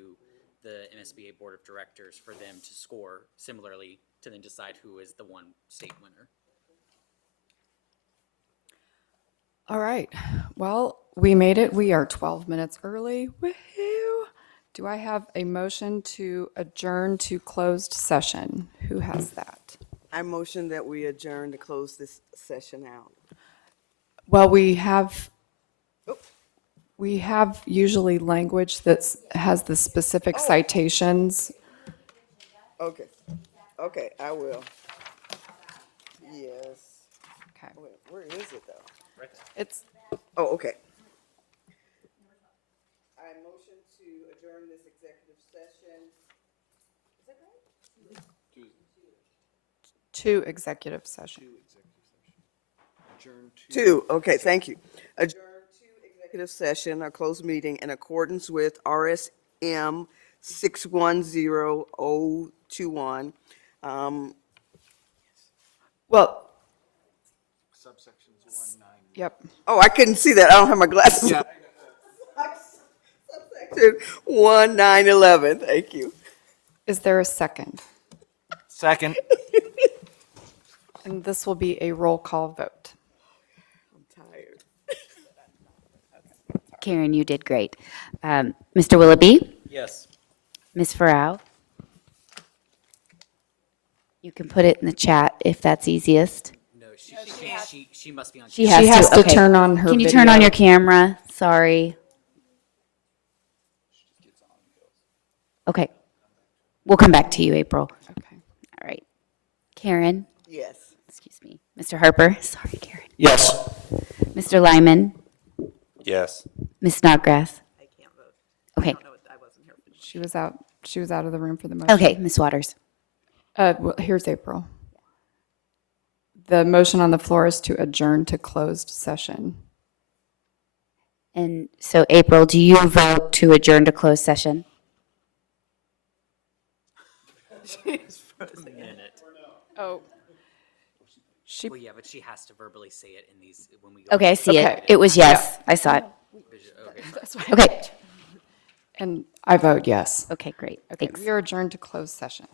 the MSBA Board of Directors for them to score similarly to then decide who is the one state winner. All right. Well, we made it. We are 12 minutes early. Woohoo! Do I have a motion to adjourn to closed session? Who has that? I motion that we adjourn to close this session out. Well, we have usually language that has the specific citations. Okay, okay, I will. Yes. Okay. Wait, where is it though? It's Oh, okay. I motion to adjourn this executive session. Is that right? two executive session. Two, okay, thank you. Adjourn to executive session, a closed meeting in accordance with RSM 610021. Well, yep. Oh, I couldn't see that. I don't have my glasses on. Subsection 1911, thank you. Is there a second? Second. And this will be a roll call vote. I'm tired. Karen, you did great. Mr. Willoughby? Yes. Ms. Farrow? You can put it in the chat if that's easiest. No, she must be on. She has to okay. turn on her Can you turn on video. your camera? Sorry. Okay. We'll come back to you, April. Okay. All right. Karen? Yes. Excuse me. Mr. Harper? Sorry, Karen. Yes. Mr. Lyman? Yes. Ms. Snodgrass? I can't vote. Okay. I don't know, I wasn't here. She was out. She was out of the room for the motion. Okay, Ms. Waters? Well, here's April. The motion on the floor is to adjourn to closed session. And so, April, do you vote to adjourn to closed session? Oh. She, Well, yeah, but she has to verbally say it in these when we go. Okay, I see Okay. it. It was yes. I saw it. Okay. that's what Okay. and I vote yes. Okay, great. Okay, Thanks. we are adjourned to closed session.